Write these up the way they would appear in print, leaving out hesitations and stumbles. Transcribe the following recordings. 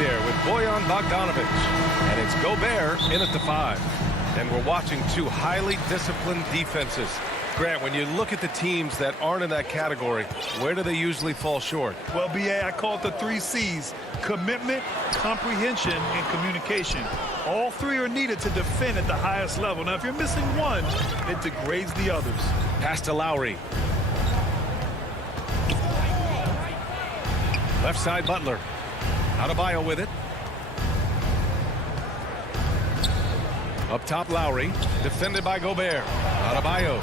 there with Bojan Bogdanovic. And it's Gobert in at the 5. And we're watching two highly disciplined defenses. Grant, when you look at the teams that aren't in that category, where do they usually fall short? Well, BA, I call it the 3 C's: commitment, comprehension, and communication. All 3 are needed to defend at the highest level. Now, if you're missing one, it degrades the others. Pass to Lowry. Left side, Butler. Adebayo with it. Up top, Lowry. Defended by Gobert. Adebayo.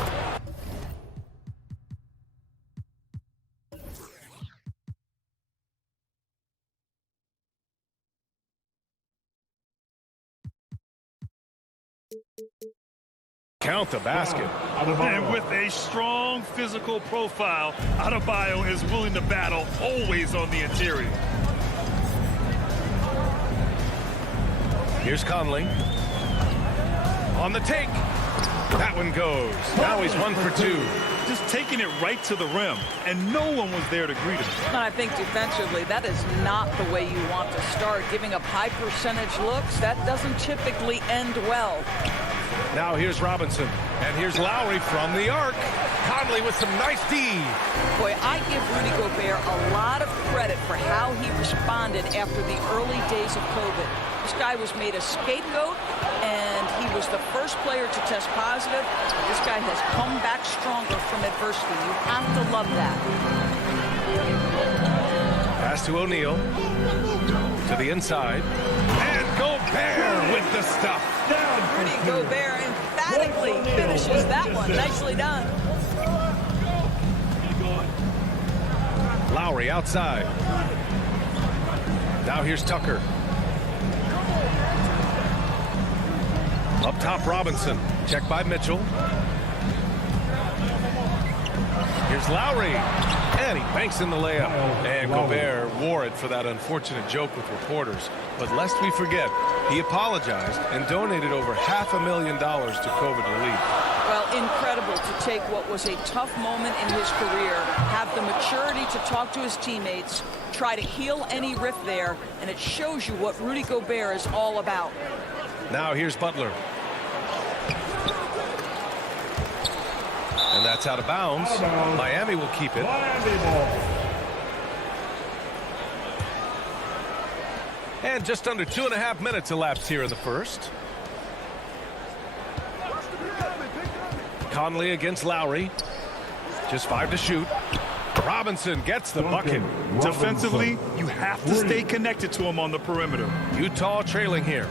Count the basket. And with a strong physical profile, Adebayo is willing to battle, always on the interior. Here's Conley. On the take. That one goes. Now he's 1 for 2. Just taking it right to the rim, and no one was there to greet him. I think defensively, that is not the way you want to start. Giving up high percentage looks, that doesn't typically end well. Now here's Robinson. And here's Lowry from the arc. Conley with some nice D. Boy, I give Rudy Gobert a lot of credit for how he responded after the early days of COVID. This guy was made a scapegoat, and he was the first player to test positive. This guy has come back stronger from adversity. You have to love that. Pass to O'Neal. To the inside. And Gobert with the stuff. Rudy Gobert emphatically finishes that one. Nicely done. Lowry outside. Now here's Tucker. Up top, Robinson. Checked by Mitchell. Here's Lowry. And he banks in the layup. And Gobert wore it for that unfortunate joke with reporters. But lest we forget, he apologized and donated over $500,000 to COVID relief. Well, incredible to take what was a tough moment in his career, have the maturity to talk to his teammates, try to heal any rift there, and it shows you what Rudy Gobert is all about. Now here's Butler. And that's out of bounds. Miami will keep it. And just under 2.5 minutes elapsed here in the first. Conley against Lowry. Just 5 to shoot. Robinson gets the bucket. Defensively, you have to stay connected to him on the perimeter. Utah trailing here.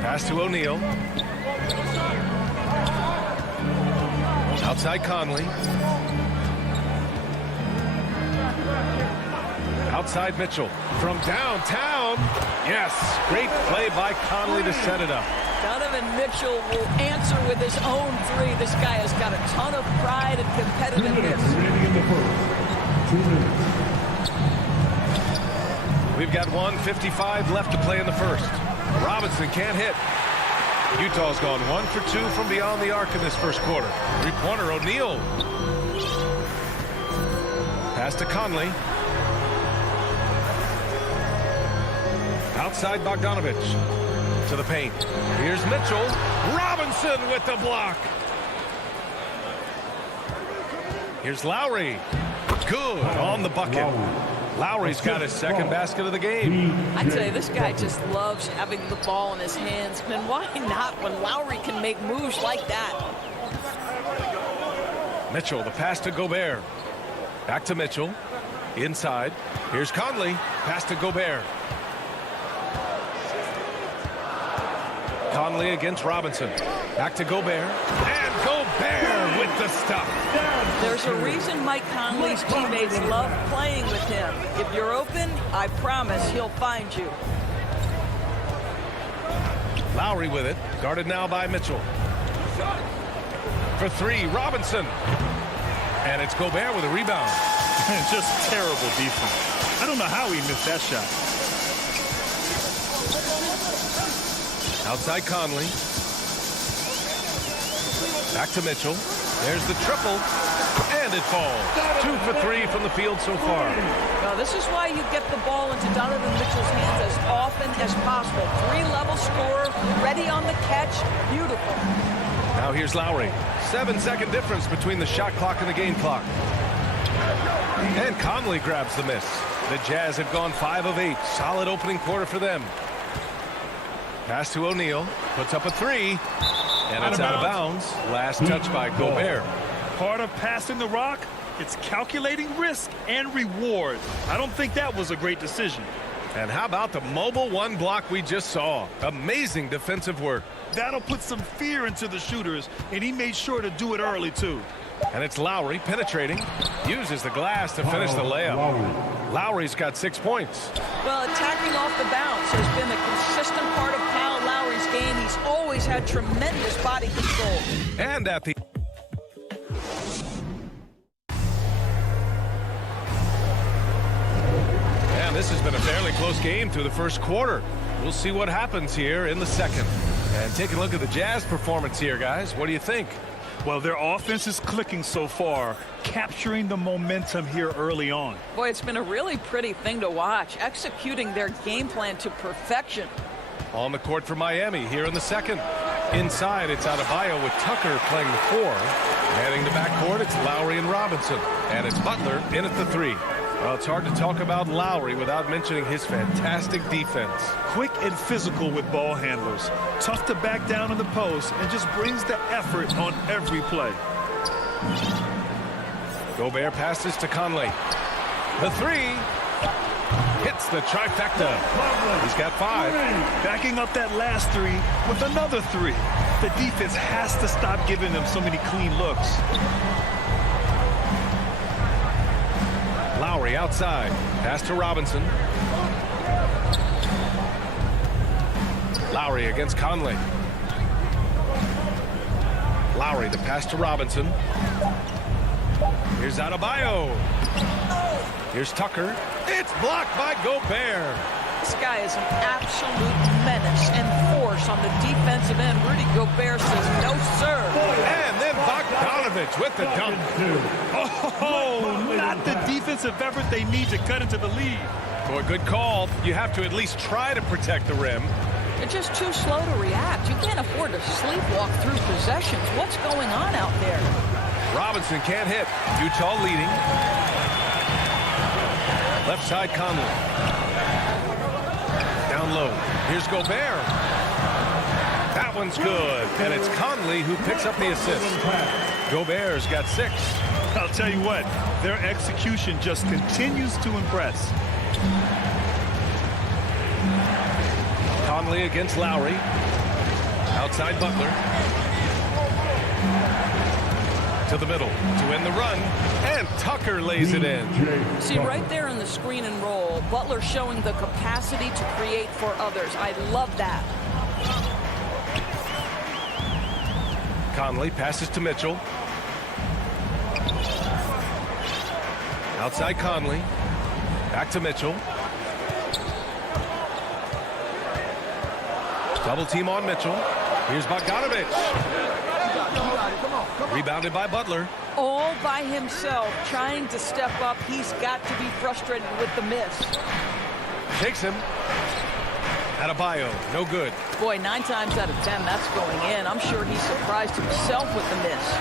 Pass to O'Neal. Outside Conley. Outside Mitchell. From downtown. Yes, great play by Conley to set it up. Donovan Mitchell will answer with his own 3. This guy has got a ton of pride and competitiveness. We've got 1:55 left to play in the first. Robinson can't hit. Utah's gone 1 for 2 from beyond the arc in this first quarter. 3-pointer, O'Neal. Pass to Conley. Outside Bogdanovic. To the paint. Here's Mitchell. Robinson with the block. Here's Lowry. Good on the bucket. Lowry's got his second basket of the game. I tell you, this guy just loves having the ball in his hands. And why not when Lowry can make moves like that? Mitchell, the pass to Gobert. Back to Mitchell. Inside. Here's Conley. Pass to Gobert. Conley against Robinson. Back to Gobert. And Gobert with the stuff. There's a reason Mike Conley's teammates love playing with him. If you're open, I promise he'll find you. Lowry with it. Guarded now by Mitchell. For 3, Robinson. And it's Gobert with a rebound. Just terrible defense. I don't know how he missed that shot. Outside Conley. Back to Mitchell. There's the triple, and it falls. 2 for 3 from the field so far. Now, this is why you get the ball into Donovan Mitchell's hands as often as possible. 3-level scorer, ready on the catch. Beautiful. Now here's Lowry. 7-second difference between the shot clock and the game clock. And Conley grabs the miss. The Jazz have gone 5 of 8. Solid opening quarter for them. Pass to O'Neal. Puts up a 3. And it's out of bounds. Last touch by Gobert. Part of passing the rock, it's calculating risk and reward. I don't think that was a great decision. And how about the mobile 1 block we just saw? Amazing defensive work. That'll put some fear into the shooters, and he made sure to do it early, too. And it's Lowry penetrating. Uses the glass to finish the layup. Lowry's got 6 points. Well, attacking off the bounce has been a consistent part of Kyle Lowry's game. He's always had tremendous body control. And at the this has been a fairly close game through the first quarter. We'll see what happens here in the second. And take a look at the Jazz performance here, guys. What do you think? Well, their offense is clicking so far, capturing the momentum here early on. Boy, it's been a really pretty thing to watch, executing their game plan to perfection. On the court for Miami here in the second. Inside, it's Adebayo with Tucker playing the 4. Heading to backcourt, it's Lowry and Robinson. And it's Butler in at the 3. Well, it's hard to talk about Lowry without mentioning his fantastic defense. Quick and physical with ball handlers. Tough to back down in the post and just brings the effort on every play. Gobert passes to Conley. The 3 hits the trifecta. He's got 5. Backing up that last 3 with another 3. The defense has to stop giving them so many clean looks. Lowry outside. Pass to Robinson. Lowry against Conley. Lowry, the pass to Robinson. Here's Adebayo. Here's Tucker. It's blocked by Gobert. This guy is an absolute menace and force on the defensive end. Rudy Gobert says no, sir. And then Bogdanovich with the dunk. Oh, not the defensive effort they need to cut into the lead. Boy, good call. You have to at least try to protect the rim. They're just too slow to react. You can't afford to sleepwalk through possessions. What's going on out there? Robinson can't hit. Utah leading. Left side Conley. Down low. Here's Gobert. That one's good. And it's Conley who picks up the assist. Gobert's got 6. I'll tell you what, their execution just continues to impress. Conley against Lowry. Outside Butler. To the middle to end the run. And Tucker lays it in. See, right there in the screen and roll, Butler showing the capacity to create for others. I love that. Conley passes to Mitchell. Outside Conley. Back to Mitchell. Double team on Mitchell. Here's Bogdanovich. Rebounded by Butler. All by himself, trying to step up. He's got to be frustrated with the miss. Takes him. Adebayo, no good. Boy, 9 times out of 10, that's going in. I'm sure he's surprised himself with the miss.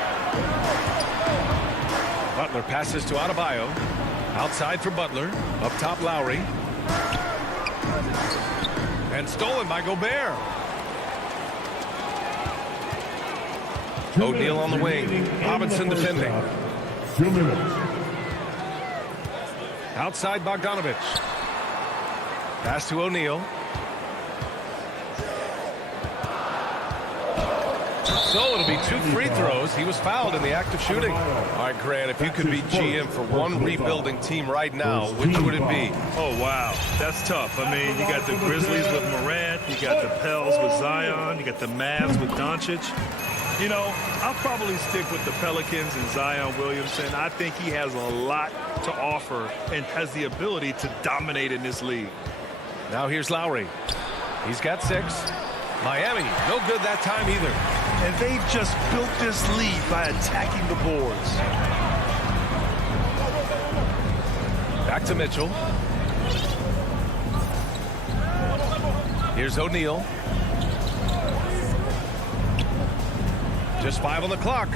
Butler passes to Adebayo. Outside for Butler. Up top, Lowry. And stolen by Gobert. O'Neal on the wing. Robinson defending. 2 minutes. Outside Bogdanovich. Pass to O'Neal. So it'll be 2 free throws. He was fouled in the act of shooting. All right, Grant, if you could be GM for one rebuilding team right now, which would it be? Oh, wow. That's tough. I mean, you got the Grizzlies with Morant. You got the Pels with Zion. You got the Mavs with Doncic. You know, I'll probably stick with the Pelicans and Zion Williamson. I think he has a lot to offer and has the ability to dominate in this league. Now here's Lowry. He's got 6. Miami, no good that time either. and they've just built this lead by attacking the boards. Back to Mitchell. Here's O'Neal. Just 5 on the clock.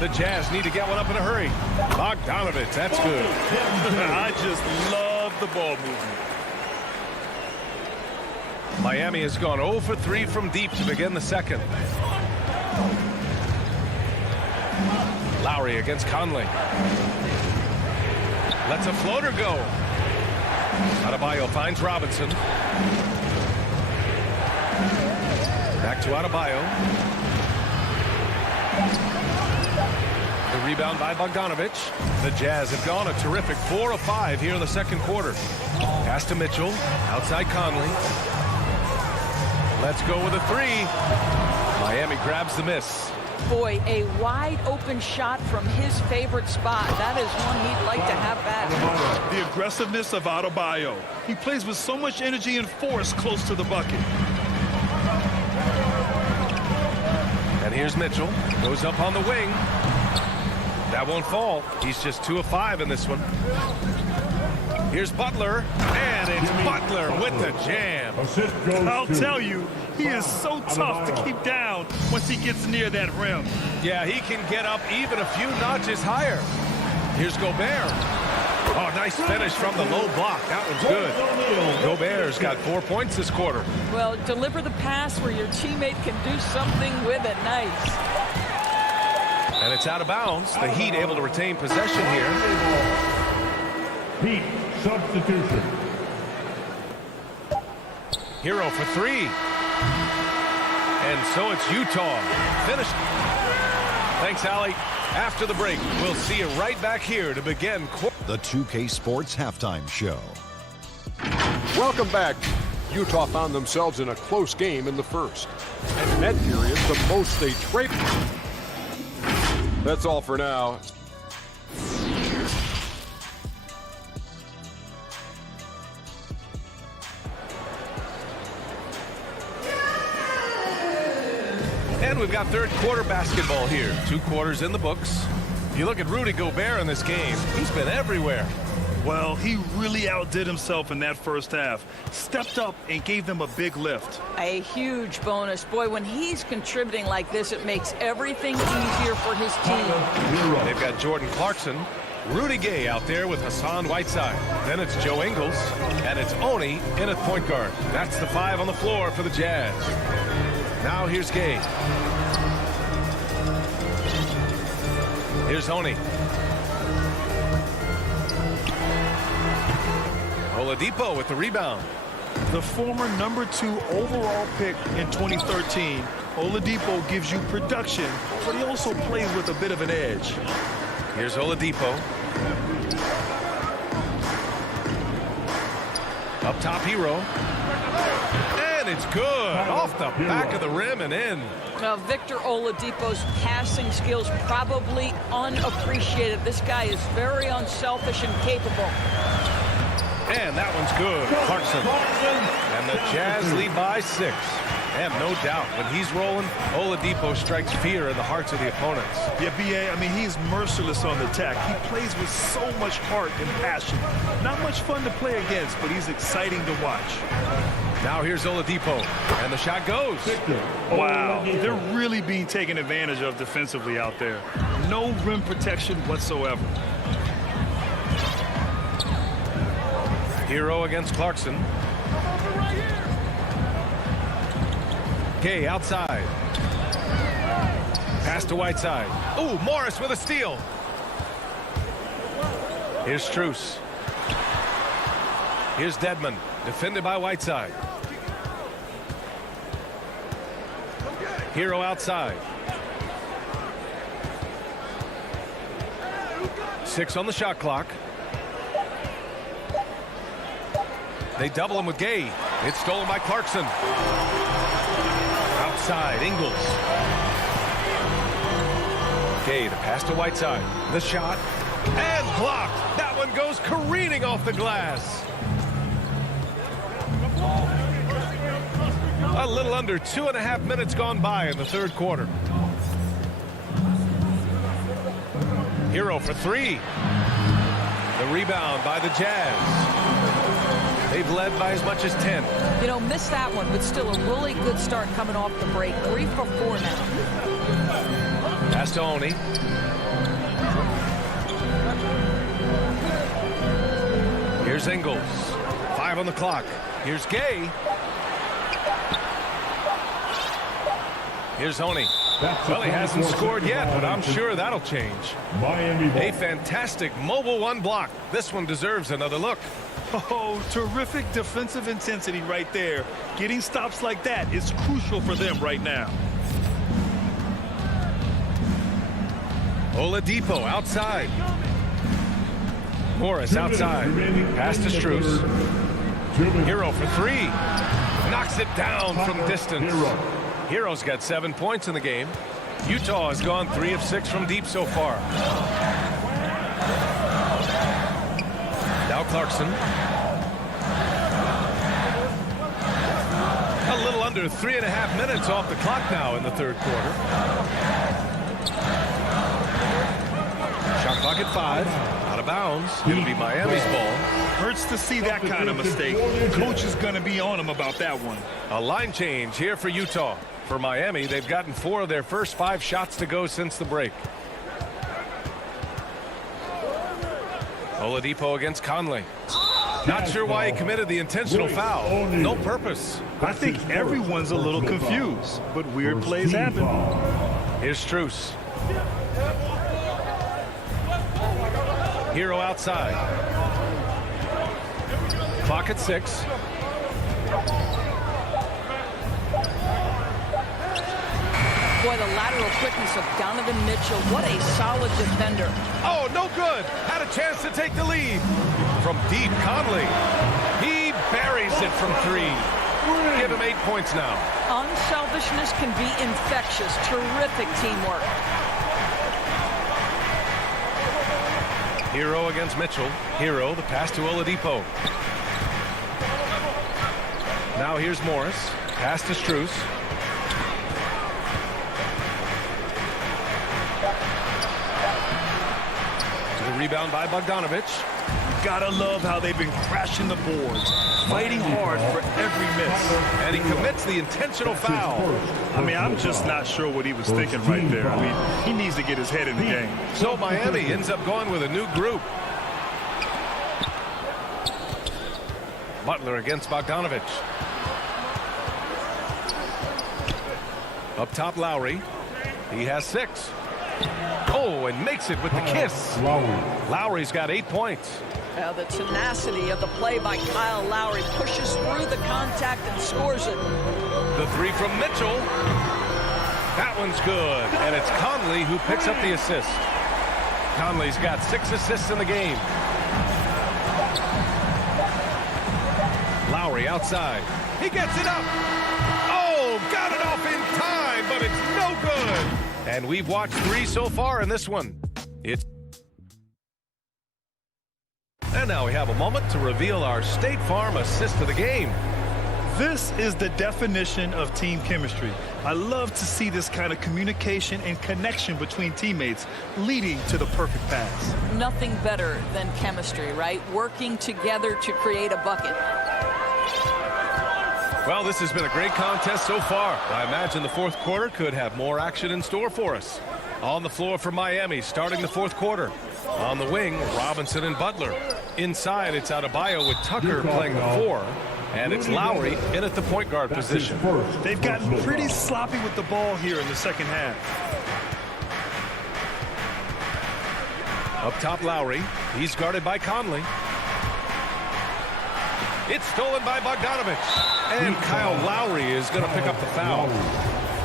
The Jazz need to get one up in a hurry. Bogdanovich, that's good. I just love the ball movement. Miami has gone 0 for 3 from deep to begin the second. Lowry against Conley. Lets a floater go. Adebayo finds Robinson. Back to Adebayo. The rebound by Bogdanovich. The Jazz have gone a terrific 4 of 5 here in the second quarter. Pass to Mitchell. Outside Conley. Let's go with a 3. Miami grabs the miss. Boy, a wide open shot from his favorite spot. That is one he'd like to have back. The aggressiveness of Adebayo. He plays with so much energy and force close to the bucket. And here's Mitchell. Goes up on the wing. That won't fall. He's just 2 of 5 in this one. Here's Butler. And it's Butler with the jam. I'll tell you, he is so tough to keep down once he gets near that rim. Yeah, he can get up even a few notches higher. Here's Gobert. Oh, nice finish from the low block. That one's good. Gobert's got 4 points this quarter. Well, deliver the pass where your teammate can do something with it. Nice. And it's out of bounds. The Heat able to retain possession here. Heat substitution. Hero for 3. And so it's Utah. Finished. Thanks, Allie. After the break, we'll see you right back here to begin the 2K Sports Halftime Show. Welcome back. Utah found themselves in a close game in the first. And in that period, the most they traded. That's all for now. And we've got third quarter basketball here. 2 quarters in the books. If you look at Rudy Gobert in this game, he's been everywhere. Well, he really outdid himself in that first half. Stepped up and gave them a big lift. A huge bonus. Boy, when he's contributing like this, it makes everything easier for his team. They've got Jordan Clarkson, Rudy Gay out there with Hassan Whiteside. Then it's Joe Ingles, and it's Oni in at point guard. That's the 5 on the floor for the Jazz. Now here's Gay. Here's Oni. Oladipo with the rebound. The former #2 overall pick in 2013, Oladipo gives you production, but he also plays with a bit of an edge. Here's Oladipo. Up top, Hero. And it's good. Off the back of the rim and in. Well, Victor Oladipo's passing skills probably unappreciated. This guy is very unselfish and capable. And that one's good. Clarkson. And the Jazz lead by 6. And no doubt, when he's rolling, Oladipo strikes fear in the hearts of the opponents. Yeah, B.A., I mean, he's merciless on the attack. He plays with so much heart and passion. Not much fun to play against, but he's exciting to watch. Now here's Oladipo, and the shot goes. Wow, they're really being taken advantage of defensively out there. No rim protection whatsoever. Hero against Clarkson. Gay outside. Pass to Whiteside. Ooh, Morris with a steal. Here's Strus. Here's Dedmon, defended by Whiteside. Hero outside. 6 on the shot clock. They double him with Gay. It's stolen by Clarkson. Outside, Ingles. Gay, the pass to Whiteside. The shot. And blocked. That one goes careening off the glass. A little under 2.5 minutes gone by in the third quarter. Hero for three. The rebound by the Jazz. They've led by as much as 10. You know, missed that one, but still a really good start coming off the break. 3 for 4 now. Pass to Oni. Here's Ingles. 5 on the clock. Here's Gay. Here's Oni. Well, he hasn't scored yet, but I'm sure that'll change. Miami ball. A fantastic mobile one block. This one deserves another look. Oh, terrific defensive intensity right there. Getting stops like that is crucial for them right now. Oladipo outside. Morris outside. Pass to Strus. Hero for three. Knocks it down from distance. Hero's got 7 points in the game. Utah has gone 3 of 6 from deep so far. Now Clarkson. A little under 3.5 minutes off the clock now in the third quarter. Shot clock at 5. Out of bounds. It'll be Miami's ball. Hurts to see that kind of mistake. Coach is going to be on him about that one. A line change here for Utah. For Miami, they've gotten 4 of their first 5 shots to go since the break. Oladipo against Conley. Not sure why he committed the intentional foul. No purpose. I think everyone's a little confused, but weird plays happen. Here's Strus. Hero outside. Clock at 6. Boy, the lateral quickness of Donovan Mitchell. What a solid defender. Oh, no good. Had a chance to take the lead. From deep, Conley. He buries it from 3. Give him 8 points now. Unselfishness can be infectious. Terrific teamwork. Hero against Mitchell. Hero, the pass to Oladipo. Now here's Morris. Pass to Strus. Rebound by Bogdanovich. Gotta love how they've been crashing the boards, fighting hard for every miss. And he commits the intentional foul. I mean, I'm just not sure what he was thinking right there. I mean, he needs to get his head in the game. So Miami ends up going with a new group. Butler against Bogdanovich. Up top, Lowry. He has 6. Oh, and makes it with the kiss. Lowry's got 8 points. The tenacity of the play by Kyle Lowry pushes through the contact and scores it. The 3 from Mitchell. That one's good. And it's Conley who picks up the assist. Conley's got 6 assists in the game. Lowry outside. He gets it up. Oh, got it off in time, but it's no good. And we've watched 3 so far in this one. And now we have a moment to reveal our State Farm assist of the game. This is the definition of team chemistry. I love to see this kind of communication and connection between teammates leading to the perfect pass. Nothing better than chemistry, right? Working together to create a bucket. Well, this has been a great contest so far. I imagine the fourth quarter could have more action in store for us. On the floor for Miami, starting the fourth quarter. On the wing, Robinson and Butler. Inside, it's Adebayo with Tucker playing the 4. And it's Lowry in at the point guard position. They've gotten pretty sloppy with the ball here in the second half. Up top, Lowry. He's guarded by Conley. It's stolen by Bogdanovich. And Kyle Lowry is going to pick up the foul.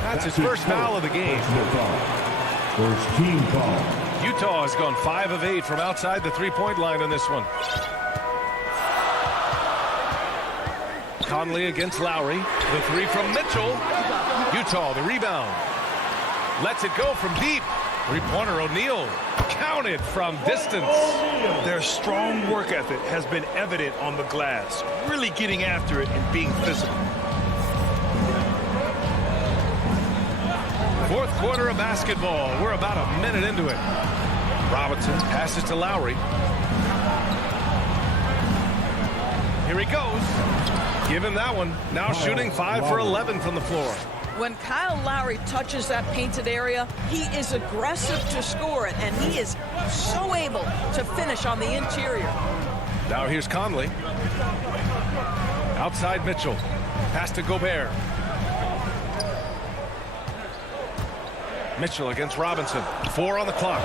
That's his first foul of the game. First team foul. Utah has gone 5 of 8 from outside the three-point line in this one. Conley against Lowry. The 3 from Mitchell. Utah, the rebound. Lets it go from deep. Three-pointer O'Neal. Counted from distance. Their strong work ethic has been evident on the glass. Really getting after it and being physical. Fourth quarter of basketball. We're about a minute into it. Robinson passes to Lowry. Here he goes. Give him that one. Now shooting 5 for 11 from the floor. When Kyle Lowry touches that painted area, he is aggressive to score it, and he is so able to finish on the interior. Now here's Conley. Outside Mitchell. Pass to Gobert. Mitchell against Robinson. 4 on the clock.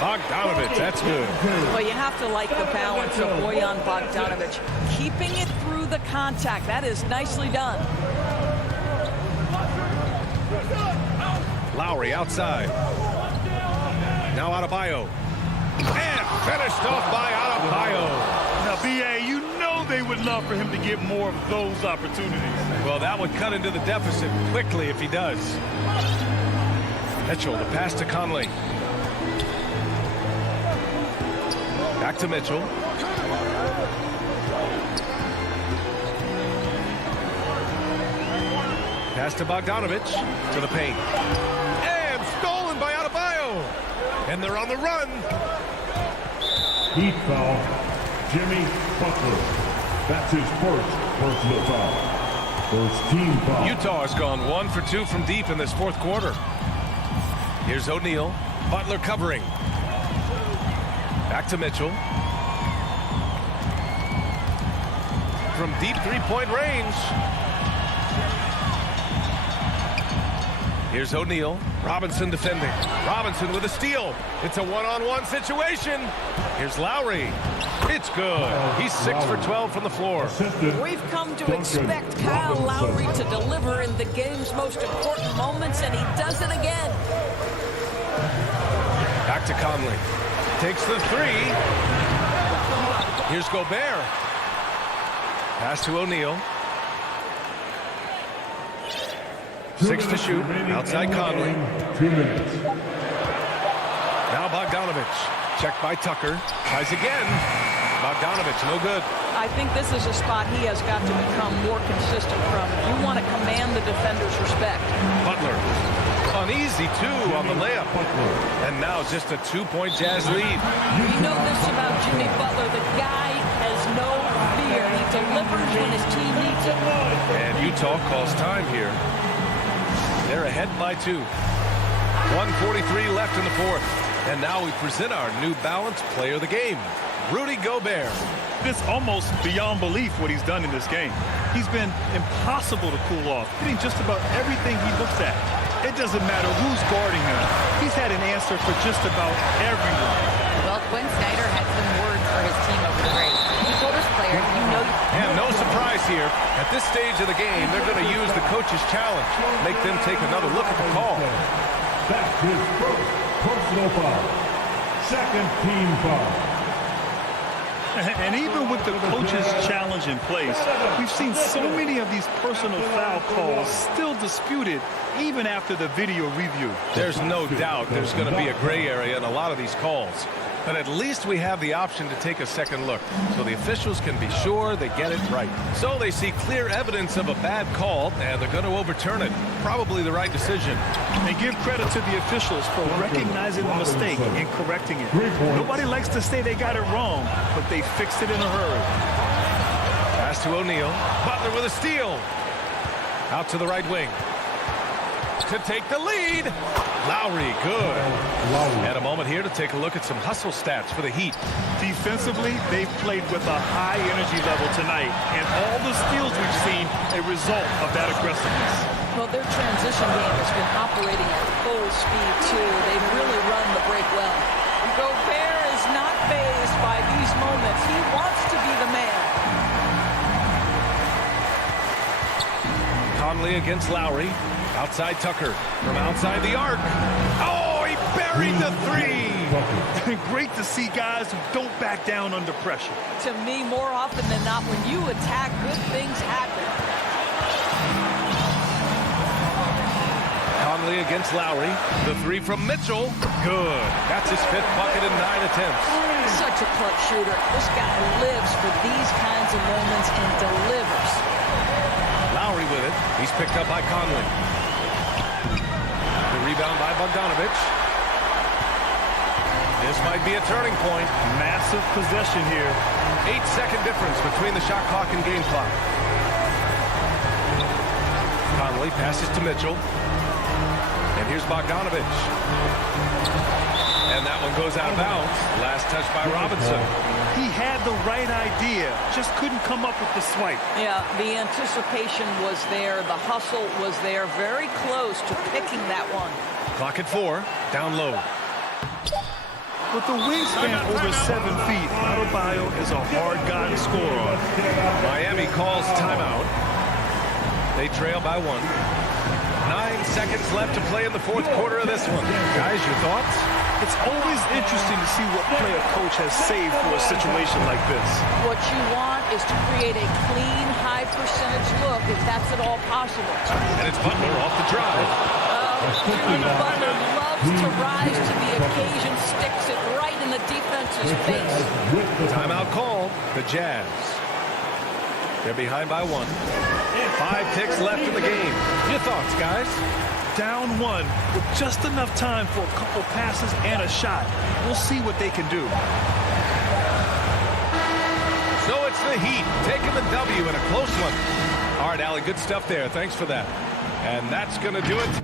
Bogdanovich, that's good. Well, you have to like the balance of Bojan Bogdanovich. Keeping it through the contact. That is nicely done. Lowry outside. Now Adebayo. And finished off by Adebayo. Now, B.A., you know they would love for him to get more of those opportunities. Well, that would cut into the deficit quickly if he does. Mitchell, the pass to Conley. Back to Mitchell. Pass to Bogdanovich to the paint. And stolen by Adebayo. And they're on the run. Heat foul. Jimmy Butler. That's his first personal foul. First team foul. Utah has gone 1 for 2 from deep in this fourth quarter. Here's O'Neal. Butler covering. Back to Mitchell. From deep three-point range. Here's O'Neal. Robinson defending. Robinson with a steal. It's a one-on-one situation. Here's Lowry. It's good. He's 6 for 12 from the floor. We've come to expect Kyle Lowry to deliver in the game's most important moments, and he does it again. Back to Conley. Takes the 3. Here's Gobert. Pass to O'Neal. 6 to shoot. Outside Conley. 2 minutes. Now Bogdanovich. Checked by Tucker. Tries again. Bogdanovich, no good. I think this is a spot he has got to become more consistent from. You want to command the defender's respect. Butler. Uneasy, too, on the layup. And now just a 2-point Jazz lead. You know this about Jimmy Butler. The guy has no fear. He delivers when his team needs it. And Utah calls time here. They're ahead by 2. 1:43 left in the fourth. And now we present our New Balance player of the game, Rudy Gobert. It's almost beyond belief what he's done in this game. He's been impossible to cool off, hitting just about everything he looks at. It doesn't matter who's guarding him. He's had an answer for just about everyone. Well, Quinn Snyder had some words for his team over the break. He told his players, And no surprise here. At this stage of the game, they're going to use the coach's challenge. Make them take another look at the call. That's his first personal foul. Second team foul. And even with the coach's challenge in place, we've seen so many of these personal foul calls still disputed even after the video review. There's no doubt there's going to be a gray area in a lot of these calls. But at least we have the option to take a second look, so the officials can be sure they get it right. So they see clear evidence of a bad call, and they're going to overturn it. Probably the right decision. And give credit to the officials for recognizing the mistake and correcting it. Nobody likes to say they got it wrong, but they fixed it in a hurry. Pass to O'Neal. Butler with a steal. Out to the right wing. To take the lead. Lowry, good. And a moment here to take a look at some hustle stats for the Heat. Defensively, they've played with a high energy level tonight, and all the steals we've seen a result of that aggressiveness. Well, their transition game has been operating at full speed, too. They've really run the break well. Gobert is not fazed by these moments. He wants to be the man. Conley against Lowry. Outside Tucker. From outside the arc. Oh, he buried the 3. Great to see guys who don't back down under pressure. To me, more often than not, when you attack, good things happen. Conley against Lowry. The 3 from Mitchell. Good. That's his 5th bucket in 9 attempts. Such a clutch shooter. This guy lives for these kinds of moments and delivers. Lowry with it. He's picked up by Conley. The down by Bogdanovich. This might be a turning point. Massive possession here. 8-second difference between the shot clock and game clock. Conley passes to Mitchell. And here's Bogdanovich. And that one goes out of bounds. Last touch by Robinson. He had the right idea, just couldn't come up with the swipe. Yeah, the anticipation was there. The hustle was there. Very close to picking that one. Clock at 4. Down low. With the wingspan over 7 feet, Adebayo is a hard guy to score on. Miami calls timeout. They trail by 1. 9 seconds left to play in the fourth quarter of this one. Guys, your thoughts? It's always interesting to see what play a coach has saved for a situation like this. What you want is to create a clean, high-percentage look, if that's at all possible. And it's Butler off the drive. Jimmy Butler loves to rise to the occasion, sticks it right in the defense's face. Timeout called. The Jazz. They're behind by 1. 5 ticks left in the game. Your thoughts, guys? Down 1 with just enough time for a couple passes and a shot. We'll see what they can do. So it's the Heat taking the W in a close one. All right, Allie, good stuff there. Thanks for that. And that's going to do it.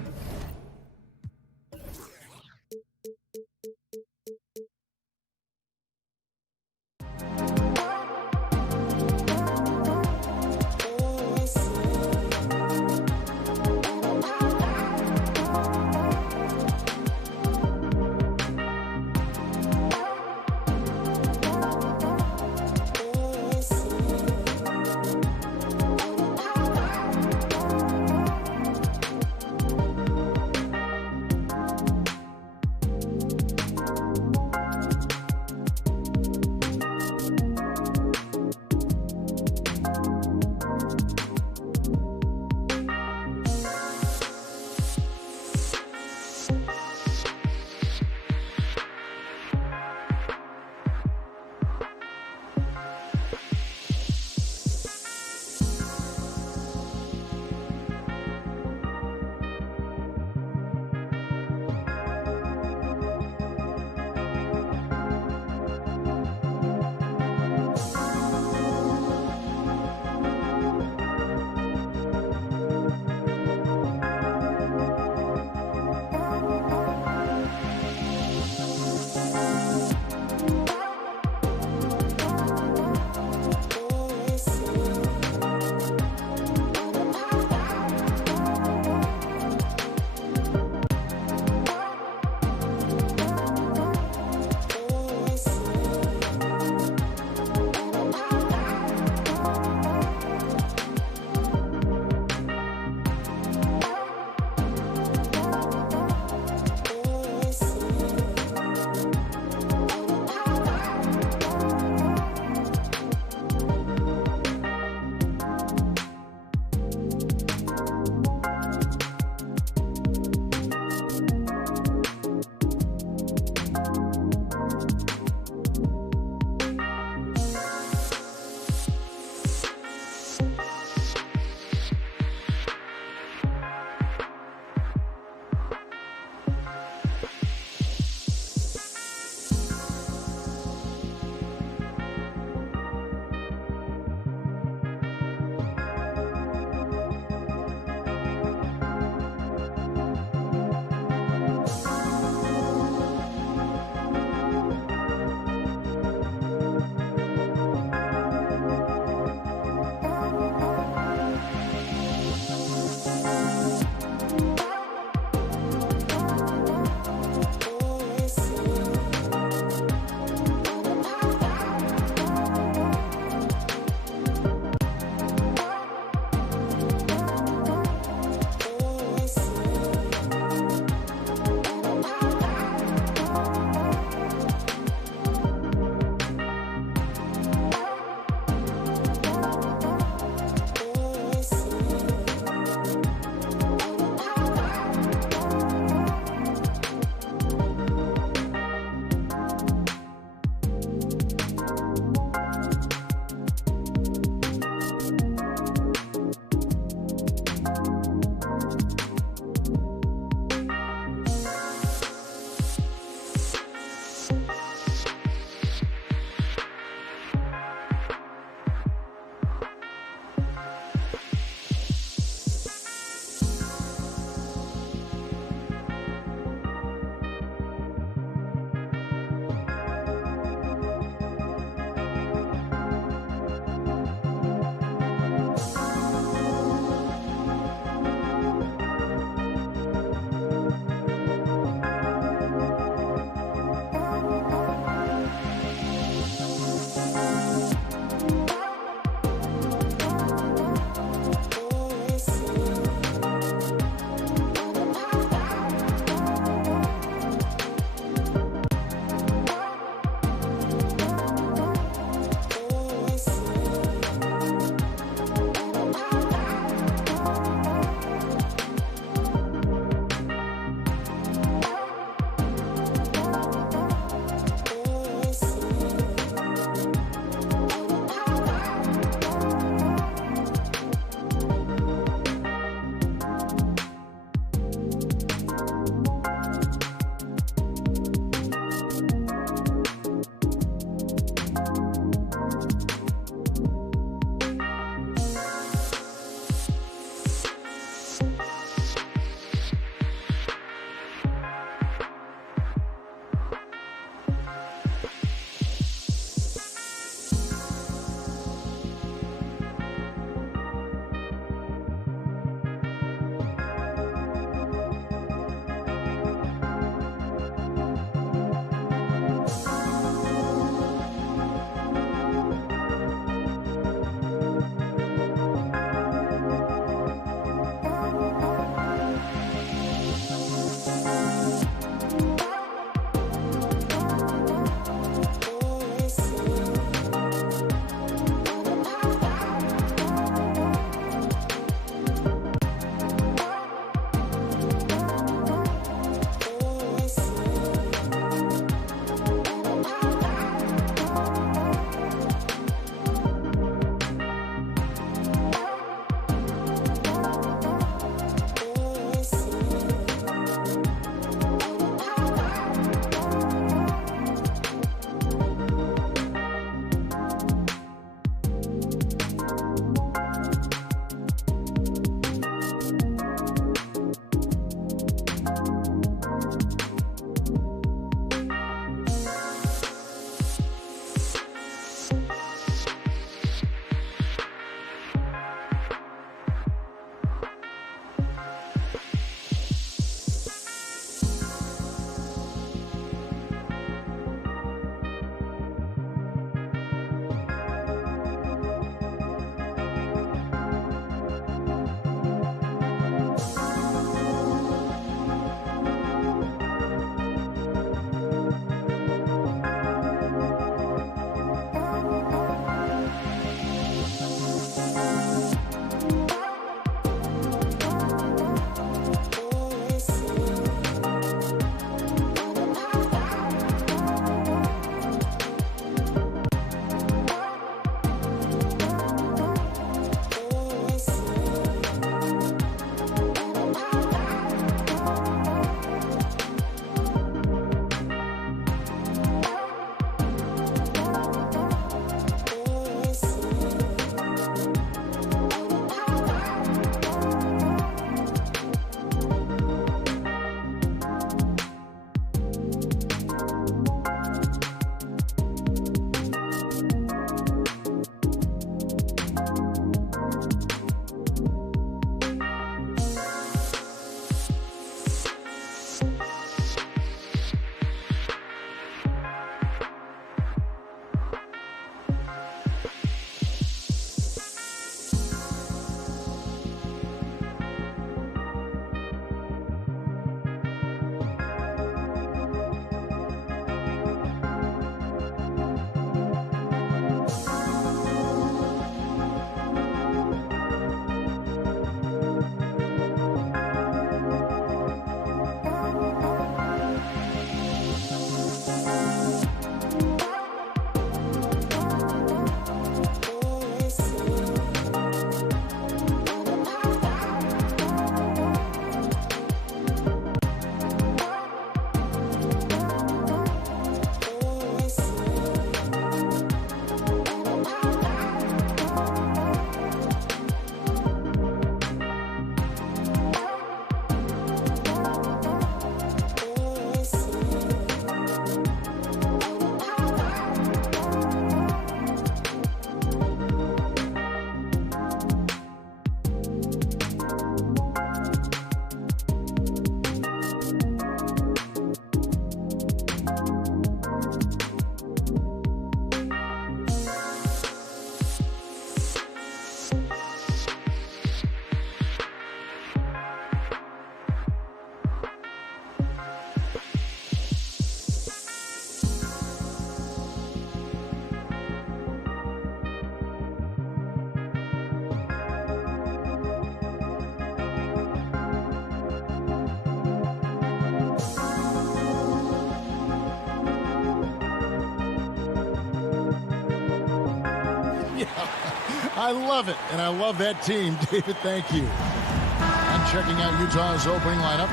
I love it, and I love that team, David. Thank you. And checking out Utah's opening lineup,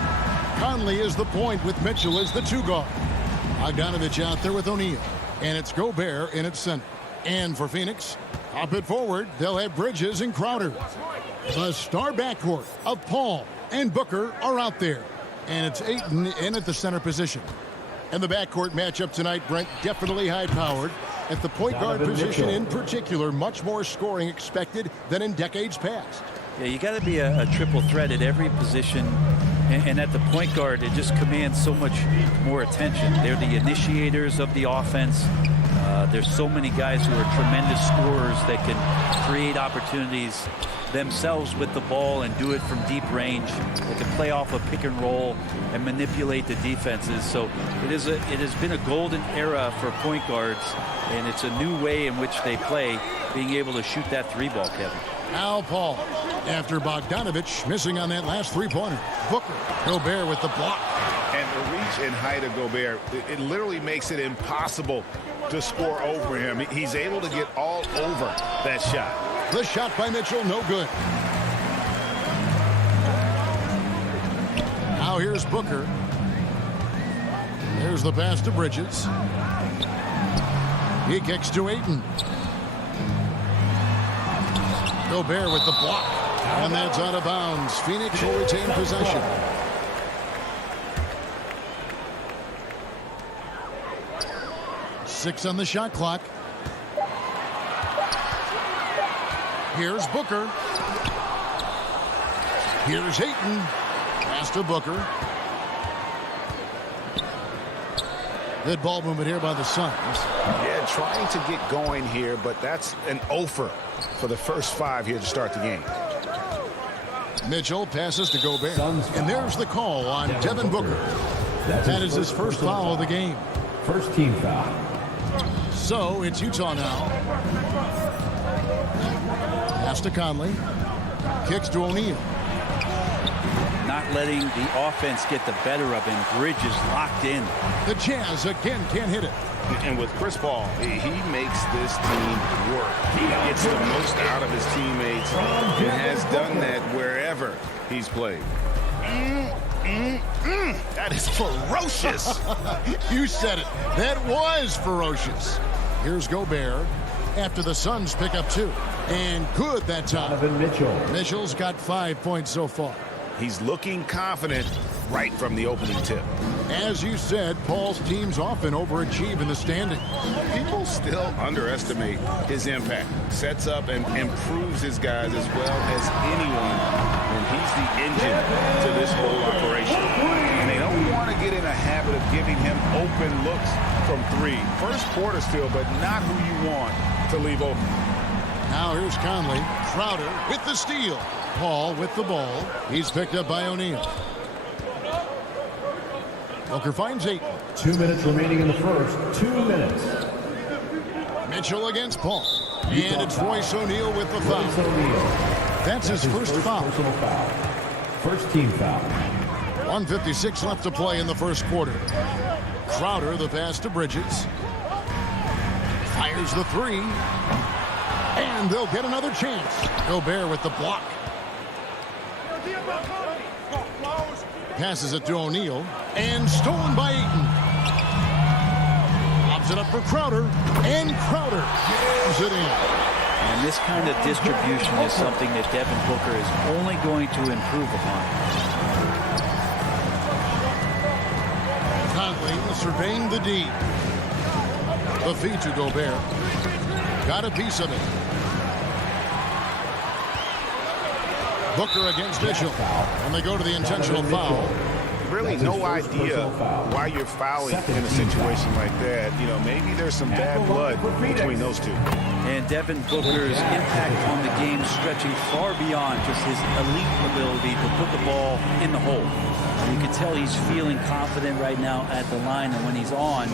Conley is the point with Mitchell as the 2 guard. Bogdanovich out there with O'Neal, and it's Gobert in its center. And for Phoenix, up it forward, they'll have Bridges and Crowder. The star backcourt of Paul and Booker are out there, and it's Ayton in at the center position. And the backcourt matchup tonight, Brent, definitely high-powered. At the point guard position in particular, much more scoring expected than in decades past. Yeah, you got to be a triple threat at every position, and at the point guard, it just commands so much more attention. They're the initiators of the offense. There's so many guys who are tremendous scorers that can create opportunities themselves with the ball and do it from deep range. They can play off a pick and roll and manipulate the defenses. So it has been a golden era for point guards, and it's a new way in which they play, being able to shoot that 3-ball, Kevin. Now Paul, after Bogdanovich missing on that last 3-pointer. Booker, Gobert with the block. And the reach and height of Gobert, it literally makes it impossible to score over him. He's able to get all over that shot. The shot by Mitchell, no good. Now here's Booker. There's the pass to Bridges. He kicks to Ayton. Gobert with the block. And that's out of bounds. Phoenix will retain possession. Six on the shot clock. Here's Booker. Here's Ayton. Pass to Booker. Good ball movement here by the Suns. Yeah, trying to get going here, but that's an offer for the first 5 here to start the game. Mitchell passes to Gobert. And there's the call on Devin Booker. That is his first foul of the game. First team foul. So it's Utah now. Pass to Conley. Kicks to O'Neal. Not letting the offense get the better of him. Bridges locked in. The Jazz again can't hit it. And with Chris Paul, he makes this team work. He gets the most out of his teammates and has done that wherever he's played. That is ferocious. You said it. That was ferocious. Here's Gobert after the Suns pick up 2. And good that time. Mitchell's got 5 points so far. He's looking confident right from the opening tip. As you said, Paul's teams often overachieve in the standing. People still underestimate his impact. Sets up and improves his guys as well as anyone. And he's the engine to this whole operation. And they don't want to get in a habit of giving him open looks from 3. First quarter still, but not who you want to leave open. Now here's Conley. Crowder with the steal. Paul with the ball. He's picked up by O'Neal. Booker finds 8. 2 minutes remaining in the first. 2 minutes. Mitchell against Paul. And it's Royce O'Neal with the foul. That's his first foul. First team foul. 1:56 left to play in the first quarter. Crowder, the pass to Bridges. Fires the 3. And they'll get another chance. Gobert with the block. Passes it to O'Neal. And stolen by Ayton. Lobs it up for Crowder. And Crowder gives it in. And this kind of distribution is something that Devin Booker is only going to improve upon. Conley surveying the D. The feed to Gobert. Got a piece of it. Booker against Mitchell. And they go to the intentional foul. Really no idea why you're fouling in a situation like that. You know, maybe there's some bad blood between those two. And Devin Booker's impact on the game stretching far beyond just his elite ability to put the ball in the hole. You can tell he's feeling confident right now at the line, and when he's on,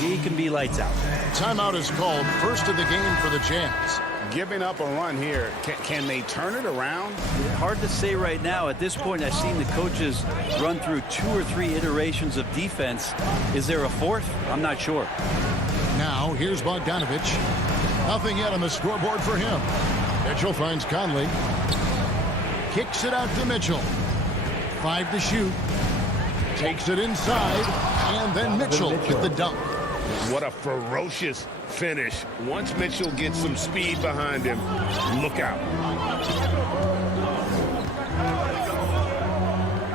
he can be lights out. Timeout is called. First of the game for the Jazz. Giving up a run here. Can they turn it around? Hard to say right now. At this point, I've seen the coaches run through 2 or 3 iterations of defense. Is there a 4th? I'm not sure. Now, here's Bogdanovich. Nothing yet on the scoreboard for him. Mitchell finds Conley. Kicks it out to Mitchell. 5 to shoot. Takes it inside. And then Mitchell with the dunk. What a ferocious finish. Once Mitchell gets some speed behind him, look out.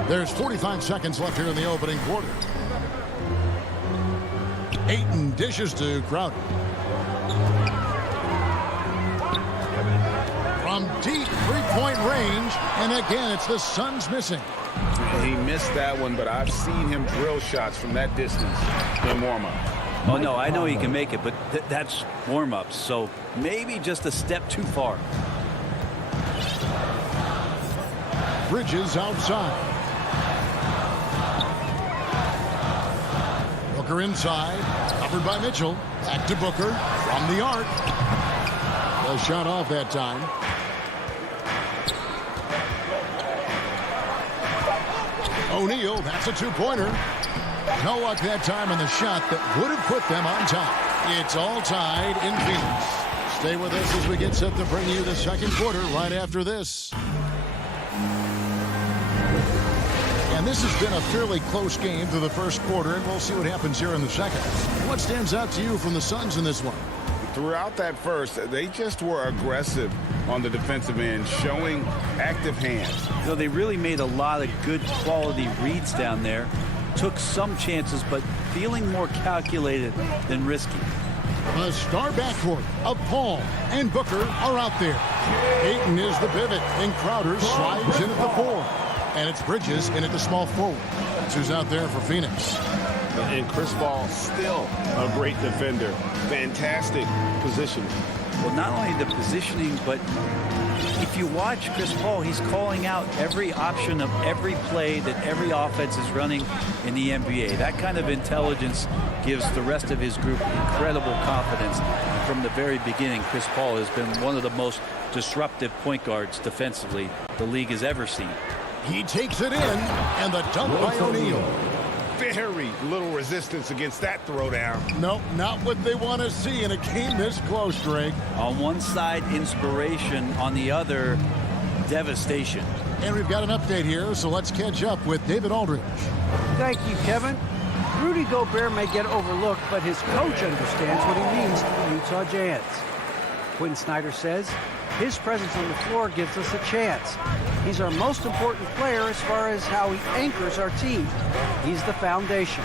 There's 45 seconds left here in the opening quarter. Ayton dishes to Crowder. From deep three-point range, and again, it's the Suns missing. He missed that one, but I've seen him drill shots from that distance in warm-up. Oh, no, I know he can make it, but that's warm-ups, so maybe just a step too far. Bridges outside. Booker inside, covered by Mitchell. Back to Booker from the arc. The shot off that time. O'Neal, that's a two-pointer. No luck that time on the shot that would have put them on top. It's all tied in Phoenix. Stay with us as we get set to bring you the second quarter right after this. And this has been a fairly close game through the first quarter, and we'll see what happens here in the second. What stands out to you from the Suns in this one? Throughout that first, they just were aggressive on the defensive end, showing active hands. You know, they really made a lot of good quality reads down there. Took some chances, but feeling more calculated than risky. The star backcourt of Paul and Booker are out there. Ayton is the pivot, and Crowder slides in at the 4. And it's Bridges in at the small forward. That's who's out there for Phoenix. And Chris Paul still a great defender. Fantastic positioning. Well, not only the positioning, but if you watch Chris Paul, he's calling out every option of every play that every offense is running in the NBA. That kind of intelligence gives the rest of his group incredible confidence. And from the very beginning, Chris Paul has been one of the most disruptive point guards defensively the league has ever seen. He takes it in, and the dunk by O'Neal. Very little resistance against that throwdown. Nope, not what they want to see in a game this close, Greg. On one side, inspiration. On the other, devastation. And we've got an update here, so let's catch up with David Aldridge. Thank you, Kevin. Rudy Gobert may get overlooked, but his coach understands what he means to the Utah Jazz. Quinn Snyder says, his presence on the floor gives us a chance. He's our most important player as far as how he anchors our team. He's the foundation.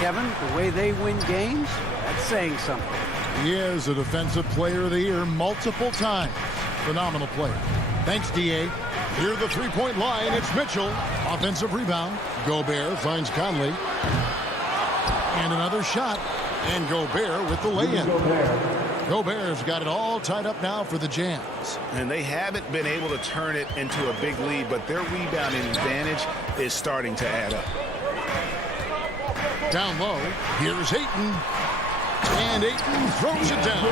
Kevin, the way they win games, that's saying something. He is a Defensive Player of the Year multiple times. Phenomenal player. Thanks, D.A. Near the three-point line, it's Mitchell. Offensive rebound. Gobert finds Conley. And another shot. And Gobert with the lay-in. Gobert's got it all tied up now for the Jazz. And they haven't been able to turn it into a big lead, but their rebounding advantage is starting to add up. Down low, here's Ayton. And Ayton throws it down.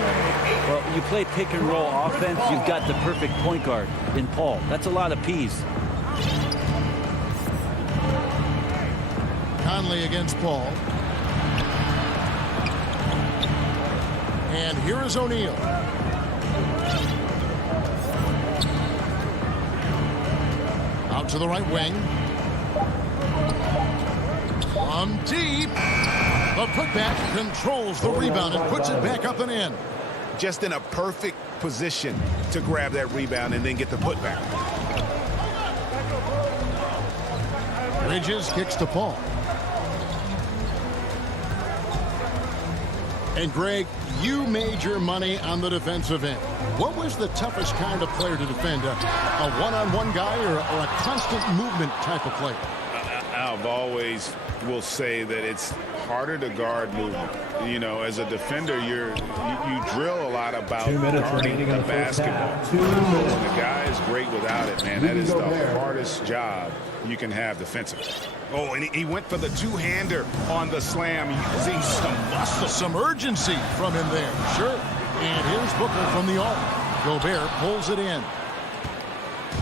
Well, you play pick and roll offense, you've got the perfect point guard in Paul. That's a lot of P's. Conley against Paul. And here is O'Neal. Out to the right wing. From deep. The putback controls the rebound and puts it back up and in. Just in a perfect position to grab that rebound and then get the putback. Bridges kicks to Paul. And Greg, you made your money on the defensive end. What was the toughest kind of player to defend? A one-on-one guy or a constant movement type of player? I've always will say that it's harder to guard movement. You know, as a defender, you drill a lot about guarding the basketball. And the guy is great without it, man. That is the hardest job you can have defensively. Oh, and he went for the two-hander on the slam, using some muscle. Some urgency from him there. Sure. And here's Booker from the arc. Gobert pulls it in.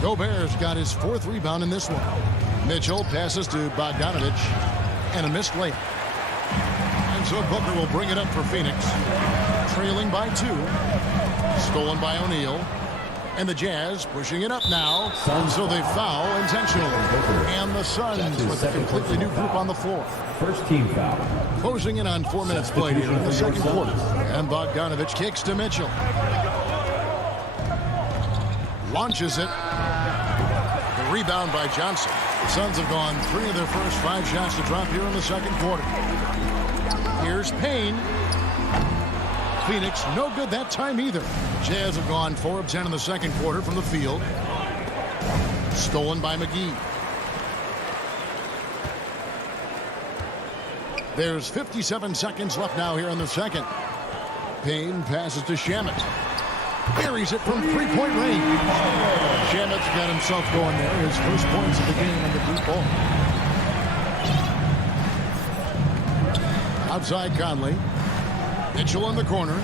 Gobert's got his 4th rebound in this one. Mitchell passes to Bogdanovich. And a missed layup. And so Booker will bring it up for Phoenix. Trailing by 2. Stolen by O'Neal. And the Jazz pushing it up now. So they foul intentionally. And the Suns with a completely new group on the floor. First team foul. Closing in on 4 minutes played here in the second quarter. And Bogdanovich kicks to Mitchell. Launches it. The rebound by Johnson. The Suns have gone 3 of their first 5 shots to drop here in the second quarter. Here's Payne. Phoenix, no good that time either. Jazz have gone 4 of 10 in the second quarter from the field. Stolen by McGee. There's 57 seconds left now here in the second. Payne passes to Shamet. Buries it from 3-point range. Shamet's got himself going there. His first points of the game on the deep ball. Outside Conley. Mitchell in the corner.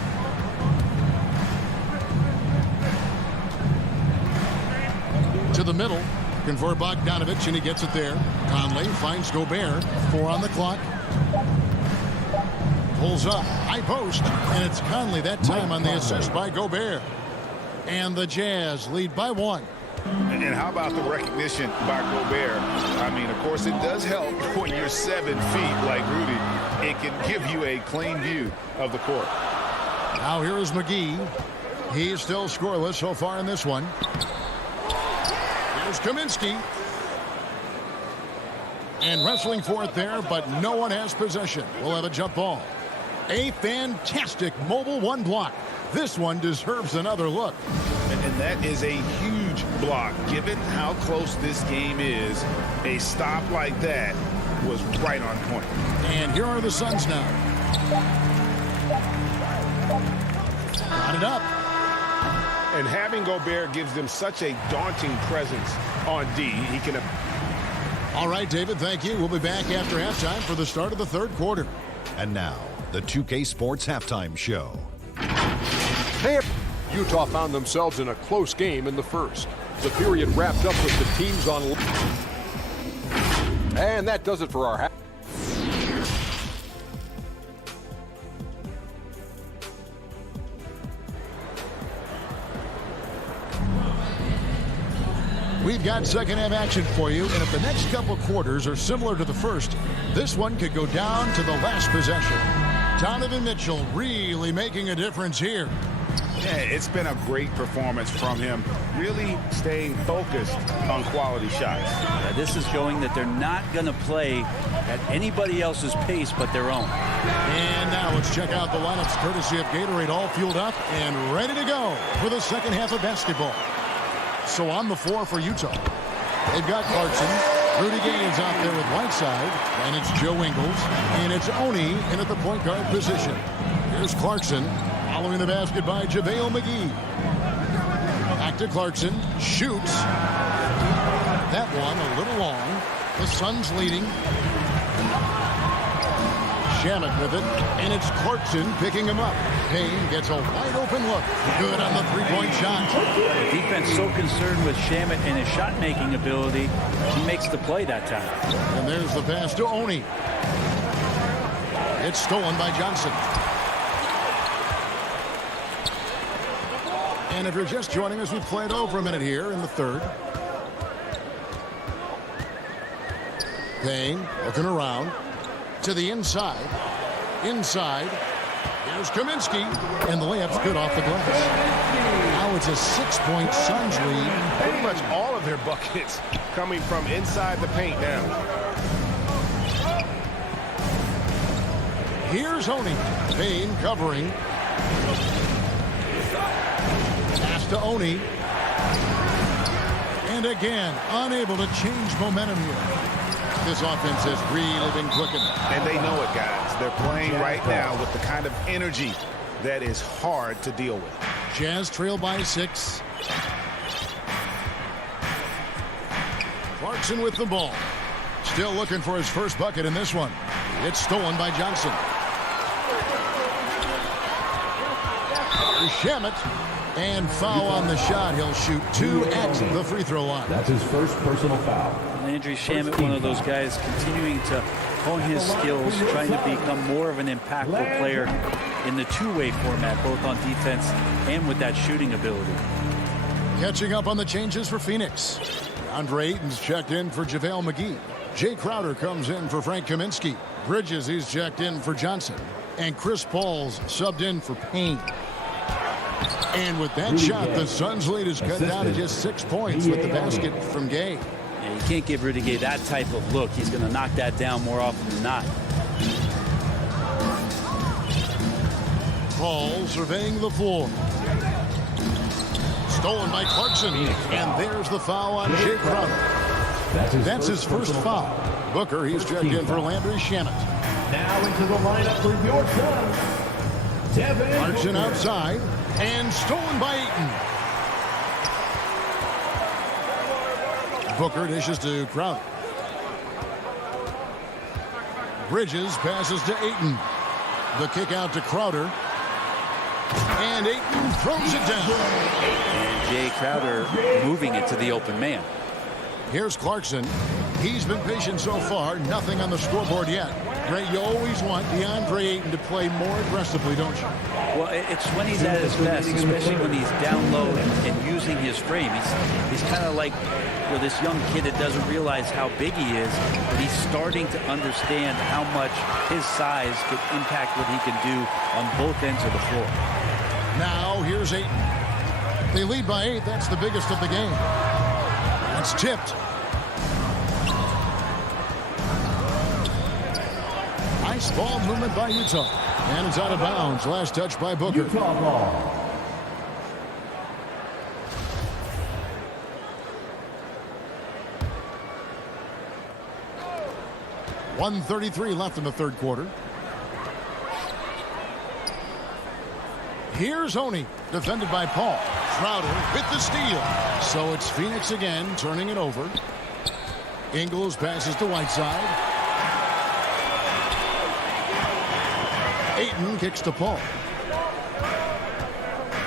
To the middle. Looking for Bogdanovich, and he gets it there. Conley finds Gobert. 4 on the clock. Pulls up. High post. And it's Conley that time on the assist by Gobert. And the Jazz lead by 1. And how about the recognition by Gobert? I mean, of course, it does help when you're 7 feet like Rudy. It can give you a clean view of the court. Now here is McGee. He's still scoreless so far in this one. Here's Kaminsky. And wrestling for it there, but no one has possession. We'll have a jump ball. A fantastic mobile 1 block. This one deserves another look. And that is a huge block. Given how close this game is, a stop like that was right on point. And here are the Suns now. Got it up. And having Gobert gives them such a daunting presence on D. He can... All right, David, thank you. We'll be back after halftime for the start of the third quarter. And now, the 2K Sports Halftime Show. Hey, Utah found themselves in a close game in the first. The period wrapped up with the teams on... And that does it for our half. We've got second half action for you, and if the next couple quarters are similar to the first, this one could go down to the last possession. Donovan Mitchell really making a difference here. Yeah, it's been a great performance from him, really staying focused on quality shots. Yeah, this is showing that they're not going to play at anybody else's pace but their own. And now let's check out the lineups courtesy of Gatorade, all fueled up and ready to go for the second half of basketball. So on the floor for Utah, they've got Clarkson, Rudy Gay's out there with Whiteside, and it's Joe Ingles, and it's Oni in at the point guard position. Here's Clarkson, following the basket by JaVale McGee. Back to Clarkson, shoots. That one a little long. The Suns leading. Shamet with it, and it's Clarkson picking him up. Payne gets a wide open look. Good on the three-point shot. The defense so concerned with Shamet and his shot-making ability, he makes the play that time. And there's the pass to Oni. It's stolen by Johnson. And if you're just joining us, we've played over a minute here in the third. Payne looking around to the inside. Inside. Here's Kaminsky. And the layup's good off the glass. Now it's a 6-point Suns lead. Pretty much all of their buckets coming from inside the paint now. Here's Oni. Payne covering. Pass to Oni. And again, unable to change momentum here. This offense has really been clicking. And they know it, guys. They're playing right now with the kind of energy that is hard to deal with. Jazz trail by 6. Clarkson with the ball. Still looking for his first bucket in this one. It's stolen by Johnson. Shamet. And foul on the shot. He'll shoot 2 at the free throw line. That's his first personal foul. Landry Shamet, one of those guys continuing to hone his skills, trying to become more of an impactful player in the two-way format, both on defense and with that shooting ability. Catching up on the changes for Phoenix. Andre Ayton's checked in for JaVale McGee. Jay Crowder comes in for Frank Kaminsky. Bridges, he's checked in for Johnson. And Chris Paul's subbed in for Payne. And with that shot, the Suns' lead is cut down to just 6 points with the basket from Gay. Yeah, you can't give Rudy Gay that type of look. He's going to knock that down more often than not. Paul surveying the floor. Stolen by Clarkson. And there's the foul on Jay Crowder. That's his first foul. Booker, he's checked in for Landry Shamet. Now into the lineup for your Suns, Devin Clarkson outside. And stolen by Ayton. Booker dishes to Crowder. Bridges passes to Ayton. The kick out to Crowder. And Ayton throws it down. And Jay Crowder moving it to the open man. Here's Clarkson. He's been patient so far. Nothing on the scoreboard yet. Ray, you always want DeAndre Ayton to play more aggressively, don't you? Well, it's when he's at his best, especially when he's down low and using his frame. He's kind of like this young kid that doesn't realize how big he is, but he's starting to understand how much his size could impact what he can do on both ends of the floor. Now, here's Ayton. They lead by 8. That's the biggest of the game. It's tipped. Nice ball movement by Utah. And it's out of bounds. Last touch by Booker. Utah ball. .133 left in the third quarter. Here's Oney, defended by Paul. Crowder with the steal. So it's Phoenix again, turning it over. Ingles passes to Whiteside. Ayton kicks to Paul.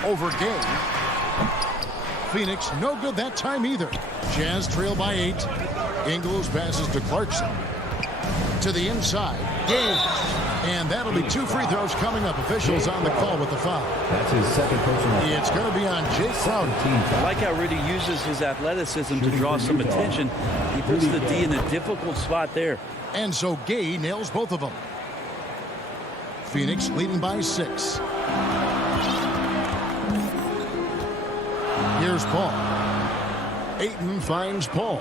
Over Gay. Phoenix no good that time either. Jazz trail by 8. Ingles passes to Clarkson. To the inside. Gay. And that'll be 2 free throws coming up. Officials on the call with the foul. That's his second personal. It's going to be on Jay Crowder. I like how Rudy uses his athleticism to draw some attention. He puts the D in a difficult spot there. And so Gay nails both of them. Phoenix leading by 6. Here's Paul. Ayton finds Paul.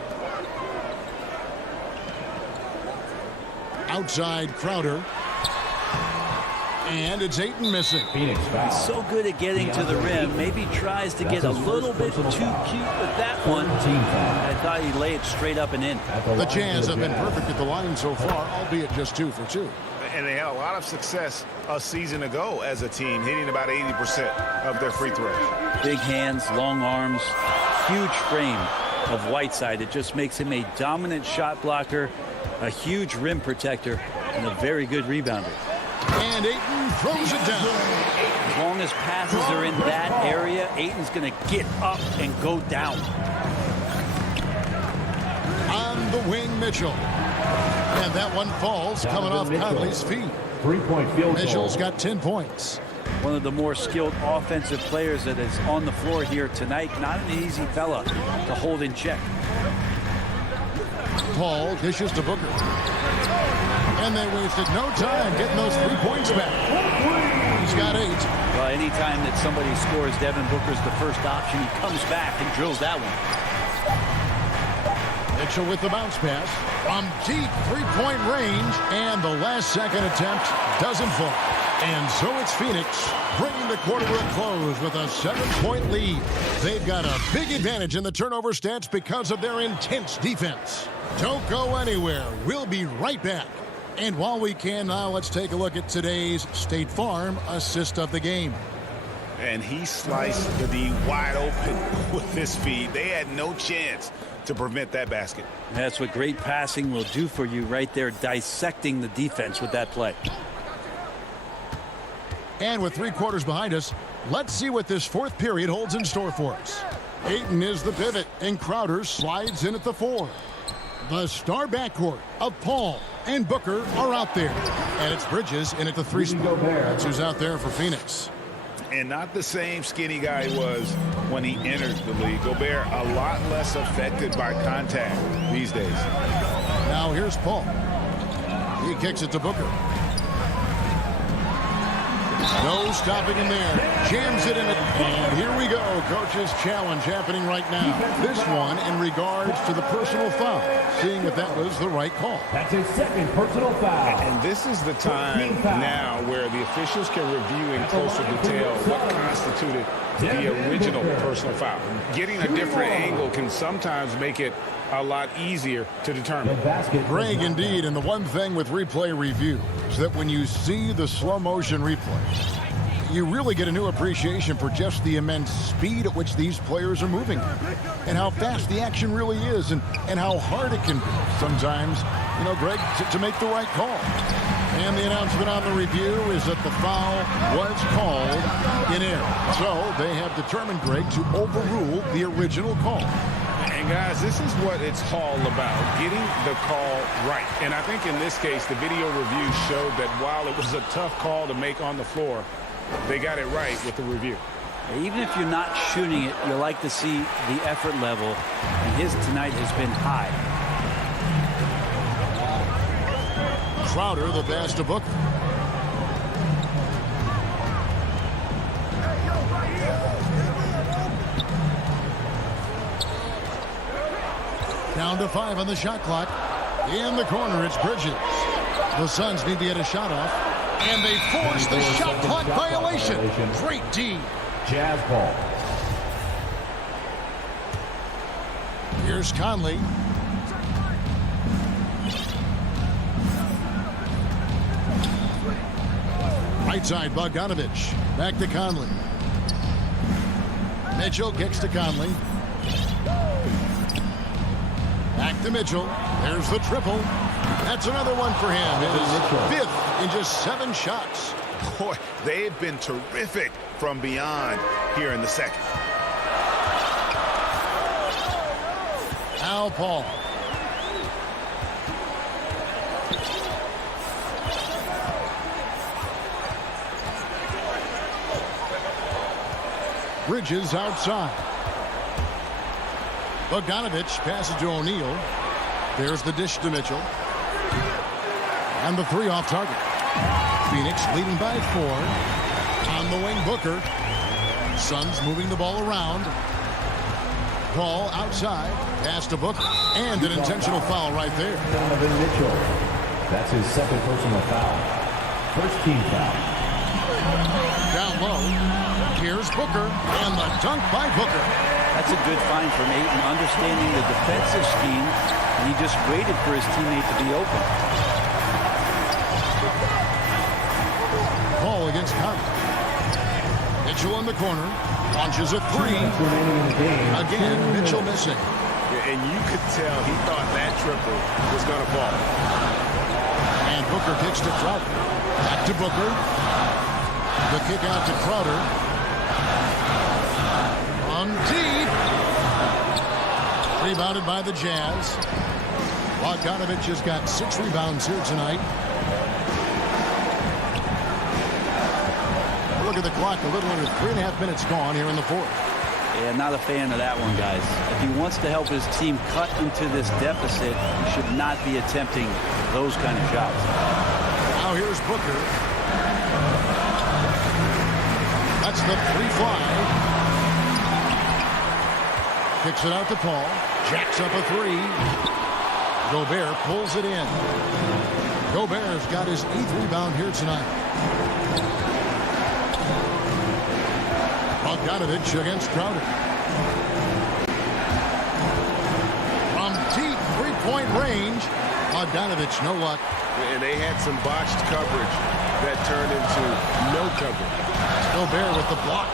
Outside Crowder. And it's Ayton missing. He's so good at getting to the rim. Maybe tries to get a little bit too cute with that one. I thought he'd lay it straight up and in. The Jazz have been perfect at the line so far, albeit just 2 for 2. And they had a lot of success a season ago as a team, hitting about 80% of their free throws. Big hands, long arms, huge frame of Whiteside. It just makes him a dominant shot blocker, a huge rim protector, and a very good rebounder. And Ayton throws it down. As long as passes are in that area, Ayton's going to get up and go down. On the wing, Mitchell. And that one falls, coming off Conley's feet. 3-point field goal. Mitchell's got 10 points. One of the more skilled offensive players that is on the floor here tonight. Not an easy fella to hold in check. Paul dishes to Booker. And they wasted no time getting those 3 points back. He's got 8. Well, anytime that somebody scores, Devin Booker's the first option. He comes back and drills that one. Mitchell with the bounce pass from deep 3-point range, and the last second attempt doesn't fall. And so it's Phoenix bringing the quarter to a close with a 7-point lead. They've got a big advantage in the turnover stats because of their intense defense. Don't go anywhere. We'll be right back. And while we can now, let's take a look at today's State Farm assist of the game. And he sliced the D wide open with his feet. They had no chance to prevent that basket. That's what great passing will do for you right there, dissecting the defense with that play. And with 3 quarters behind us, let's see what this 4th period holds in store for us. Ayton is the pivot, and Crowder slides in at the 4. The star backcourt of Paul and Booker are out there. And it's Bridges in at the 3 spot. That's who's out there for Phoenix. and not the same skinny guy he was when he entered the league. Gobert a lot less affected by contact these days. Now here's Paul. He kicks it to Booker. No stopping him there. Jams it in. And here we go. Coach's challenge happening right now. This one in regards to the personal foul. Seeing if that was the right call. That's his second personal foul. And this is the time now where the officials can review in closer detail what constituted the original personal foul. Getting a different angle can sometimes make it a lot easier to determine. Greg, indeed, and the one thing with replay review is that when you see the slow motion replay, you really get a new appreciation for just the immense speed at which these players are moving and how fast the action really is and how hard it can be sometimes, you know, Greg, to make the right call. And the announcement on the review is that the foul was called in error. So they have determined, Greg, to overrule the original call. And guys, this is what it's all about, getting the call right. And I think in this case, the video review showed that while it was a tough call to make on the floor, they got it right with the review. Even if you're not shooting it, you like to see the effort level, and his tonight has been high. Crowder, the pass to Booker. Down to 5 on the shot clock. In the corner, it's Bridges. The Suns need to get a shot off. And they force the shot clock violation. Great D. Jazz ball. Here's Conley. Right side, Bogdanovich. Back to Conley. Mitchell kicks to Conley. Back to Mitchell. There's the triple. That's another one for him. His 5th in just 7 shots. Boy, they've been terrific from beyond here in the second. Al Paul. Bridges outside. Bogdanovich passes to O'Neal. There's the dish to Mitchell. And the 3 off target. Phoenix leading by 4. On the wing, Booker. Suns moving the ball around. Paul outside. Pass to Booker. And an intentional foul right there. Donovan Mitchell. That's his second personal foul. First team foul. Down low. Here's Booker. And the dunk by Booker. That's a good find from Ayton, understanding the defensive scheme, and he just waited for his teammate to be open. Ball against Conley. Mitchell in the corner. Launches a 3. Again, Mitchell missing. And you could tell he thought that triple was going to fall. And Booker kicks to Crowder. Back to Booker. The kick out to Crowder. On deep. Rebounded by the Jazz. Bogdanovich has got 6 rebounds here tonight. Look at the clock, a little under 3.5 minutes gone here in the 4th. Yeah, not a fan of that one, guys. If he wants to help his team cut into this deficit, he should not be attempting those kind of shots. Now here's Booker. That's the 3 fly. Kicks it out to Paul. Jacks up a 3. Gobert pulls it in. Gobert's got his 8th rebound here tonight. Bogdanovich against Crowder. From deep 3-point range. Bogdanovich, no luck. And they had some botched coverage that turned into no coverage. Gobert with the block.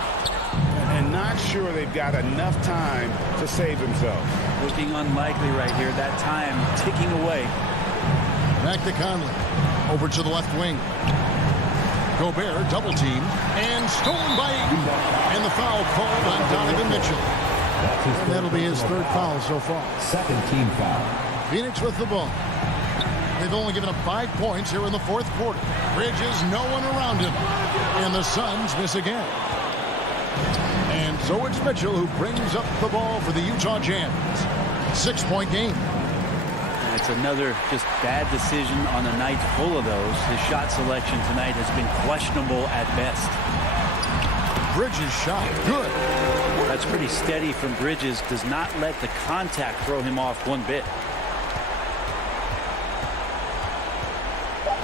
And not sure they've got enough time to save themselves. Looking unlikely right here. That time ticking away. Back to Conley. Over to the left wing. Gobert double team and stolen by Ayton. And the foul called on Donovan Mitchell. And that'll be his 3rd foul so far. Second team foul. Phoenix with the ball. They've only given up 5 points here in the 4th quarter. Bridges, no one around him. And the Suns miss again. So it's Mitchell who brings up the ball for the Utah Jazz. 6-point game. It's another just bad decision on a night full of those. His shot selection tonight has been questionable at best. Bridges shot. Good. That's pretty steady from Bridges. Does not let the contact throw him off one bit.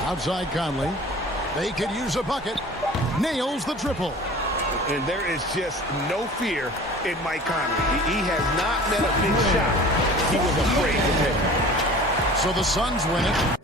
Outside Conley. They could use a bucket. Nails the triple. And there is just no fear in Mike Conley. He has not met a big shot he was afraid to take. So the Suns win it.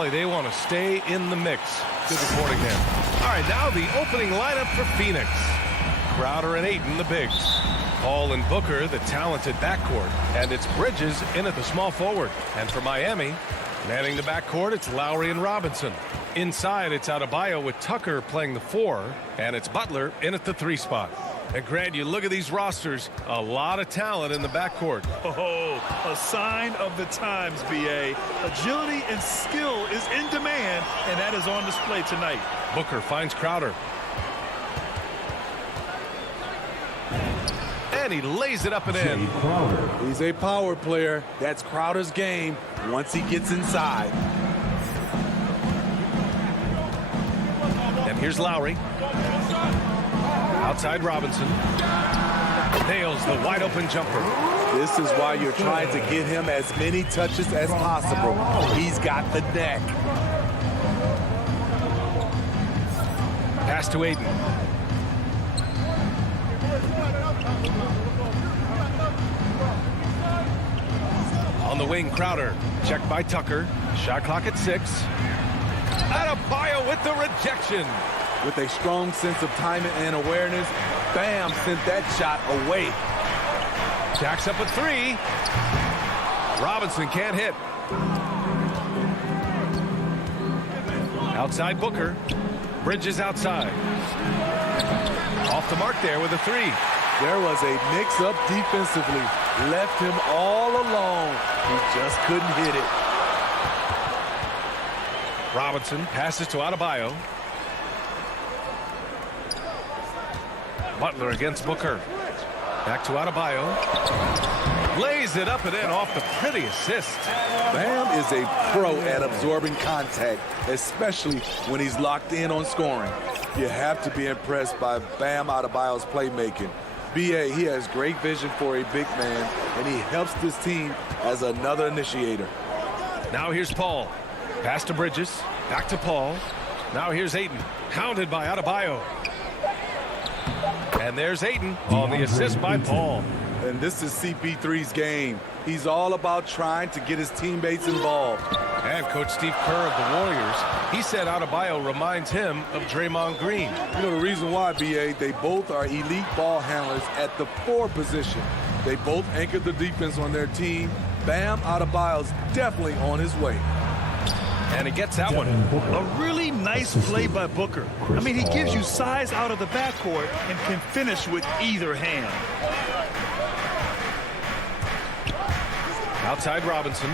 Valley, they want to stay in the mix. Good reporting there. All right, now the opening lineup for Phoenix. Crowder and Ayton, the bigs. Paul and Booker, the talented backcourt. And it's Bridges in at the small forward. And for Miami, manning the backcourt, it's Lowry and Robinson. Inside, it's Adebayo with Tucker playing the 4. And it's Butler in at the 3 spot. And Grant, you look at these rosters, a lot of talent in the backcourt. Oh, a sign of the times, BA. Agility and skill is in demand, and that is on display tonight. Booker finds Crowder. And he lays it up and in. He's a power player. That's Crowder's game once he gets inside. And here's Lowry. Outside Robinson. Nails the wide open jumper. This is why you're trying to get him as many touches as possible. He's got the neck. Pass to Ayton. On the wing, Crowder. Checked by Tucker. Shot clock at 6. Adebayo with the rejection. With a strong sense of timing and awareness, Bam sent that shot away. Jacks up with 3. Robinson can't hit. Outside Booker. Bridges outside. Off the mark there with a 3. There was a mix-up defensively. Left him all alone. He just couldn't hit it. Robinson passes to Adebayo. Butler against Booker. Back to Adebayo. Lays it up and in off the pretty assist. Bam is a pro at absorbing contact, especially when he's locked in on scoring. You have to be impressed by Bam Adebayo's playmaking. BA, he has great vision for a big man, and he helps this team as another initiator. Now here's Paul. Pass to Bridges. Back to Paul. Now here's Ayton. Hounded by Adebayo. And there's Ayton on the assist by Paul. And this is CP3's game. He's all about trying to get his teammates involved. And Coach Steve Kerr of the Warriors, he said Adebayo reminds him of Draymond Green. You know the reason why, BA, they both are elite ball handlers at the 4 position. They both anchor the defense on their team. Bam Adebayo's definitely on his way. And he gets that one. A really nice play by Booker. I mean, he gives you size out of the backcourt and can finish with either hand. Outside Robinson.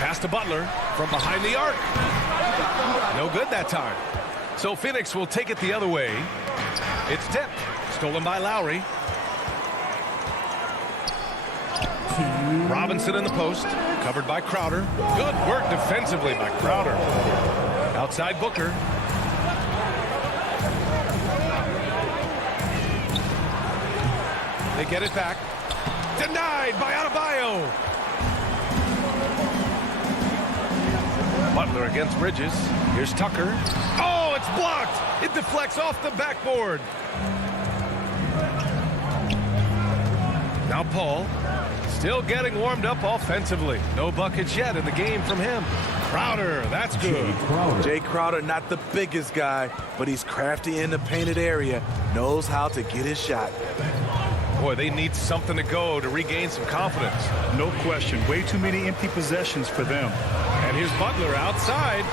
Pass to Butler from behind the arc. No good that time. So Phoenix will take it the other way. It's tipped. Stolen by Lowry. Robinson in the post. Covered by Crowder. Good work defensively by Crowder. Outside Booker. They get it back. Denied by Adebayo. Butler against Bridges. Here's Tucker. Oh, it's blocked. It deflects off the backboard. Now Paul. Still getting warmed up offensively. No buckets yet in the game from him. Crowder, that's good. Jay Crowder, not the biggest guy, but he's crafty in the painted area. Knows how to get his shot. Boy, they need something to go to regain some confidence. No question. Way too many empty possessions for them. And here's Butler outside.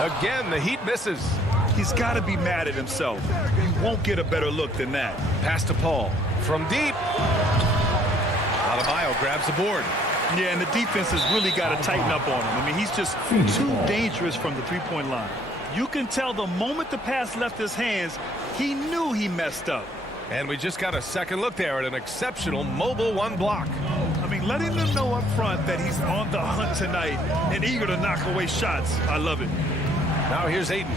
Again, the Heat misses. He's got to be mad at himself. You won't get a better look than that. Pass to Paul. From deep. Adebayo grabs the board. Yeah, and the defense has really got to tighten up on him. I mean, he's just too dangerous from the three-point line. You can tell the moment the pass left his hands, he knew he messed up. And we just got a second look there at an exceptional mobile 1 block. I mean, letting them know up front that he's on the hunt tonight and eager to knock away shots. I love it. Now here's Ayton.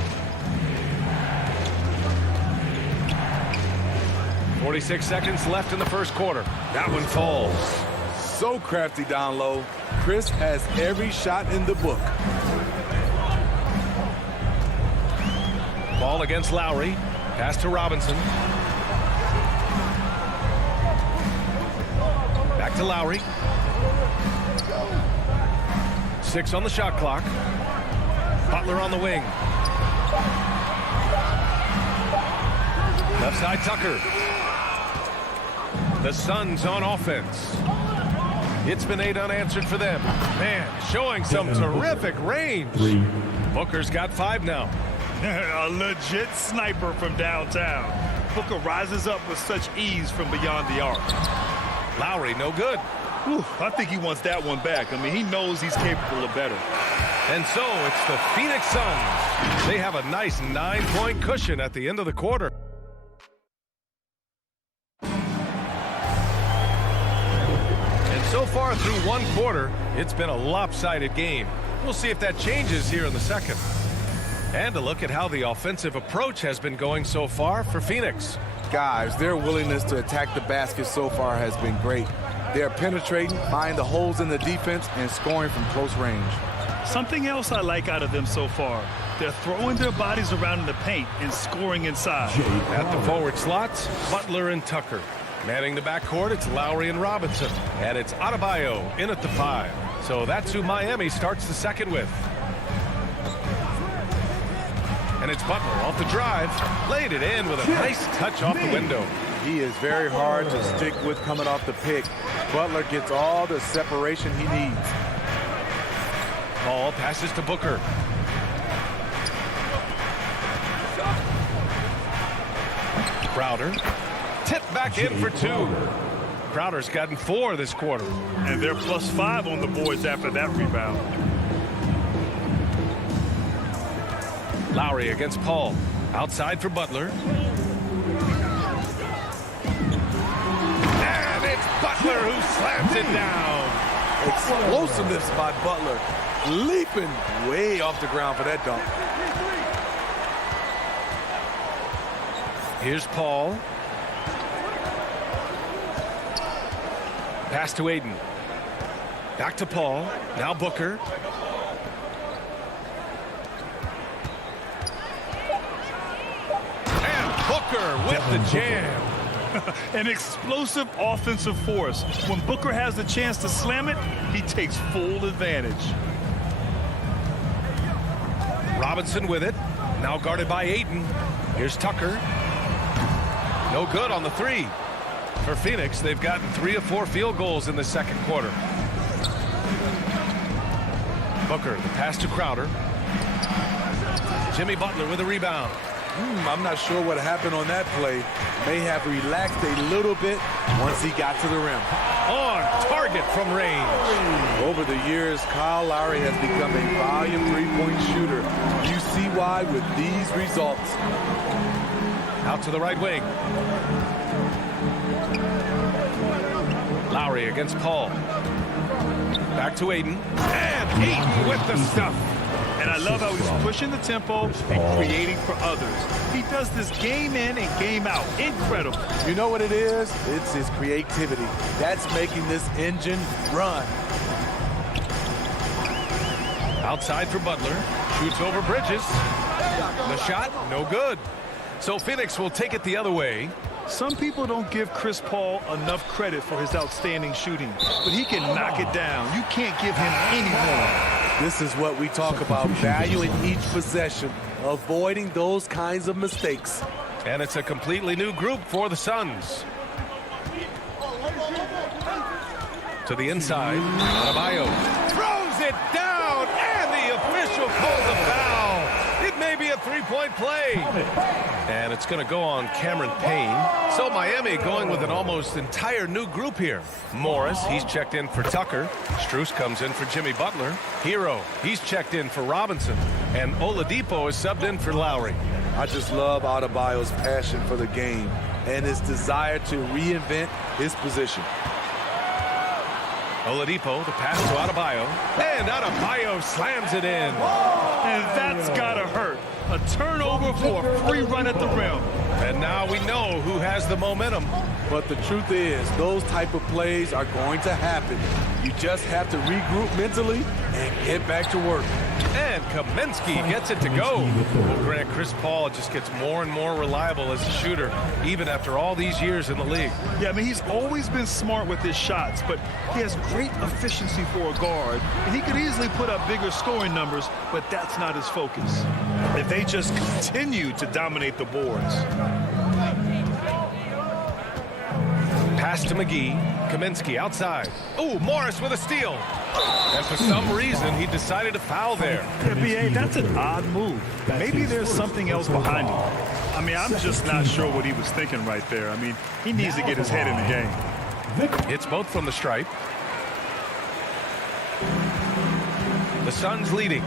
46 seconds left in the first quarter. That one falls. So crafty down low. Chris has every shot in the book. Ball against Lowry. Pass to Robinson. Back to Lowry. 6 on the shot clock. Butler on the wing. Left side, Tucker. The Suns on offense. It's been 8 unanswered for them. Man, showing some terrific range. Booker's got 5 now. A legit sniper from downtown. Booker rises up with such ease from beyond the arc. Lowry, no good. Whew, I think he wants that one back. I mean, he knows he's capable of better. And so it's the Phoenix Suns. They have a nice 9-point cushion at the end of the quarter. And so far through one quarter, it's been a lopsided game. We'll see if that changes here in the second. And a look at how the offensive approach has been going so far for Phoenix. Guys, their willingness to attack the basket so far has been great. They're penetrating, finding the holes in the defense, and scoring from close range. Something else I like out of them so far. They're throwing their bodies around in the paint and scoring inside. At the forward slots, Butler and Tucker. Manning the backcourt, it's Lowry and Robinson. And it's Adebayo in at the 5. So that's who Miami starts the second with. And it's Butler off the drive. Laid it in with a nice touch off the window. He is very hard to stick with coming off the pick. Butler gets all the separation he needs. Ball passes to Booker. Crowder. Tipped back in for 2. Crowder's gotten 4 this quarter. And they're +5 on the boards after that rebound. Lowry against Paul. Outside for Butler. And it's Butler who slams it down. Explosiveness by Butler. Leaping way off the ground for that dunk. Here's Paul. Pass to Aiden. Back to Paul. Now Booker. And Booker with the jam. An explosive offensive force. When Booker has the chance to slam it, he takes full advantage. Robinson with it. Now guarded by Aiden. Here's Tucker. No good on the 3. For Phoenix, they've gotten 3 of 4 field goals in the second quarter. Booker, the pass to Crowder. Jimmy Butler with a rebound. I'm not sure what happened on that play. May have relaxed a little bit once he got to the rim. On target from range. Over the years, Kyle Lowry has become a volume 3-point shooter. You see why with these results. Out to the right wing. Lowry against Paul. Back to Aiden. And Aiden with the stuff. And I love how he's pushing the tempo and creating for others. He does this game in and game out. Incredible. You know what it is? It's his creativity. That's making this engine run. Outside for Butler. Shoots over Bridges. The shot, no good. So Phoenix will take it the other way. Some people don't give Chris Paul enough credit for his outstanding shooting, but he can knock it down. You can't give him any more. This is what we talk about, valuing each possession, avoiding those kinds of mistakes. And it's a completely new group for the Suns. To the inside, Adebayo throws it down, and the official calls a foul. It may be a 3-point play. And it's going to go on Cameron Payne. So Miami going with an almost entire new group here. Morris, he's checked in for Tucker. Strus comes in for Jimmy Butler. Hero, he's checked in for Robinson. And Oladipo is subbed in for Lowry. I just love Adebayo's passion for the game and his desire to reinvent his position. Oladipo, the pass to Adebayo. And Adebayo slams it in. And that's gotta hurt. A turnover for a free run at the rim. And now we know who has the momentum. But the truth is, those type of plays are going to happen. You just have to regroup mentally and get back to work. And Kaminsky gets it to go. Well, Grant, Chris Paul just gets more and more reliable as a shooter, even after all these years in the league. Yeah, I mean, he's always been smart with his shots, but he has great efficiency for a guard. And he could easily put up bigger scoring numbers, but that's not his focus. If they just continue to dominate the boards. Pass to McGee. Kaminsky outside. Ooh, Morris with a steal. And for some reason, he decided to foul there. Yeah, B.A., that's an odd move. Maybe there's something else behind it. I mean, I'm just not sure what he was thinking right there. I mean, he needs to get his head in the game. It's both from the stripe. The Suns leading.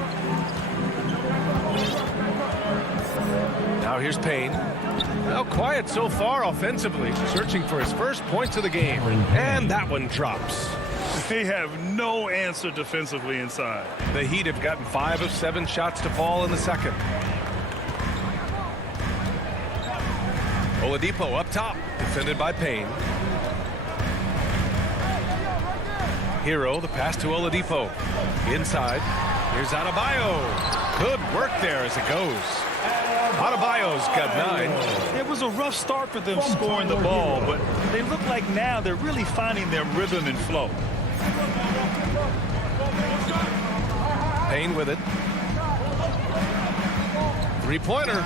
Now here's Payne. Now quiet so far offensively, searching for his first points of the game. And that one drops. They have no answer defensively inside. The Heat have gotten 5 of 7 shots to fall in the second. Oladipo up top, defended by Payne. Hero, the pass to Oladipo. Inside, here's Adebayo. Good work there as it goes. Adebayo's got 9. It was a rough start for them scoring the ball, but they look like now they're really finding their rhythm and flow. Payne with it. Three-pointer.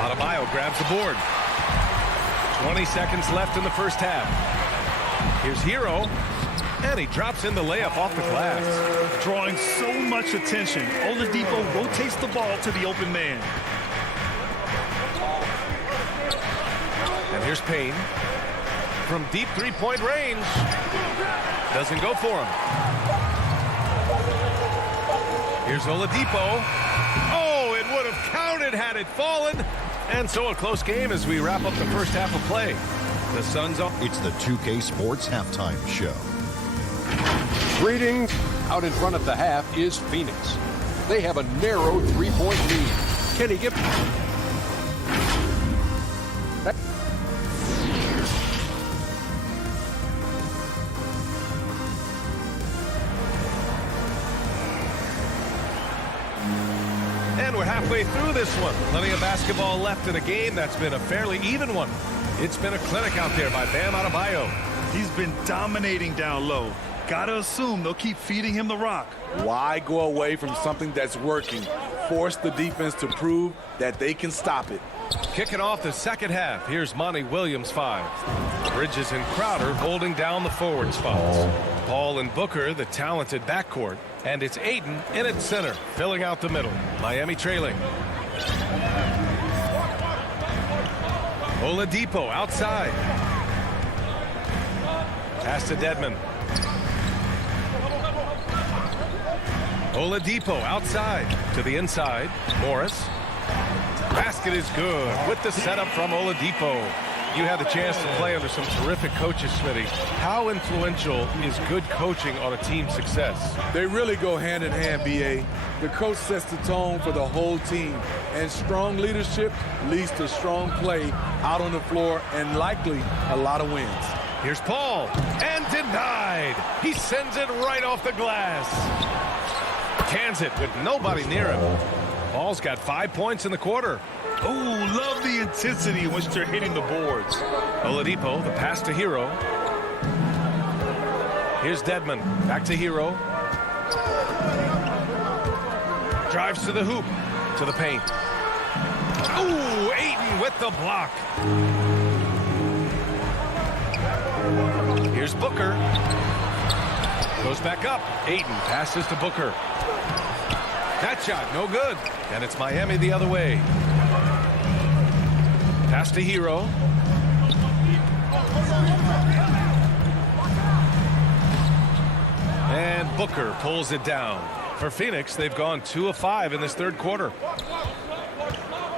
Adebayo grabs the board. 20 seconds left in the first half. Here's Hero. And he drops in the layup off the glass. Drawing so much attention, Oladipo rotates the ball to the open man. And here's Payne. From deep three-point range. Doesn't go for him. Here's Oladipo. Oh, it would have counted had it fallen. And so a close game as we wrap up the first half of play. The Suns are... It's the 2K Sports Halftime Show. Greetings. Out in front of the half is Phoenix. They have a narrow three-point lead. Can he get... And we're halfway through this one. Plenty of basketball left in a game that's been a fairly even one. It's been a clinic out there by Bam Adebayo. He's been dominating down low. Gotta assume they'll keep feeding him the rock. Why go away from something that's working? Force the defense to prove that they can stop it. Kicking off the second half, here's Monty Williams 5. Bridges and Crowder holding down the forward spots. Paul and Booker, the talented backcourt. And it's Ayton in at center, filling out the middle. Miami trailing. Oladipo outside. Pass to Dedmon. Oladipo outside to the inside. Morris. Basket is good with the setup from Oladipo. You had the chance to play under some terrific coaches, Smitty. How influential is good coaching on a team's success? They really go hand in hand, B.A. The coach sets the tone for the whole team, and strong leadership leads to strong play out on the floor and likely a lot of wins. Here's Paul, and denied. He sends it right off the glass. Cans it with nobody near him. Paul's got 5 points in the quarter. Oh, love the intensity in which they're hitting the boards. Oladipo, the pass to Hero. Here's Dedmon, back to Hero. Drives to the hoop, to the paint. Ooh, Ayton with the block. Here's Booker. Goes back up. Ayton passes to Booker. That shot, no good. And it's Miami the other way. Pass to Hero. And Booker pulls it down. For Phoenix, they've gone 2 of 5 in this third quarter.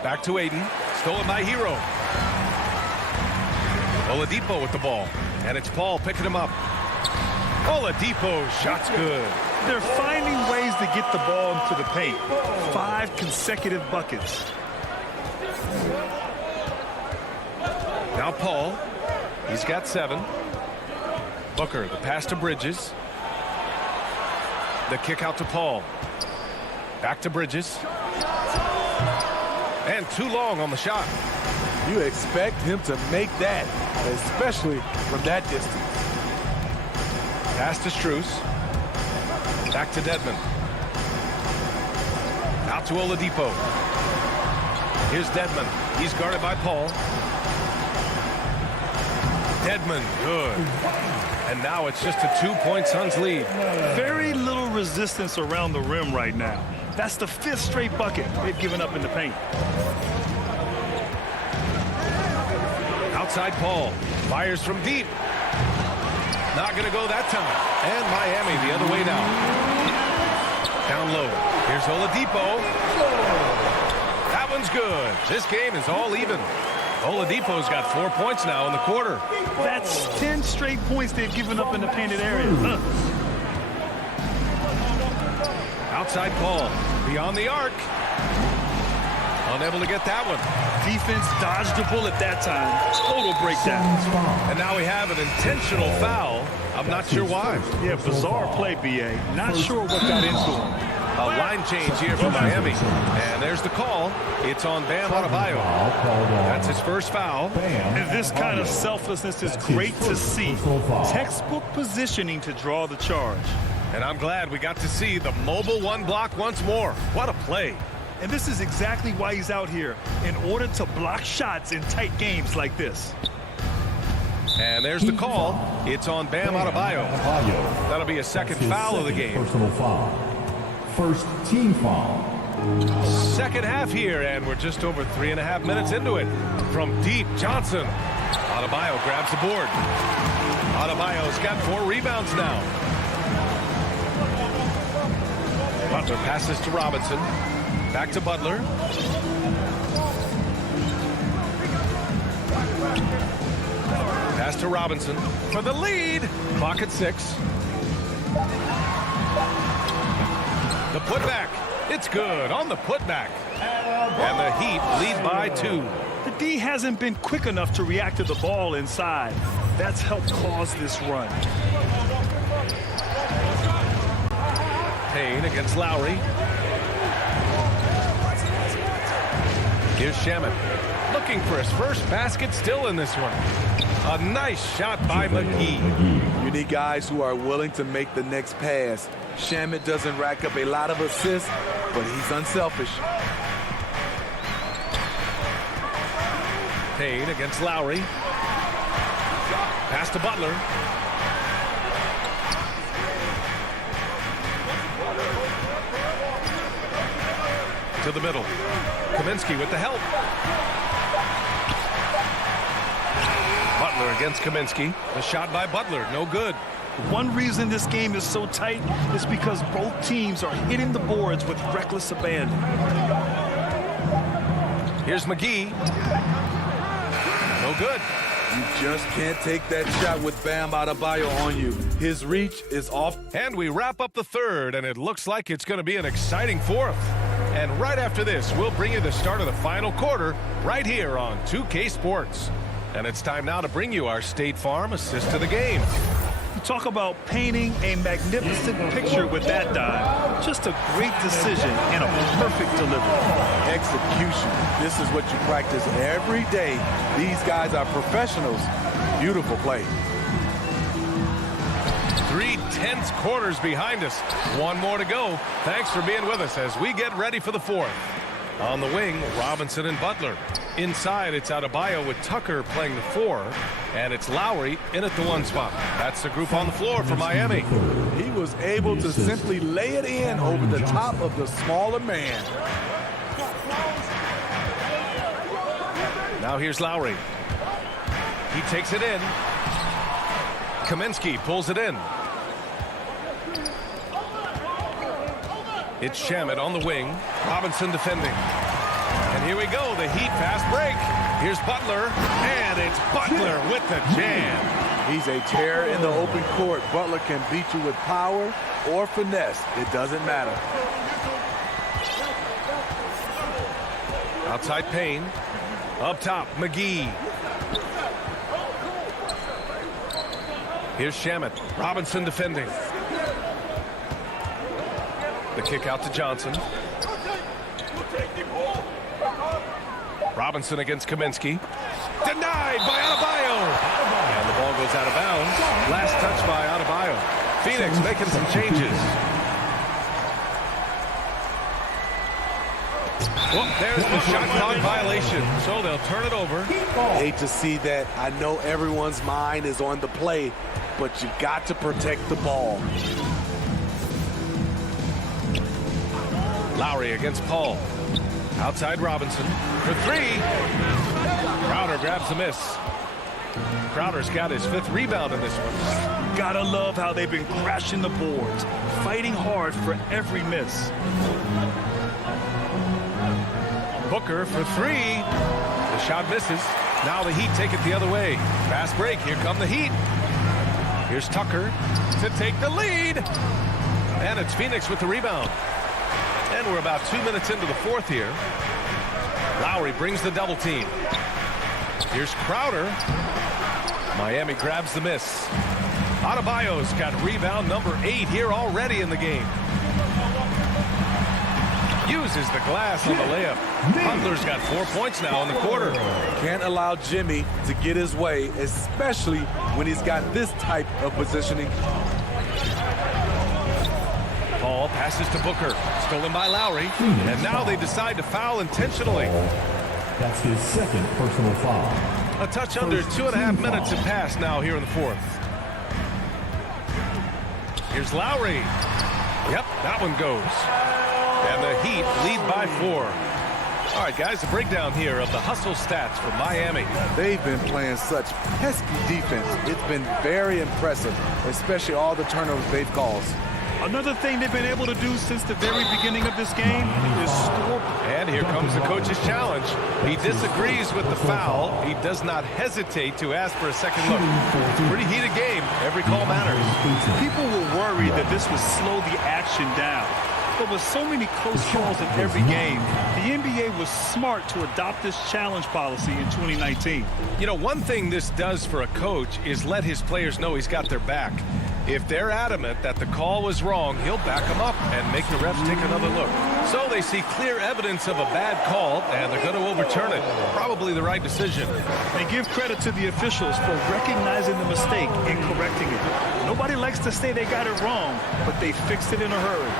Back to Ayton. Stolen by Hero. Oladipo with the ball. And it's Paul picking him up. Oladipo, shot's good. They're finding ways to get the ball into the paint. 5 consecutive buckets. Now Paul. He's got 7. Booker, the pass to Bridges. The kick out to Paul. Back to Bridges. And too long on the shot. You expect him to make that, especially from that distance. Pass to Strus. Back to Dedmon. Out to Oladipo. Here's Dedmon. He's guarded by Paul. Dedmon, good. And now it's just a 2-point Suns lead. Very little resistance around the rim right now. That's the 5th straight bucket they've given up in the paint. Outside Paul. Fires from deep. Not going to go that time. And Miami the other way now. Down low. Here's Oladipo. That one's good. This game is all even. Oladipo's got 4 points now in the quarter. That's 10 straight points they've given up in the painted area. Outside Paul. Beyond the arc. Unable to get that one. Defense dodged the bullet that time. Total breakdown. And now we have an intentional foul. I'm not sure why. Yeah, bizarre play, B.A. Not sure what got into him. A line change here for Miami. And there's the call. It's on Bam Adebayo. That's his first foul. And this kind of selflessness is great to see. Textbook positioning to draw the charge. And I'm glad we got to see the mobile one block once more. What a play. And this is exactly why he's out here, in order to block shots in tight games like this. And there's the call. It's on Bam Adebayo. That'll be a second foul of the game. Personal foul. First team foul. Second half here, and we're just over 3.5 minutes into it. From deep, Johnson. Adebayo grabs the board. Adebayo's got 4 rebounds now. Butler passes to Robinson. Back to Butler. Pass to Robinson for the lead. Clock at 6. The putback. It's good on the putback. And the Heat lead by 2. The D hasn't been quick enough to react to the ball inside. That's helped cause this run. Payne against Lowry. Here's Shamet. Looking for his first basket, still in this one. A nice shot by McGee. You need guys who are willing to make the next pass. Shamet doesn't rack up a lot of assists, but he's unselfish. Payne against Lowry. Pass to Butler. To the middle. Kaminsky with the help. Butler against Kaminsky. The shot by Butler, no good. One reason this game is so tight is because both teams are hitting the boards with reckless abandon. Here's McGee. No good. You just can't take that shot with Bam Adebayo on you. His reach is off. And we wrap up the third, and it looks like it's going to be an exciting fourth. And right after this, we'll bring you the start of the final quarter right here on 2K Sports. And it's time now to bring you our State Farm assist to the game. You talk about painting a magnificent picture with that dive. Just a great decision and a perfect delivery. Execution. This is what you practice every day. These guys are professionals. Beautiful play. 3 tense quarters behind us. One more to go. Thanks for being with us as we get ready for the fourth. On the wing, Robinson and Butler. Inside, it's Adebayo with Tucker playing the 4, and it's Lowry in at the 1 spot. That's the group on the floor for Miami. He was able to simply lay it in over the top of the smaller man. Now here's Lowry. He takes it in. Kaminsky pulls it in. It's Shamet on the wing. Robinson defending. And here we go, the Heat fast break. Here's Butler, and it's Butler with the jam. He's a terror in the open court. Butler can beat you with power or finesse. It doesn't matter. Outside Payne. Up top, McGee. Here's Shamet. Robinson defending. The kick out to Johnson. Robinson against Kaminsky. Denied by Adebayo. And the ball goes out of bounds. Last touch by Adebayo. Phoenix making some changes. Oh, there's the shot clock violation. So they'll turn it over. Hate to see that. I know everyone's mind is on the play, but you got to protect the ball. Lowry against Paul. Outside Robinson for three. Crowder grabs the miss. Crowder's got his 5th rebound in this one. Gotta love how they've been crashing the boards, fighting hard for every miss. Booker for three. The shot misses. Now the Heat take it the other way. Fast break. Here come the Heat. Here's Tucker to take the lead. And it's Phoenix with the rebound. And we're about 2 minutes into the 4th here. Lowry brings the double team. Here's Crowder. Miami grabs the miss. Adebayo's got rebound number 8 here already in the game. Uses the glass on the layup. Butler's got 4 points now in the quarter. Can't allow Jimmy to get his way, especially when he's got this type of positioning. Paul passes to Booker. Stolen by Lowry. And now they decide to foul intentionally. That's his 2nd personal foul. A touch under 2.5 minutes have passed now here in the 4th. Here's Lowry. Yep, that one goes. And the Heat lead by 4. All right, guys, a breakdown here of the hustle stats for Miami. They've been playing such pesky defense. It's been very impressive, especially all the turnovers they've caused. Another thing they've been able to do since the very beginning of this game is score. And here comes the coach's challenge. He disagrees with the foul. He does not hesitate to ask for a second look. It's a pretty heated game. Every call matters. People were worried that this would slow the action down. But with so many close calls in every game, the NBA was smart to adopt this challenge policy in 2019. You know, one thing this does for a coach is let his players know he's got their back. If they're adamant that the call was wrong, he'll back them up and make the refs take another look. So they see clear evidence of a bad call, and they're going to overturn it. Probably the right decision. They give credit to the officials for recognizing the mistake and correcting it. Nobody likes to say they got it wrong, but they fixed it in a hurry.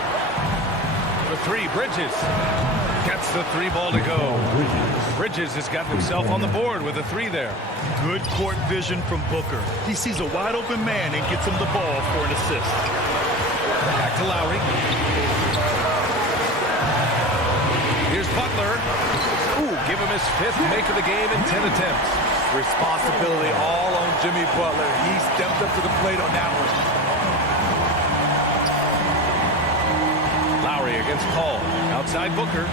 For three, Bridges gets the 3 ball to go. Bridges has gotten himself on the board with a 3 there. Good court vision from Booker. He sees a wide open man and gets him the ball for an assist. Back to Lowry. Here's Butler. Ooh, give him his 5th make of the game in 10 attempts. Responsibility all on Jimmy Butler. He stepped up to the plate on that one. Lowry against Paul. Outside Booker.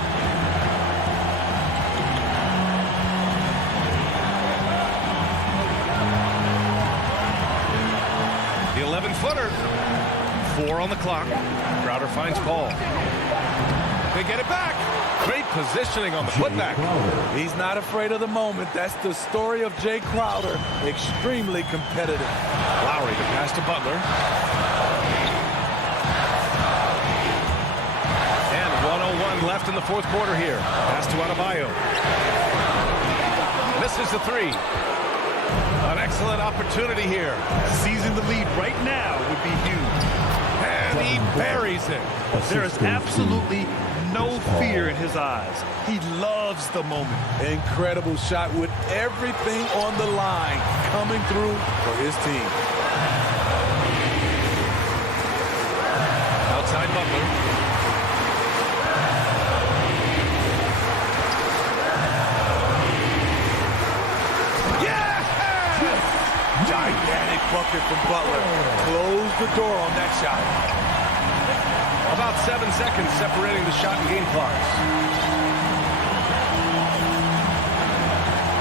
The 11-footer. 4 on the clock. Crowder finds Paul. They get it back. Great positioning on the putback. He's not afraid of the moment. That's the story of Jay Crowder. Extremely competitive. Lowry to pass to Butler. And 1:01 left in the 4th quarter here. Pass to Adebayo. Misses the 3. An excellent opportunity here. Seizing the lead right now would be huge. And he buries it. There is absolutely no fear in his eyes. He loves the moment. Incredible shot with everything on the line coming through for his team. Outside Butler. Gigantic bucket from Butler. Close the door on that shot. About 7 seconds separating the shot and game clocks.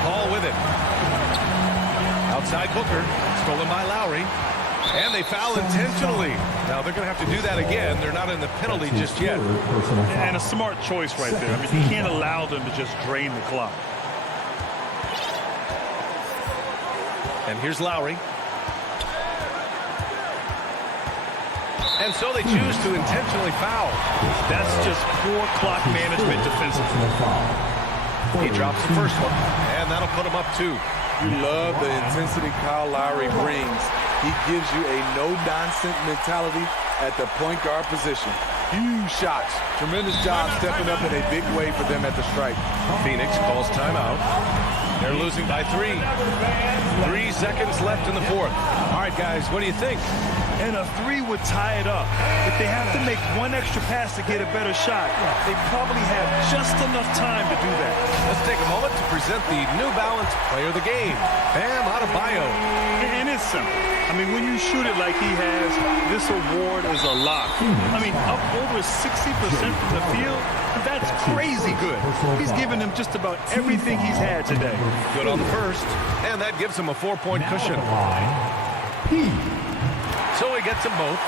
Paul with it. Outside Booker. Stolen by Lowry. And they foul intentionally. Now they're going to have to do that again. They're not in the penalty just yet. And a smart choice right there. I mean, you can't allow them to just drain the clock. And here's Lowry. And so they choose to intentionally foul. That's just poor clock management defensively. He drops the first one, and that'll put him up 2. You love the intensity Kyle Lowry brings. He gives you a no-nonsense mentality at the point guard position. Huge shots. Tremendous job stepping up in a big way for them at the stripe. Phoenix calls timeout. They're losing by 3. 3 seconds left in the fourth. All right, guys, what do you think? And a 3 would tie it up. If they have to make one extra pass to get a better shot, they probably have just enough time to do that. Let's take a moment to present the New Balance Player of the Game, Bam Adebayo. And it's simple. I mean, when you shoot it like he has, this award is a lock. I mean, up over 60% from the field, that's crazy good. He's given them just about everything he's had today. Good on the first, and that gives him a 4-point cushion. So he gets them both,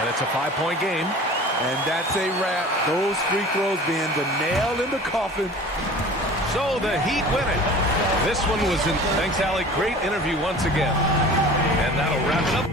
and it's a 5-point game. And that's a wrap. Those free throws being the nail in the coffin. So the Heat win it. This one was in. Thanks, Allie. Great interview once again. And that'll wrap it up.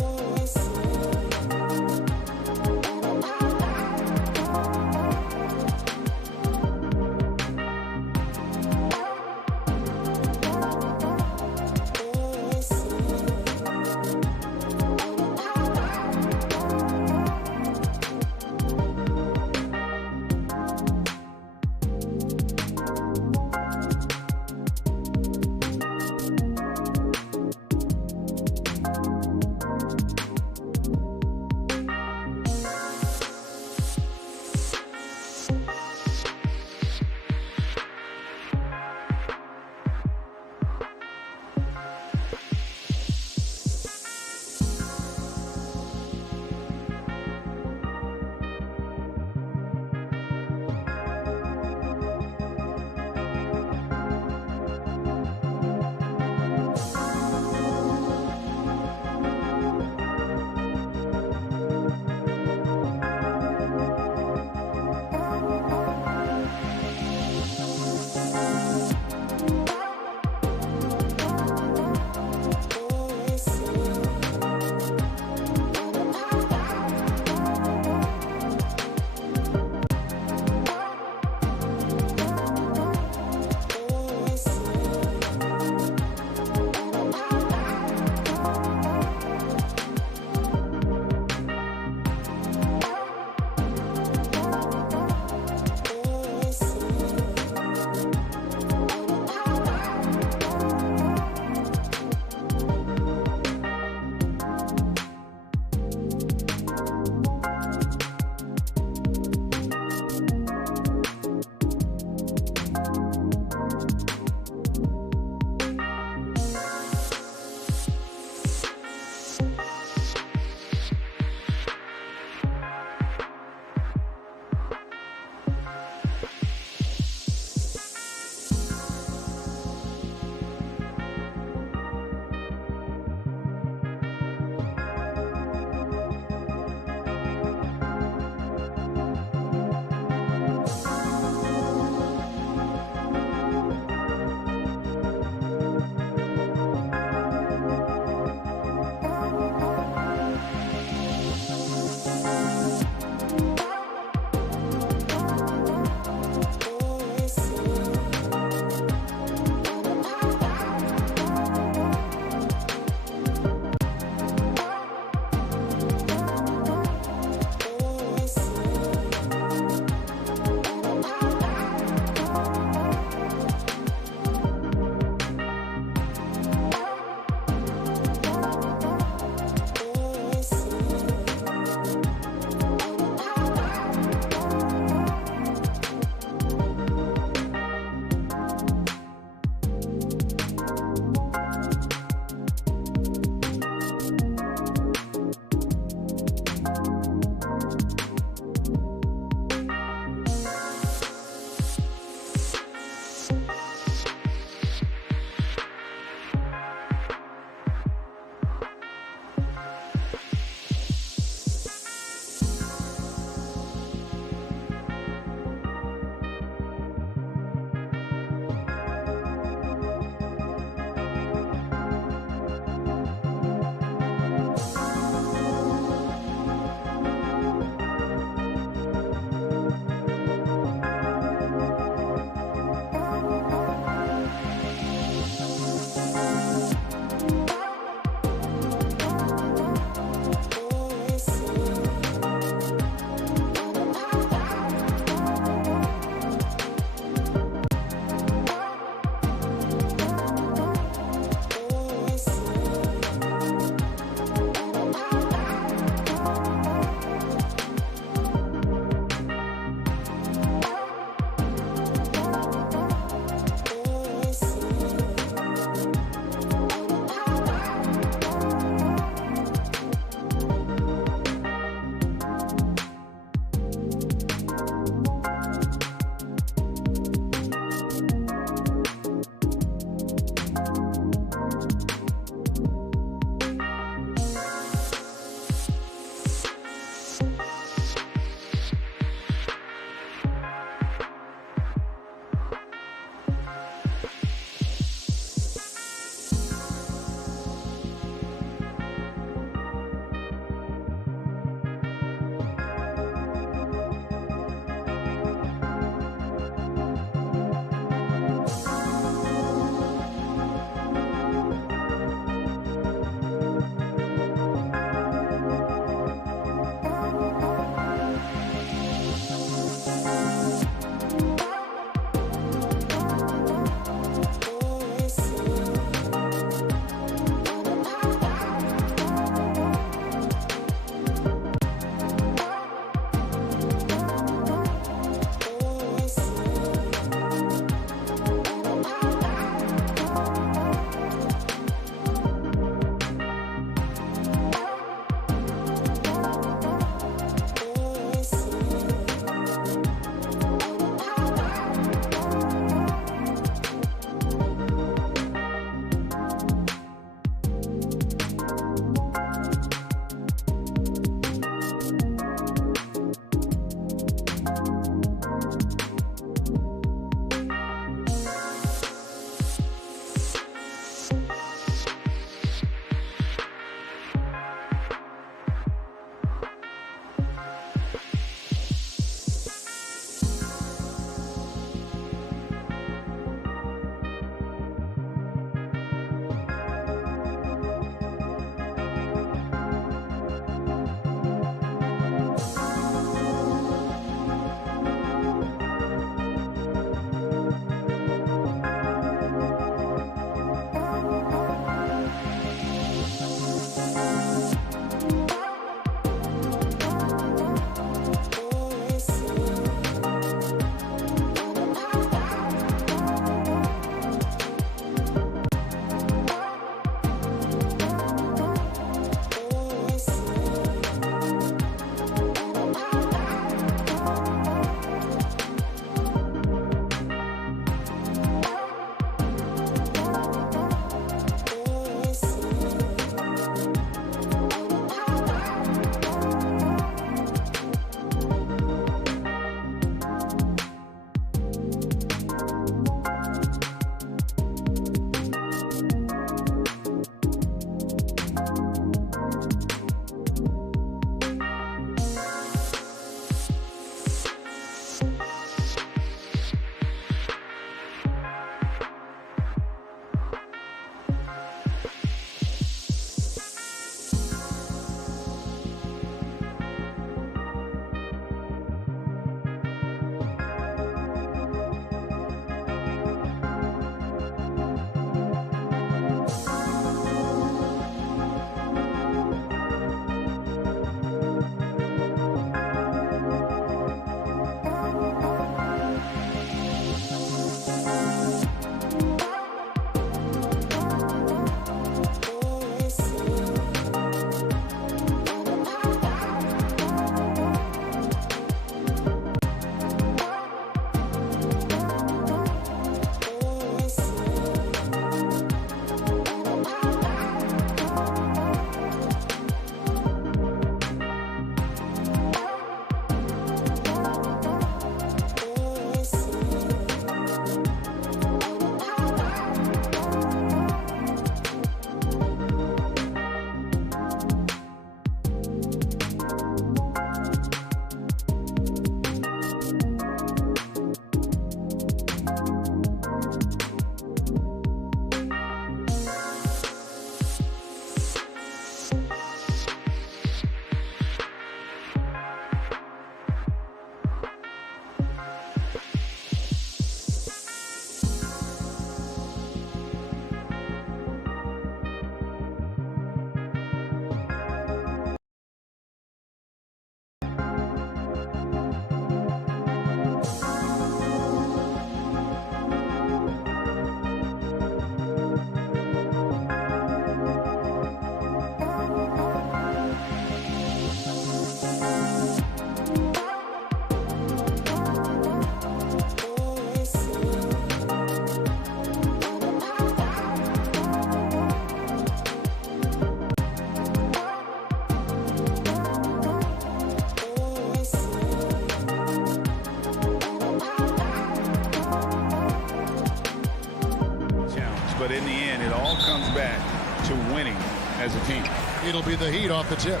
back to winning as a team. It'll be the Heat off the tip.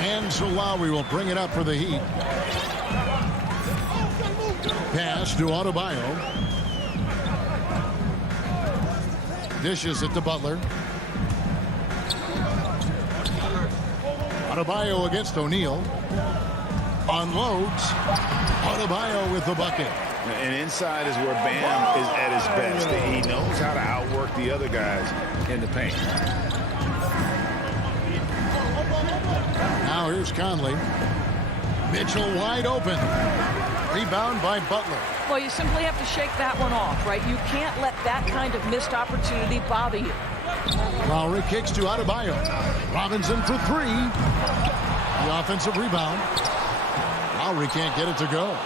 And so Lowry will bring it up for the Heat. Pass to Adebayo. Dishes it to Butler. Adebayo against O'Neal. Unloads. Adebayo with the bucket. And inside is where Bam is at his best. He knows how to outwork the other guys in the paint. Now here's Conley. Mitchell wide open. Rebound by Butler. Well, you simply have to shake that one off, right? You can't let that kind of missed opportunity bother you. Lowry kicks to Adebayo. Robinson for three. The offensive rebound. Lowry can't get it to go.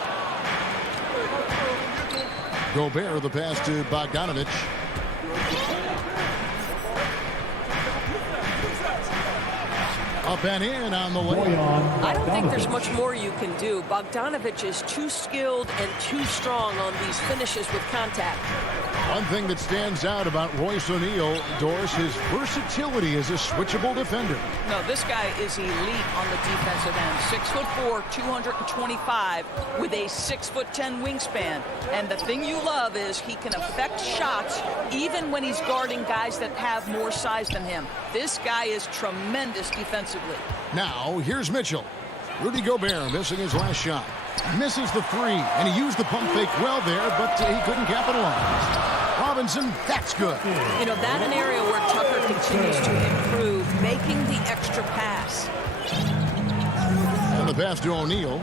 Gobert the pass to Bogdanovich. Up and in on the way. I don't think there's much more you can do. Bogdanovich is too skilled and too strong on these finishes with contact. One thing that stands out about Royce O'Neal, Doris, his versatility as a switchable defender. No, this guy is elite on the defensive end. 6'4", 225 with a 6'10" wingspan. And the thing you love is he can affect shots even when he's guarding guys that have more size than him. This guy is tremendous defensively. Now, here's Mitchell. Rudy Gobert missing his last shot. Misses the three, and he used the pump fake well there, but he couldn't capitalize. Robinson, that's good. You know, that's an area where Tucker continues to improve, making the extra pass. And the pass to O'Neal.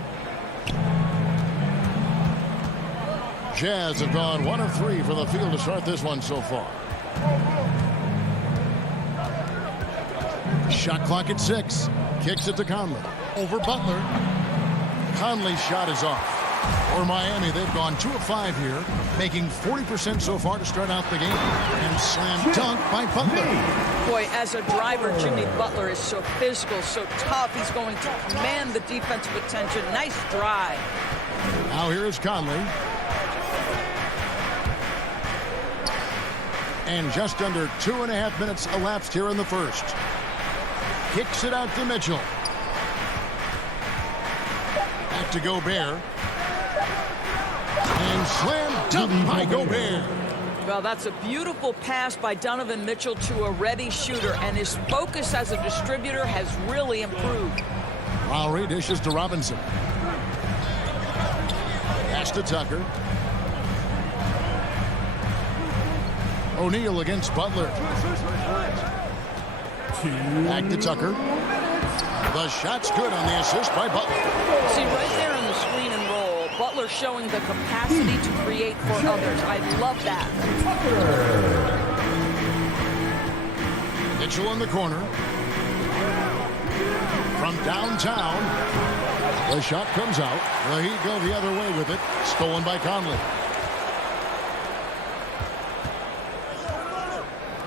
Jazz have gone 1 of 3 for the field to start this one so far. Shot clock at 6. Kicks it to Conley. Over Butler. Conley's shot is off. For Miami, they've gone 2 of 5 here, making 40% so far to start out the game. And slam dunk by Butler. Boy, as a driver, Jimmy Butler is so physical, so tough. He's going to command the defensive attention. Nice drive. Now here is Conley. And just under 2.5 minutes elapsed here in the first. Kicks it out to Mitchell. Back to Gobert. And slam dunk by Gobert. Well, that's a beautiful pass by Donovan Mitchell to a ready shooter, and his focus as a distributor has really improved. Lowry dishes to Robinson. Pass to Tucker. O'Neal against Butler. Back to Tucker. The shot's good on the assist by Butler. See, right there on the screen and roll, Butler showing the capacity to create for others. I love that. Mitchell in the corner. From downtown. The shot comes out. The Heat go the other way with it. Stolen by Conley.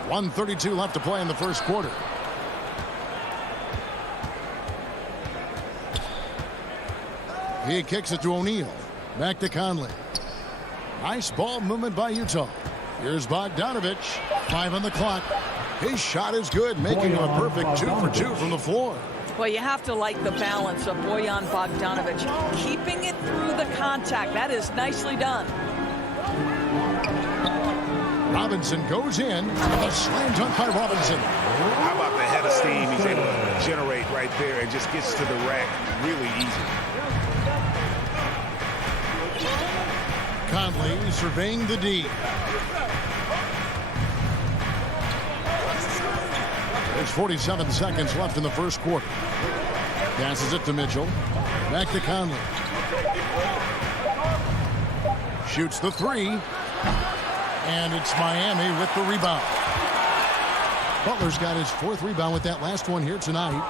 1:32 left to play in the first quarter. He kicks it to O'Neal. Back to Conley. Nice ball movement by Utah. Here's Bogdanovich. 5 on the clock. His shot is good, making him a perfect 2 for 2 from the floor. Well, you have to like the balance of Bojan Bogdanovic. Keeping it through the contact. That is nicely done. Robinson goes in. A slam dunk by Robinson. How about the head of steam he's able to generate right there and just gets to the rack really easy. Conley surveying the D. There's 47 seconds left in the first quarter. Passes it to Mitchell. Back to Conley. Shoots the 3. And it's Miami with the rebound. Butler's got his 4th rebound with that last one here tonight.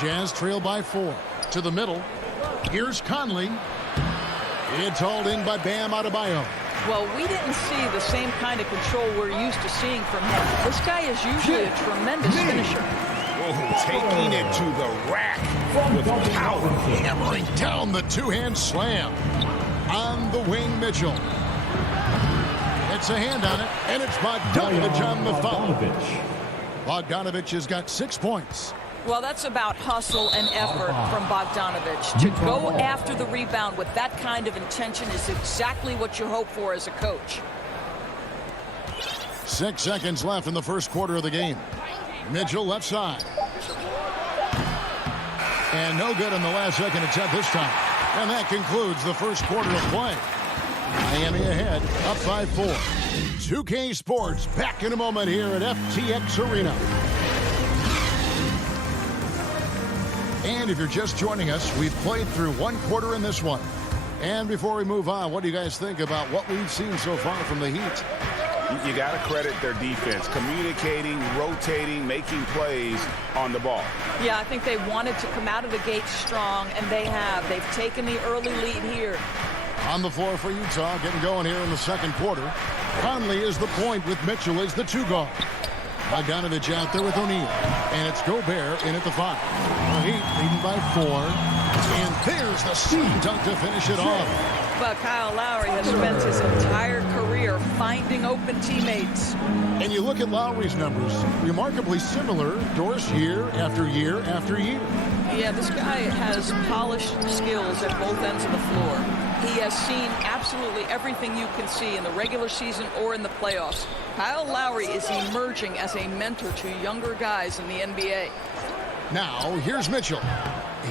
Jazz trail by 4. To the middle. Here's Conley. It's hauled in by Bam Adebayo. Well, we didn't see the same kind of control we're used to seeing from him. This guy is usually a tremendous finisher. Oh, taking it to the rack with power. Hammering down the 2-hand slam. On the wing, Mitchell. gets a hand on it, and it's Bogdanovich on the foul. Bogdanovich has got 6 points. Well, that's about hustle and effort from Bogdanovich. To go after the rebound with that kind of intention is exactly what you hope for as a coach. 6 seconds left in the first quarter of the game. Mitchell left side. And no good on the last second attempt this time. And that concludes the first quarter of play. Miami ahead, up 5-4. 2K Sports back in a moment here at FTX Arena. And if you're just joining us, we've played through one quarter in this one. And before we move on, what do you guys think about what we've seen so far from the Heat? You got to credit their defense, communicating, rotating, making plays on the ball. Yeah, I think they wanted to come out of the gate strong, and they have. They've taken the early lead here. On the floor for Utah, getting going here in the second quarter. Conley is the point with Mitchell as the 2 guard. Bogdanovich out there with O'Neal. And it's Gobert in at the 5. The Heat leading by 4. And there's the slam dunk to finish it off. But Kyle Lowry has spent his entire career finding open teammates. And you look at Lowry's numbers, remarkably similar, Doris, year after year after year. Yeah, this guy has polished skills at both ends of the floor. He has seen absolutely everything you can see in the regular season or in the playoffs. Kyle Lowry is emerging as a mentor to younger guys in the NBA. Now, here's Mitchell.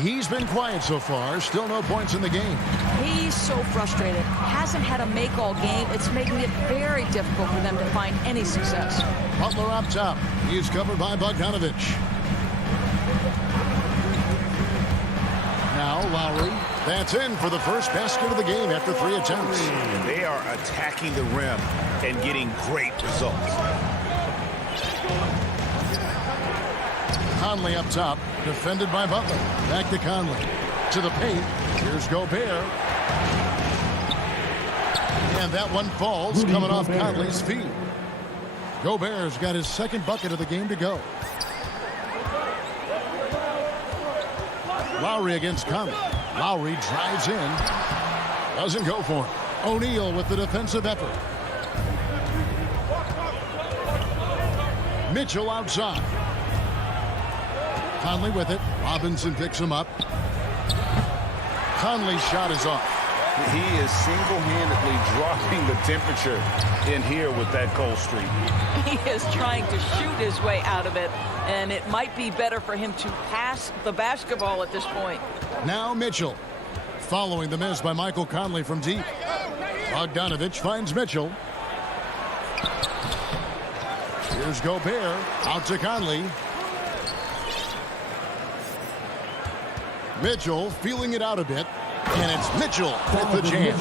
He's been quiet so far. Still no points in the game. He's so frustrated. Hasn't had a make all game. It's making it very difficult for them to find any success. Butler up top. He's covered by Bogdanovich. Now Lowry. That's in for the first basket of the game after 3 attempts. They are attacking the rim and getting great results. Conley up top, defended by Butler. Back to Conley. To the paint. Here's Gobert. And that one falls, coming off Conley's feet. Gobert's got his second bucket of the game to go. Lowry against Conley. Lowry drives in. Doesn't go for it. O'Neal with the defensive effort. Mitchell outside. Conley with it. Robinson picks him up. Conley's shot is off. He is single-handedly dropping the temperature in here with that cold streak. He is trying to shoot his way out of it, and it might be better for him to pass the basketball at this point. Now Mitchell. Following the miss by Michael Conley from deep. Bogdanovich finds Mitchell. Here's Gobert. Out to Conley. Mitchell feeling it out a bit. And it's Mitchell with the jam.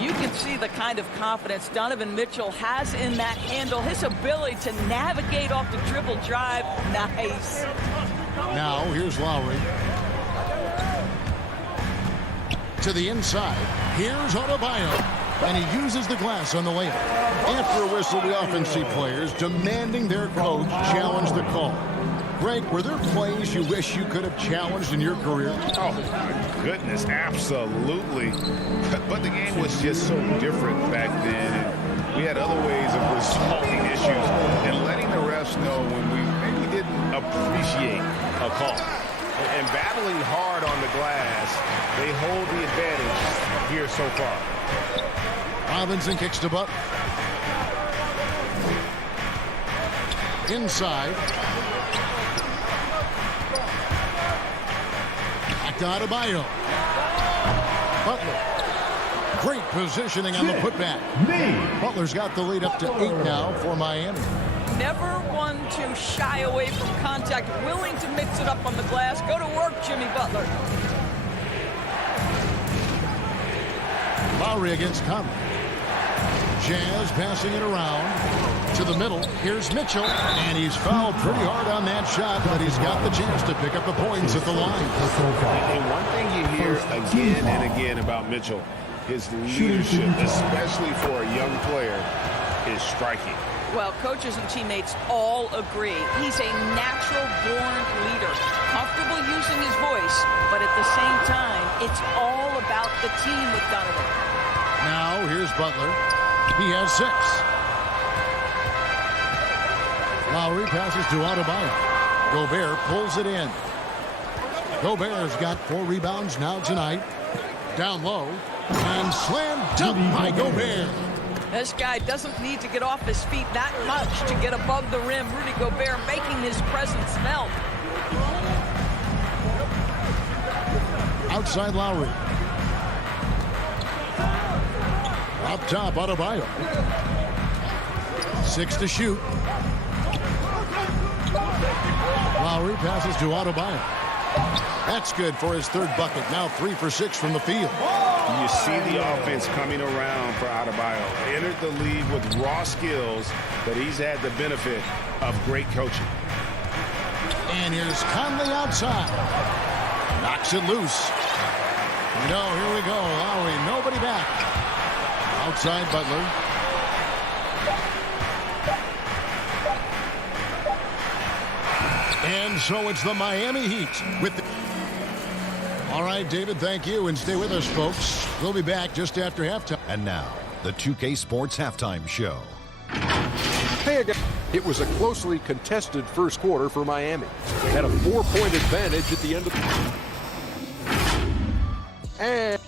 You can see the kind of confidence Donovan Mitchell has in that handle. His ability to navigate off the dribble drive. Nice. Now here's Lowry. To the inside. Here's Adebayo. And he uses the glass on the layup. After a whistle, we often see players demanding their coach challenge the call. Greg, were there plays you wish you could have challenged in your career? Oh, my goodness, absolutely. But the game was just so different back then. And we had other ways of resolving issues and letting the refs know when we maybe didn't appreciate a call. And battling hard on the glass, they hold the advantage here so far. Robinson kicks to Butler. Inside. Back to Adebayo. Butler. Great positioning on the putback. Butler's got the lead up to 8 now for Miami. Never one to shy away from contact, willing to mix it up on the glass. Go to work, Jimmy Butler. Lowry against Conley. Jazz passing it around to the middle. Here's Mitchell, and he's fouled pretty hard on that shot, but he's got the chance to pick up the points at the line. And one thing you hear again and again about Mitchell, his leadership, especially for a young player, is striking. Well, coaches and teammates all agree. He's a natural-born leader, comfortable using his voice, but at the same time, it's all about the team with Donovan. Now, here's Butler. He has 6. Lowry passes to Adebayo. Gobert pulls it in. Gobert's got 4 rebounds now tonight. Down low. And slam dunk by Gobert. This guy doesn't need to get off his feet that much to get above the rim. Rudy Gobert making his presence felt. Outside Lowry. Up top, Adebayo. 6 to shoot. Lowry passes to Adebayo. That's good for his 3rd bucket. Now 3 for 6 from the field. You see the offense coming around for Adebayo. Entered the league with raw skills, but he's had the benefit of great coaching. And here's Conley outside. Knocks it loose. No, here we go. Lowry, nobody back. Outside Butler. And so it's the Miami Heat with the... All right, David, thank you, and stay with us, folks. We'll be back just after halftime. And now, the 2K Sports Halftime Show. Hey again. It was a closely contested first quarter for Miami. They had a 4-point advantage at the end of the... And...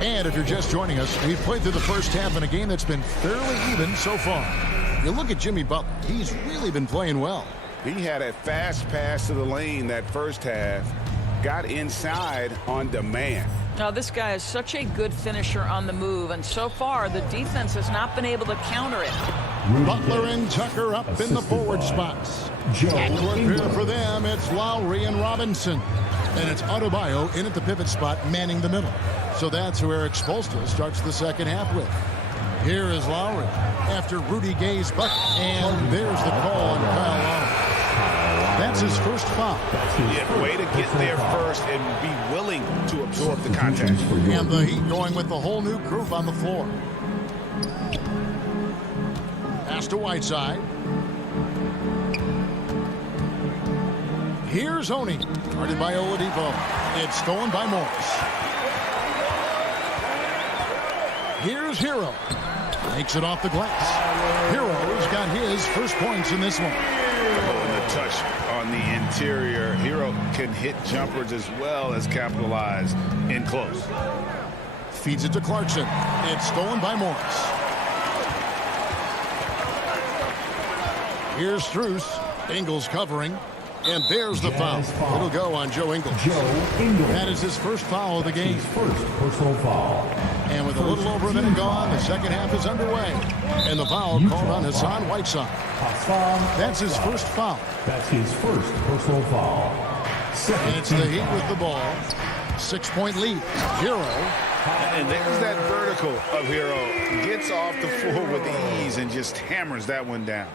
And if you're just joining us, we've played through the first half in a game that's been fairly even so far. You look at Jimmy Butler, he's really been playing well. He had a fast pass to the lane that first half, got inside on demand. Now, this guy is such a good finisher on the move, and so far the defense has not been able to counter it. Butler and Tucker up in the forward spots. Backcourt pair for them, it's Lowry and Robinson. And it's Adebayo in at the pivot spot, manning the middle. So that's who Eric Spoelstra starts the second half with. Here is Lowry after Rudy Gay's bucket. And there's the call on Kyle Lowry. That's his first foul. Yeah, way to get there first and be willing to absorb the contact. And the Heat going with the whole new group on the floor. Pass to Whiteside. Here's Oni. Guarded by Oladipo. It's stolen by Morris. Here's Hero. Makes it off the glass. Hero's got his first points in this one. And the touch on the interior. Hero can hit jumpers as well as capitalize in close. Feeds it to Clarkson. It's stolen by Morris. Here's Strus. Ingles covering. And there's the foul. It'll go on Joe Ingles. That is his first foul of the game. First personal foul. And with a little over a minute gone, the second half is underway. And the foul called on Hassan Whiteside. That's his first foul. That's his first personal foul. And it's the Heat with the ball. 6-point lead. Hero. And there's that vertical of Hero. Gets off the floor with ease and just hammers that one down.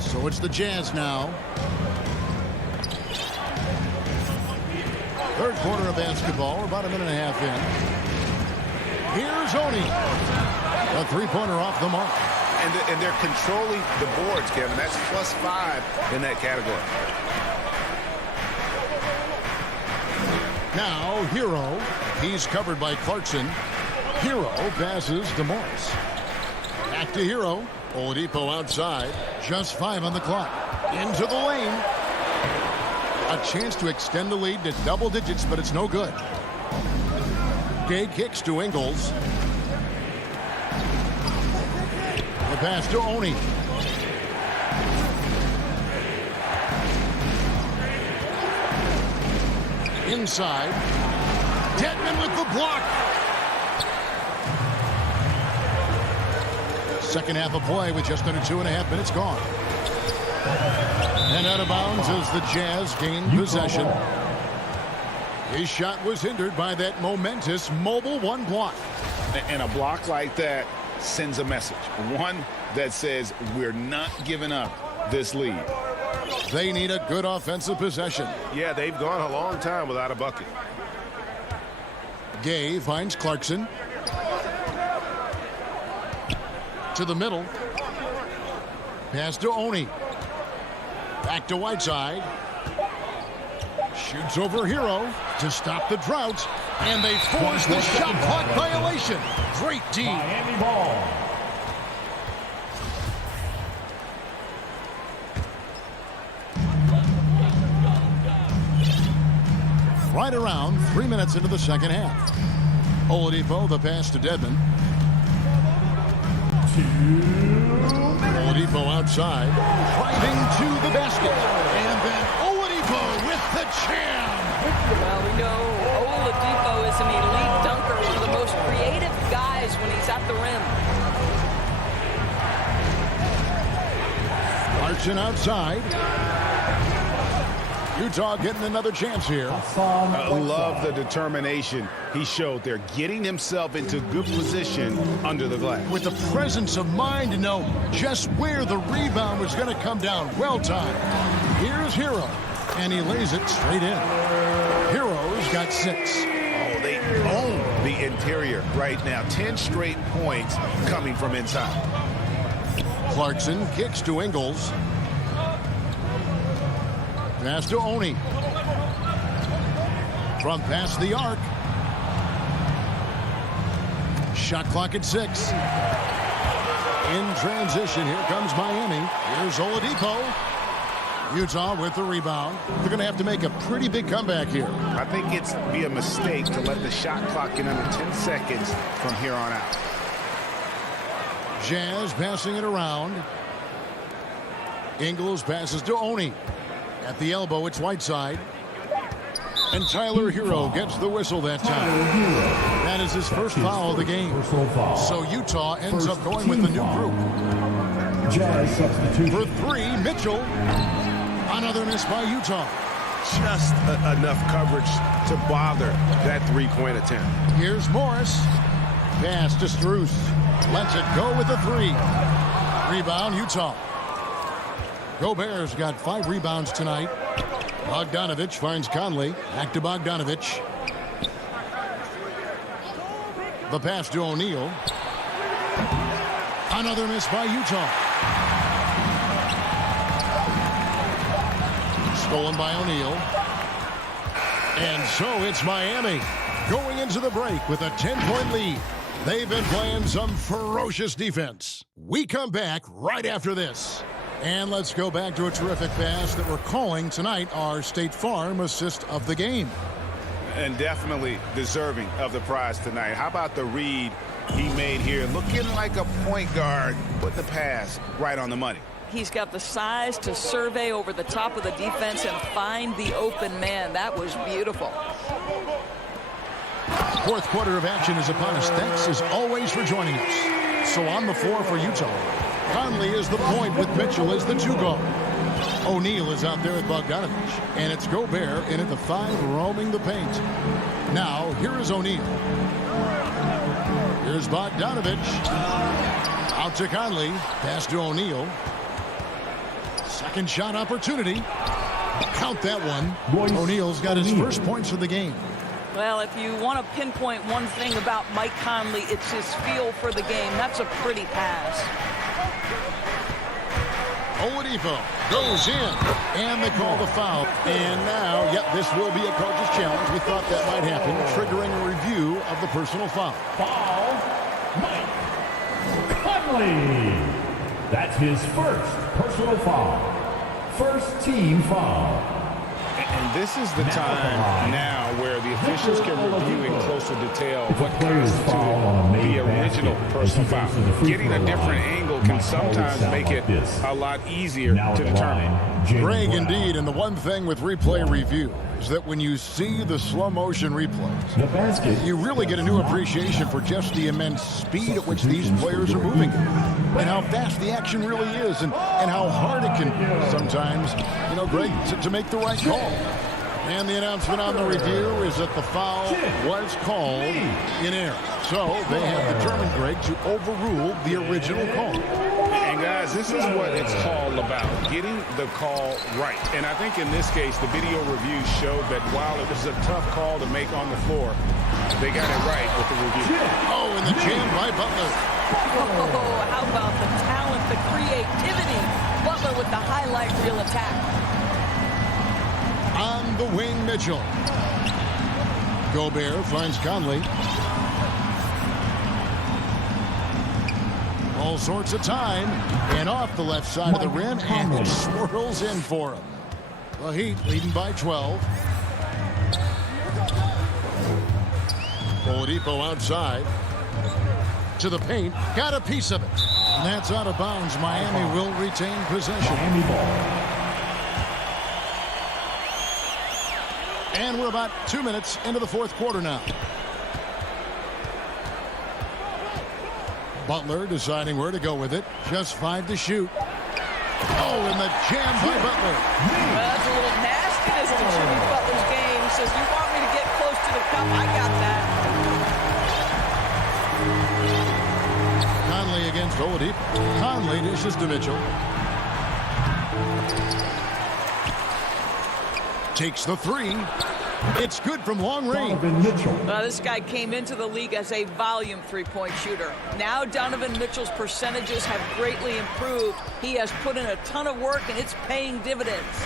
So it's the Jazz now. Third quarter of basketball. We're about a minute and a half in. Here's Oni. A three-pointer off the mark. And they're controlling the boards, Kevin. That's +5 in that category. Now Hero. He's covered by Clarkson. Hero passes to Morris. Back to Hero. Oladipo outside. Just 5 on the clock. Into the lane. A chance to extend the lead to double digits, but it's no good. Gay kicks to Ingles. The pass to Oni. Inside. Dedmon with the block. Second half of play with just under 2.5 minutes gone. And out of bounds as the Jazz gain possession. His shot was hindered by that momentous mobile one block. And a block like that sends a message. One that says we're not giving up this lead. They need a good offensive possession. Yeah, they've gone a long time without a bucket. Gay finds Clarkson. To the middle. Pass to Oni. Back to Whiteside. Shoots over Hero to stop the drought, and they force the shot clock violation. Great D. Miami ball. Right around 3 minutes into the second half. Oladipo, the pass to Dedmon. Oladipo outside, driving to the basket. And then Oladipo with the jam. Well, we know Oladipo is an elite dunker, one of the most creative guys when he's at the rim. Clarkson outside. Utah getting another chance here. I love the determination he showed there, getting himself into good position under the glass. With the presence of mind to know just where the rebound was going to come down. Well timed. Here's Hero, and he lays it straight in. Hero's got 6. Oh, they own the interior right now. 10 straight points coming from inside. Clarkson kicks to Ingles. Pass to Oni. From past the arc. Shot clock at 6. In transition, here comes Miami. Here's Oladipo. Utah with the rebound. They're going to have to make a pretty big comeback here. I think it's be a mistake to let the shot clock get under 10 seconds from here on out. Jazz passing it around. Ingles passes to Oni. At the elbow, it's Whiteside. And Tyler Hero gets the whistle that time. That is his first foul of the game. So Utah ends up going with the new group. Jazz substitution. For 3, Mitchell. Another miss by Utah. Just enough coverage to bother that three-point attempt. Here's Morris. Pass to Strus. Lets it go with a 3. Rebound, Utah. Gobert's got 5 rebounds tonight. Bogdanovich finds Conley. Back to Bogdanovich. The pass to O'Neal. Another miss by Utah. Stolen by O'Neal. And so it's Miami going into the break with a 10-point lead. They've been playing some ferocious defense. We come back right after this. And let's go back to a terrific pass that we're calling tonight our State Farm assist of the game. And definitely deserving of the prize tonight. How about the read he made here? Looking like a point guard, put the pass right on the money. He's got the size to survey over the top of the defense and find the open man. That was beautiful. Fourth quarter of action is upon us. Thanks as always for joining us. So on the floor for Utah, Conley is the point with Mitchell as the 2 guard. O'Neal is out there with Bogdanovich. And it's Gobert in at the 5 roaming the paint. Now, here is O'Neal. Here's Bogdanovich. Out to Conley. Pass to O'Neal. Second shot opportunity. Count that one. O'Neal's got his first points of the game. Well, if you want to pinpoint one thing about Mike Conley, it's his feel for the game. That's a pretty pass. Oladipo goes in, and they call the foul. And now, yep, this will be a coach's challenge. We thought that might happen, triggering a review of the personal foul. Foul, Mike Conley. That's his first personal foul. First team foul. And this is the time now where the officials can review in closer detail what constituted the original personal foul. Getting a different angle can sometimes make it a lot easier to determine. Greg, indeed, and the one thing with replay review is that when you see the slow motion replays, you really get a new appreciation for just the immense speed at which these players are moving and how fast the action really is and how hard it can sometimes, Greg, to make the right call. And the announcement on the review is that the foul was called in error. So they have determined, Greg, to overrule the original call. And guys, this is what it's all about, getting the call right. And I think in this case, the video review showed that while it was a tough call to make on the floor, they got it right with the review. Oh, and the jam by Butler. Oh, how about the talent, the creativity? Butler with the highlight reel attack. On the wing, Mitchell. Gobert finds Conley. All sorts of time. And off the left side of the rim, and it swirls in for him. The Heat leading by 12. Oladipo outside. To the paint. Got a piece of it. And that's out of bounds. Miami will retain possession. Miami ball. And we're about 2 minutes into the fourth quarter now. Butler deciding where to go with it. Just 5 to shoot. Oh, and the jam by Butler. Well, that's a little nastiness to Jimmy Butler's game. He says, you want me to get close to the cup? I got that. Conley against Oladipo. Conley dishes to Mitchell. Takes the three. It's good from long range. This guy came into the league as a volume three-point shooter. Now Donovan Mitchell's percentages have greatly improved. He has put in a ton of work, and it's paying dividends.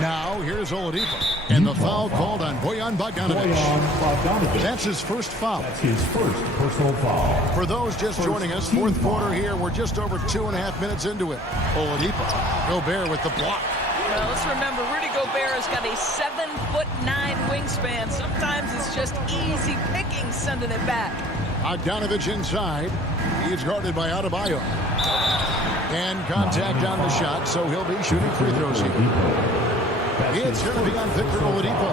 Now here's Oladipo. And the foul called on Bojan Bogdanovic. That's his first foul. That's his first personal foul. For those just joining us, fourth quarter here. We're just over 2.5 minutes into it. Oladipo. Gobert with the block. Well, let's remember, Rudy Gobert has got a 7'9" wingspan. Sometimes it's just easy picking sending it back. Bogdanovic inside. He's guarded by Adebayo. And contact on the shot, so he'll be shooting free throws here. It's going to be on Victor Oladipo.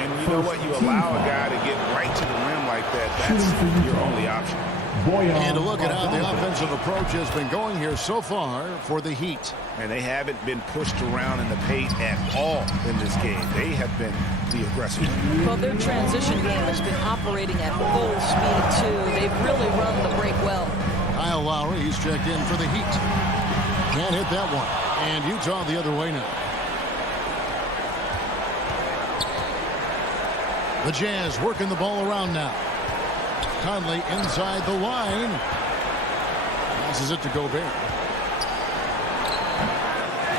And you know what? You allow a guy to get right to the rim like that. That's your only option. And a look at how the offensive approach has been going here so far for the Heat. And they haven't been pushed around in the paint at all in this game. They have been the aggressor. Well, their transition game has been operating at full speed, too. They've really run the break well. Kyle Lowry, he's checked in for the Heat. Can't hit that one. And Utah the other way now. The Jazz working the ball around now. Conley inside the line. Passes it to Gobert.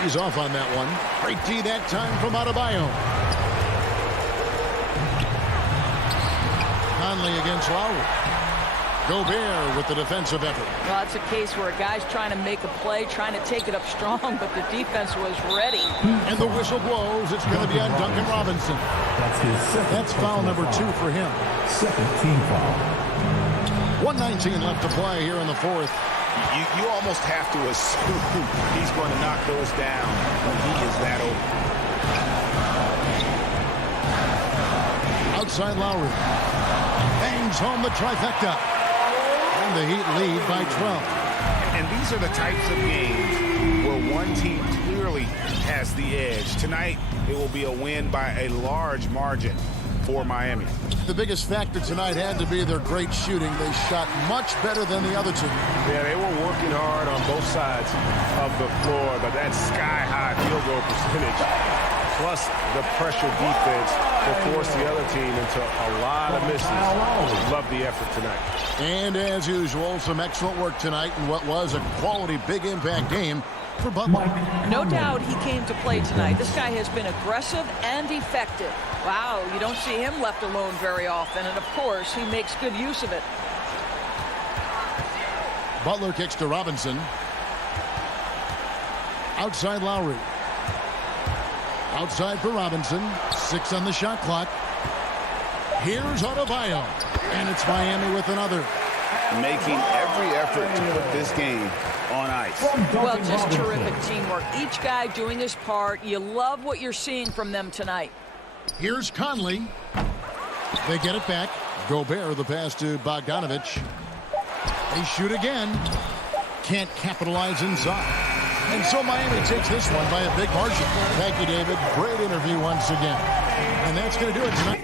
He's off on that one. Great D that time from Adebayo. Conley against Lowry. Gobert with the defensive effort. Well, it's a case where a guy's trying to make a play, trying to take it up strong, but the defense was ready. And the whistle blows. It's going to be on Duncan Robinson. That's foul number 2 for him. Second team foul. 1:19 left to play here in the fourth. You almost have to assume he's going to knock those down when he is that open. Outside Lowry. Bangs home the trifecta. And the Heat lead by 12. And these are the types of games where one team clearly has the edge. Tonight, it will be a win by a large margin for Miami. The biggest factor tonight had to be their great shooting. They shot much better than the other two. Yeah, they were working hard on both sides of the floor, but that sky-high field goal percentage, plus the pressure defense, will force the other team into a lot of misses. Love the effort tonight. And as usual, some excellent work tonight in what was a quality big impact game for Butler. No doubt he came to play tonight. This guy has been aggressive and effective. Wow, you don't see him left alone very often, and of course, he makes good use of it. Butler kicks to Robinson. Outside Lowry. Outside for Robinson. 6 on the shot clock. Here's Adebayo. And it's Miami with another. Making every effort to put this game on ice. Well, just terrific teamwork. Each guy doing his part. You love what you're seeing from them tonight. Here's Conley. They get it back. Gobert, the pass to Bogdanovic. They shoot again. Can't capitalize inside. And so Miami takes this one by a big margin. Thank you, David. Great interview once again. And that's going to do it tonight.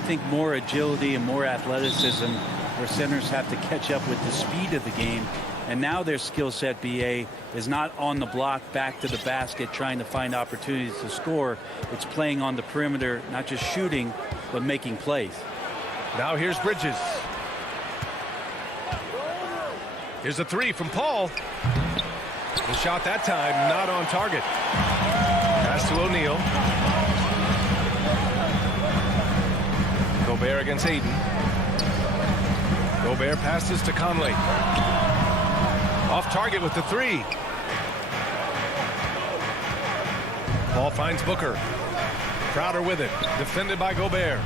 think more agility and more athleticism where centers have to catch up with the speed of the game. And now their skill set, BA, is not on the block back to the basket trying to find opportunities to score. It's playing on the perimeter, not just shooting, but making plays. Now here's Bridges. Here's a three from Paul. The shot that time not on target. Pass to O'Neal. Gobert against Ayton. Gobert passes to Conley. Off target with the three. Paul finds Booker. Crowder with it. Defended by Gobert.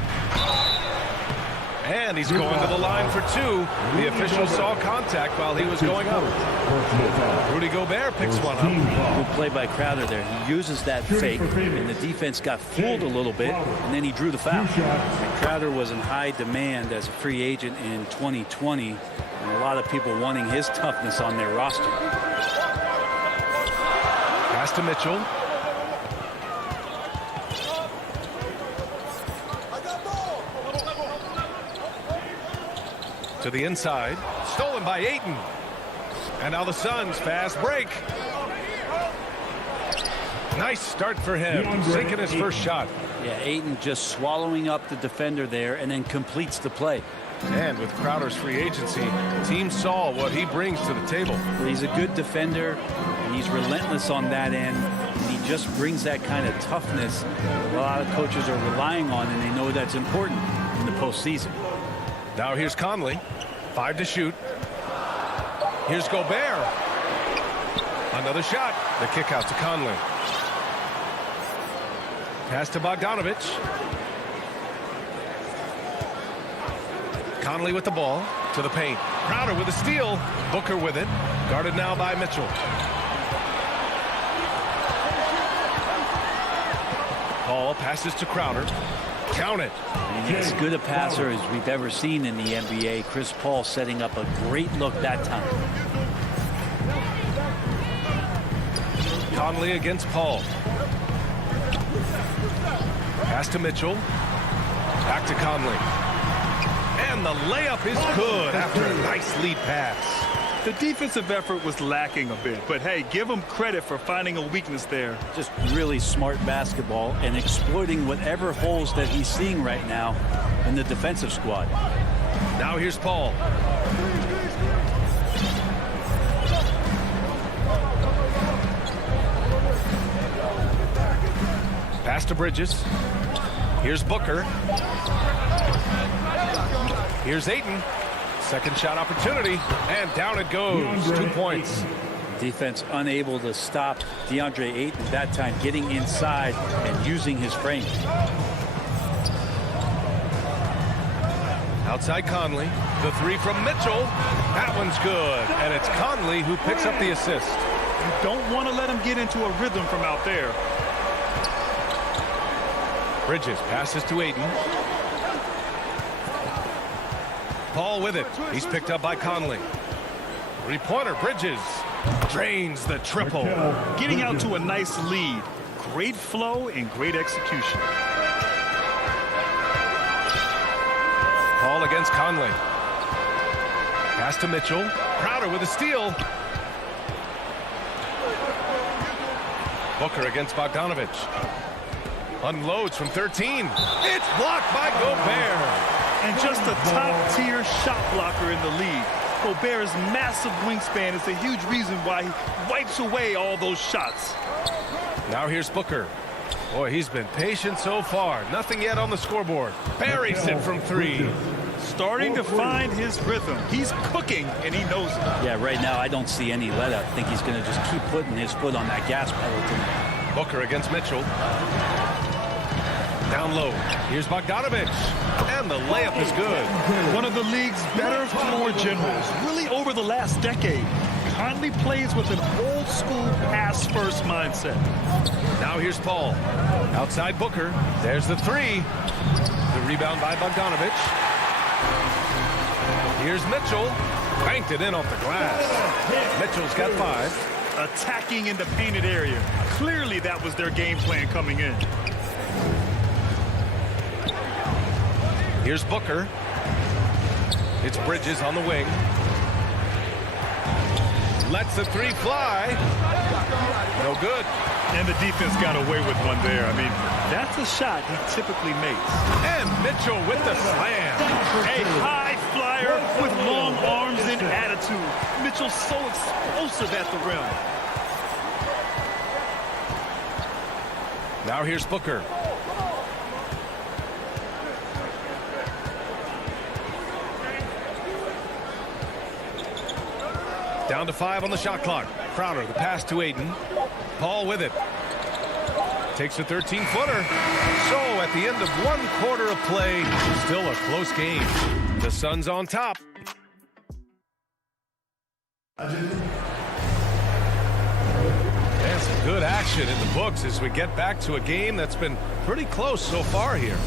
And he's going to the line for two. The official saw contact while he was going up. Rudy Gobert picks one up. Good play by Crowder there. He uses that fake, and the defense got fooled a little bit, and then he drew the foul. And Crowder was in high demand as a free agent in 2020, and a lot of people wanting his toughness on their roster. Pass to Mitchell. To the inside, stolen by Ayton. And now the Suns fast break. Nice start for him, sinking his first shot. Yeah, Ayton just swallowing up the defender there and then completes the play. And with Crowder's free agency, the team saw what he brings to the table. He's a good defender, and he's relentless on that end. And he just brings that kind of toughness that a lot of coaches are relying on, and they know that's important in the postseason. Now here's Conley. 5 to shoot. Here's Gobert. Another shot. The kick out to Conley. Pass to Bogdanovich. Conley with the ball to the paint. Crowder with a steal. Booker with it. Guarded now by Mitchell. Paul passes to Crowder. Count it. And as good a passer as we've ever seen in the NBA. Chris Paul setting up a great look that time. Conley against Paul. Pass to Mitchell. Back to Conley. And the layup is good after a nice lead pass. The defensive effort was lacking a bit, but hey, give him credit for finding a weakness there. Just really smart basketball and exploiting whatever holes that he's seeing right now in the defensive squad. Now here's Paul. Pass to Bridges. Here's Booker. Here's Ayton. Second shot opportunity, and down it goes. 2 points. Defense unable to stop DeAndre Ayton that time, getting inside and using his frame. Outside Conley. The three from Mitchell. That one's good, and it's Conley who picks up the assist. You don't want to let him get into a rhythm from out there. Bridges passes to Ayton. Paul with it. He's picked up by Conley. Three-pointer. Bridges drains the triple. Getting out to a nice lead. Great flow and great execution. Paul against Conley. Pass to Mitchell. Crowder with a steal. Booker against Bogdanovich. Unloads from 13. It's blocked by Gobert. And just a top-tier shot blocker in the league. Gobert's massive wingspan is a huge reason why he wipes away all those shots. Now here's Booker. Boy, he's been patient so far. Nothing yet on the scoreboard. Buries it from 3. Starting to find his rhythm. He's cooking, and he knows it. Yeah, right now I don't see any let up. I think he's going to just keep putting his foot on that gas pedal tonight. Booker against Mitchell. Down low. Here's Bogdanovich. And the layup is good. One of the league's better floor generals, really over the last decade. Conley plays with an old-school pass-first mindset. Now here's Paul. Outside Booker. There's the three. The rebound by Bogdanovich. Here's Mitchell. Banked it in off the glass. Mitchell's got 5. Attacking in the painted area. Clearly that was their game plan coming in. Here's Booker. It's Bridges on the wing. Lets the three fly. No good. And the defense got away with one there. I mean, that's a shot he typically makes. And Mitchell with the slam. A high flyer with long arms and attitude. Mitchell's so explosive at the rim. Now here's Booker. Down to 5 on the shot clock. Crowder, the pass to Ayton. Paul with it. Takes a 13-footer. So at the end of 1 quarter of play, still a close game. The Suns on top. And some good action in the books as we get back to a game that's been pretty close so far here.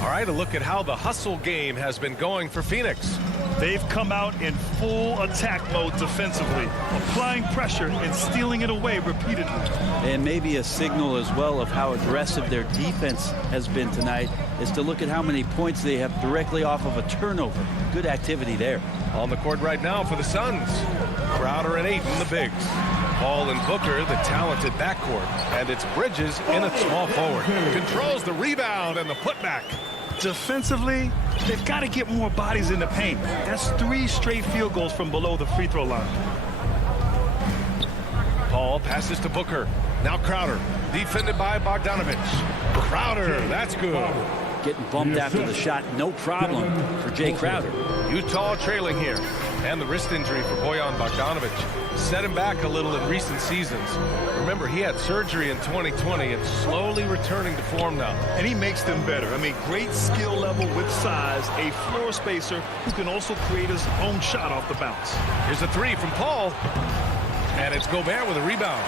All right, a look at how the hustle game has been going for Phoenix. They've come out in full attack mode defensively, applying pressure and stealing it away repeatedly. And maybe a signal as well of how aggressive their defense has been tonight is to look at how many points they have directly off of a turnover. Good activity there. On the court right now for the Suns. Crowder and Ayton, the bigs. Paul and Booker, the talented backcourt. And it's Bridges in a small forward. Controls the rebound and the putback. Defensively, they've got to get more bodies in the paint. That's 3 straight field goals from below the free throw line. Paul passes to Booker. Now Crowder, defended by Bogdanovich. Crowder, that's good. Getting bumped after the shot, no problem for Jay Crowder. Utah trailing here. And the wrist injury for Bojan Bogdanovich set him back a little in recent seasons. Remember, he had surgery in 2020 and slowly returning to form now. And he makes them better. I mean, great skill level with size, a floor spacer who can also create his own shot off the bounce. Here's a 3 from Paul. And it's Gobert with a rebound.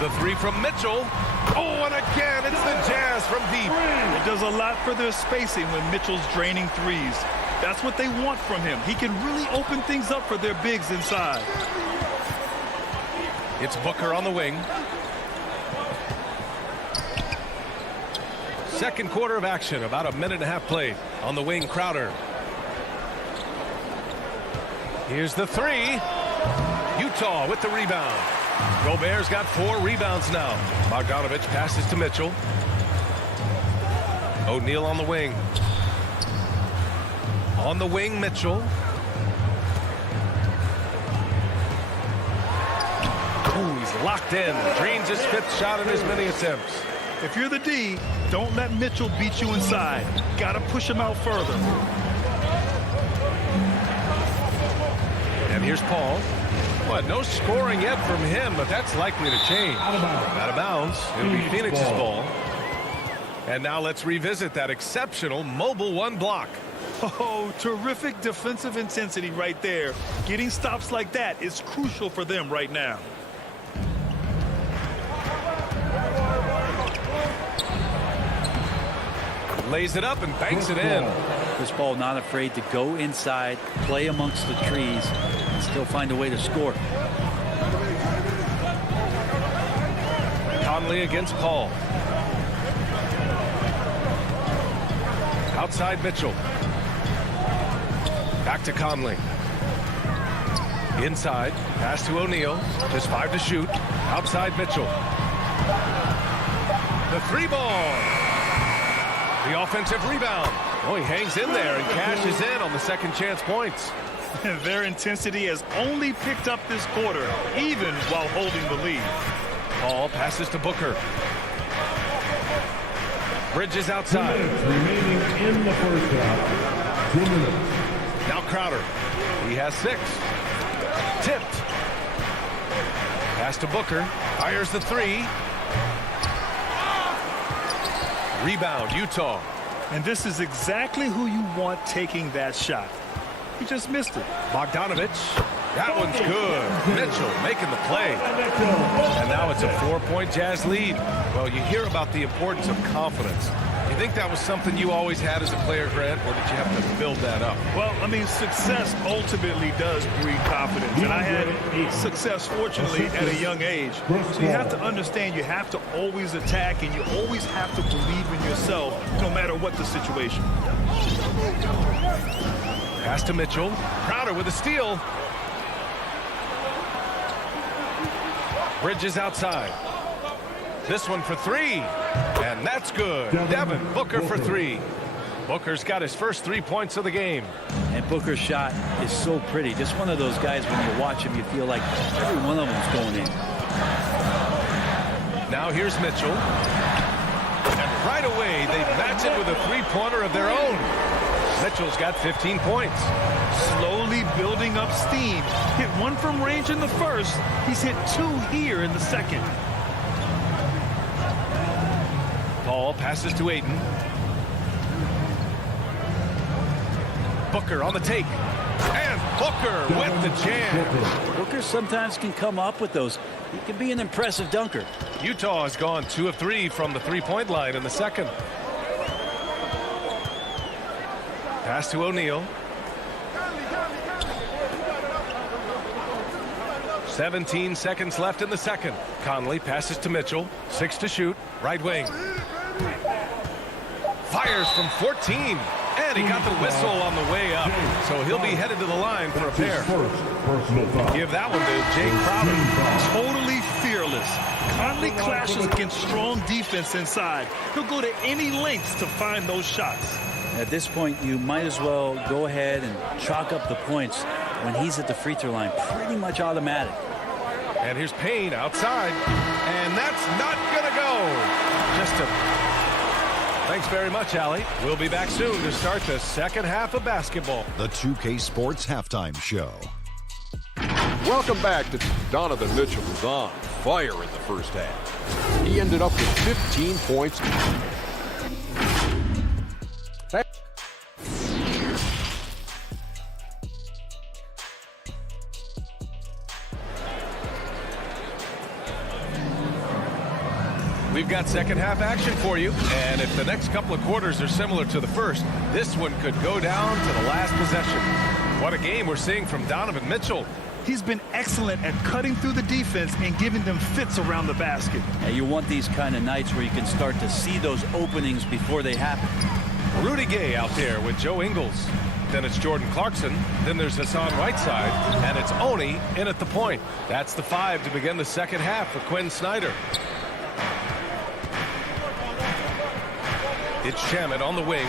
The 3 from Mitchell. Oh, and again, it's the Jazz from deep. It does a lot for their spacing when Mitchell's draining threes. That's what they want from him. He can really open things up for their bigs inside. It's Booker on the wing. Second quarter of action, about a minute and a half played. On the wing, Crowder. Here's the 3. Utah with the rebound. Gobert's got 4 rebounds now. Bogdanovich passes to Mitchell. O'Neal on the wing. On the wing, Mitchell. Ooh, he's locked in. Drains his 5th shot in as many attempts. If you're the D, don't let Mitchell beat you inside. Got to push him out further. And here's Paul. Well, no scoring yet from him, but that's likely to change. Out of bounds. It'll be Phoenix's ball. And now let's revisit that exceptional mobile 1 block. Oh, terrific defensive intensity right there. Getting stops like that is crucial for them right now. Lays it up and banks it in. Chris Paul not afraid to go inside, play amongst the trees, and still find a way to score. Conley against Paul. Outside Mitchell. Back to Conley. Inside. Pass to O'Neal. Just 5 to shoot. Outside Mitchell. The 3 ball. The offensive rebound. Oh, he hangs in there and cashes in on the second chance points. Their intensity has only picked up this quarter, even while holding the lead. Paul passes to Booker. Bridges outside. Remaining in the first half. 2 minutes. Now Crowder. He has 6. Tipped. Pass to Booker. Fires the 3. Rebound, Utah. And this is exactly who you want taking that shot. He just missed it. Bogdanovich. That one's good. Mitchell making the play. And now it's a 4-point Jazz lead. Well, you hear about the importance of confidence. think that was something you always had as a player, Grant, or did you have to build that up? Well, I mean, success ultimately does breed confidence. And I had success, fortunately, at a young age. So you have to understand you have to always attack, and you always have to believe in yourself no matter what the situation. Pass to Mitchell. Crowder with a steal. Bridges outside. This one for three. And that's good. Devin Booker for three. Booker's got his first 3 points of the game. And Booker's shot is so pretty. Just one of those guys, when you watch him, you feel like every one of them is going in. Now here's Mitchell. And right away, they match it with a three-pointer of their own. Mitchell's got 15 points. Slowly building up steam. Hit one from range in the first. He's hit two here in the second. Paul passes to Ayton. Booker on the take. And Booker with the jam. Booker sometimes can come up with those. He can be an impressive dunker. Utah has gone 2 of 3 from the three-point line in the second. Pass to O'Neal. 17 seconds left in the second. Conley passes to Mitchell. 6 to shoot. Right wing. Fires from 14. And he got the whistle on the way up. So he'll be headed to the line for a pair. Give that one to Jake Crowder. Totally fearless. Conley clashes against strong defense inside. He'll go to any lengths to find those shots. At this point, you might as well go ahead and chalk up the points when he's at the free throw line. Pretty much automatic. And here's Payne outside. And that's not going to go. Just a... Thanks very much, Allie. We'll be back soon to start the second half of basketball. The 2K Sports Halftime Show. Welcome back to Donovan Mitchell was on fire in the first half. He ended up with 15 points. We've got second half action for you, and if the next couple of quarters are similar to the first, this one could go down to the last possession. What a game we're seeing from Donovan Mitchell. He's been excellent at cutting through the defense and giving them fits around the basket. And you want these kind of nights where you can start to see those openings before they happen. Rudy Gay out there with Joe Ingles. Then it's Jordan Clarkson. Then there's Hassan Whiteside. And it's Oni in at the point. That's the 5 to begin the second half for Quinn Snyder. It's Shamet on the wing.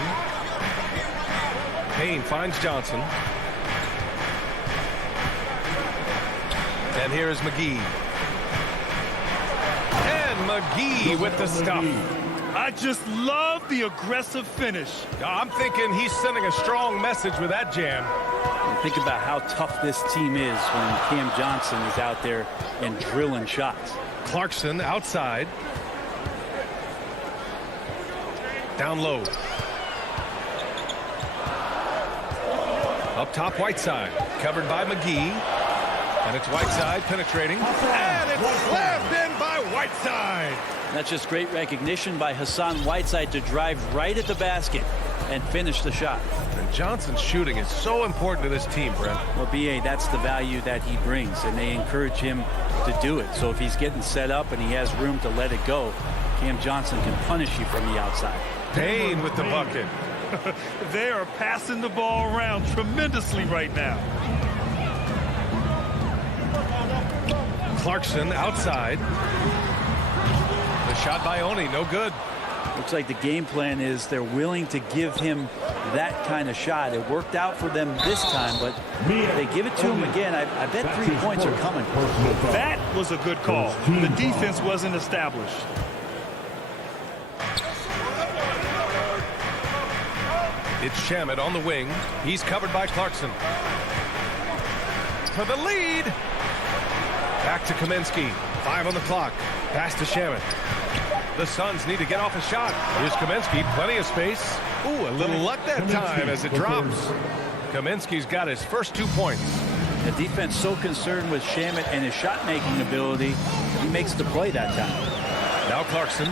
Payne finds Johnson. And here is McGee. And McGee with the stuff. I just love the aggressive finish. I'm thinking he's sending a strong message with that jam. And think about how tough this team is when Cam Johnson is out there and drilling shots. Clarkson outside. Down low. Up top, Whiteside. Covered by McGee. And it's Whiteside penetrating. And it's slammed in by Whiteside. That's just great recognition by Hassan Whiteside to drive right at the basket and finish the shot. And Johnson's shooting is so important to this team, Brent. Well, B.A., that's the value that he brings, and they encourage him to do it. So if he's getting set up and he has room to let it go, Cam Johnson can punish you from the outside. Payne with the bucket. They are passing the ball around tremendously right now. Clarkson outside. The shot by Oni, no good. Looks like the game plan is they're willing to give him that kind of shot. It worked out for them this time, but if they give it to him again, I bet 3 points are coming. That was a good call. The defense wasn't established. It's Shamet on the wing. He's covered by Clarkson. For the lead. Back to Kaminsky. 5 on the clock. Pass to Shamet. The Suns need to get off a shot. Here's Kaminsky. Plenty of space. Ooh, a little luck that time as it drops. Kaminsky's got his first 2 points. The defense so concerned with Shamet and his shot-making ability, he makes the play that time. Now Clarkson.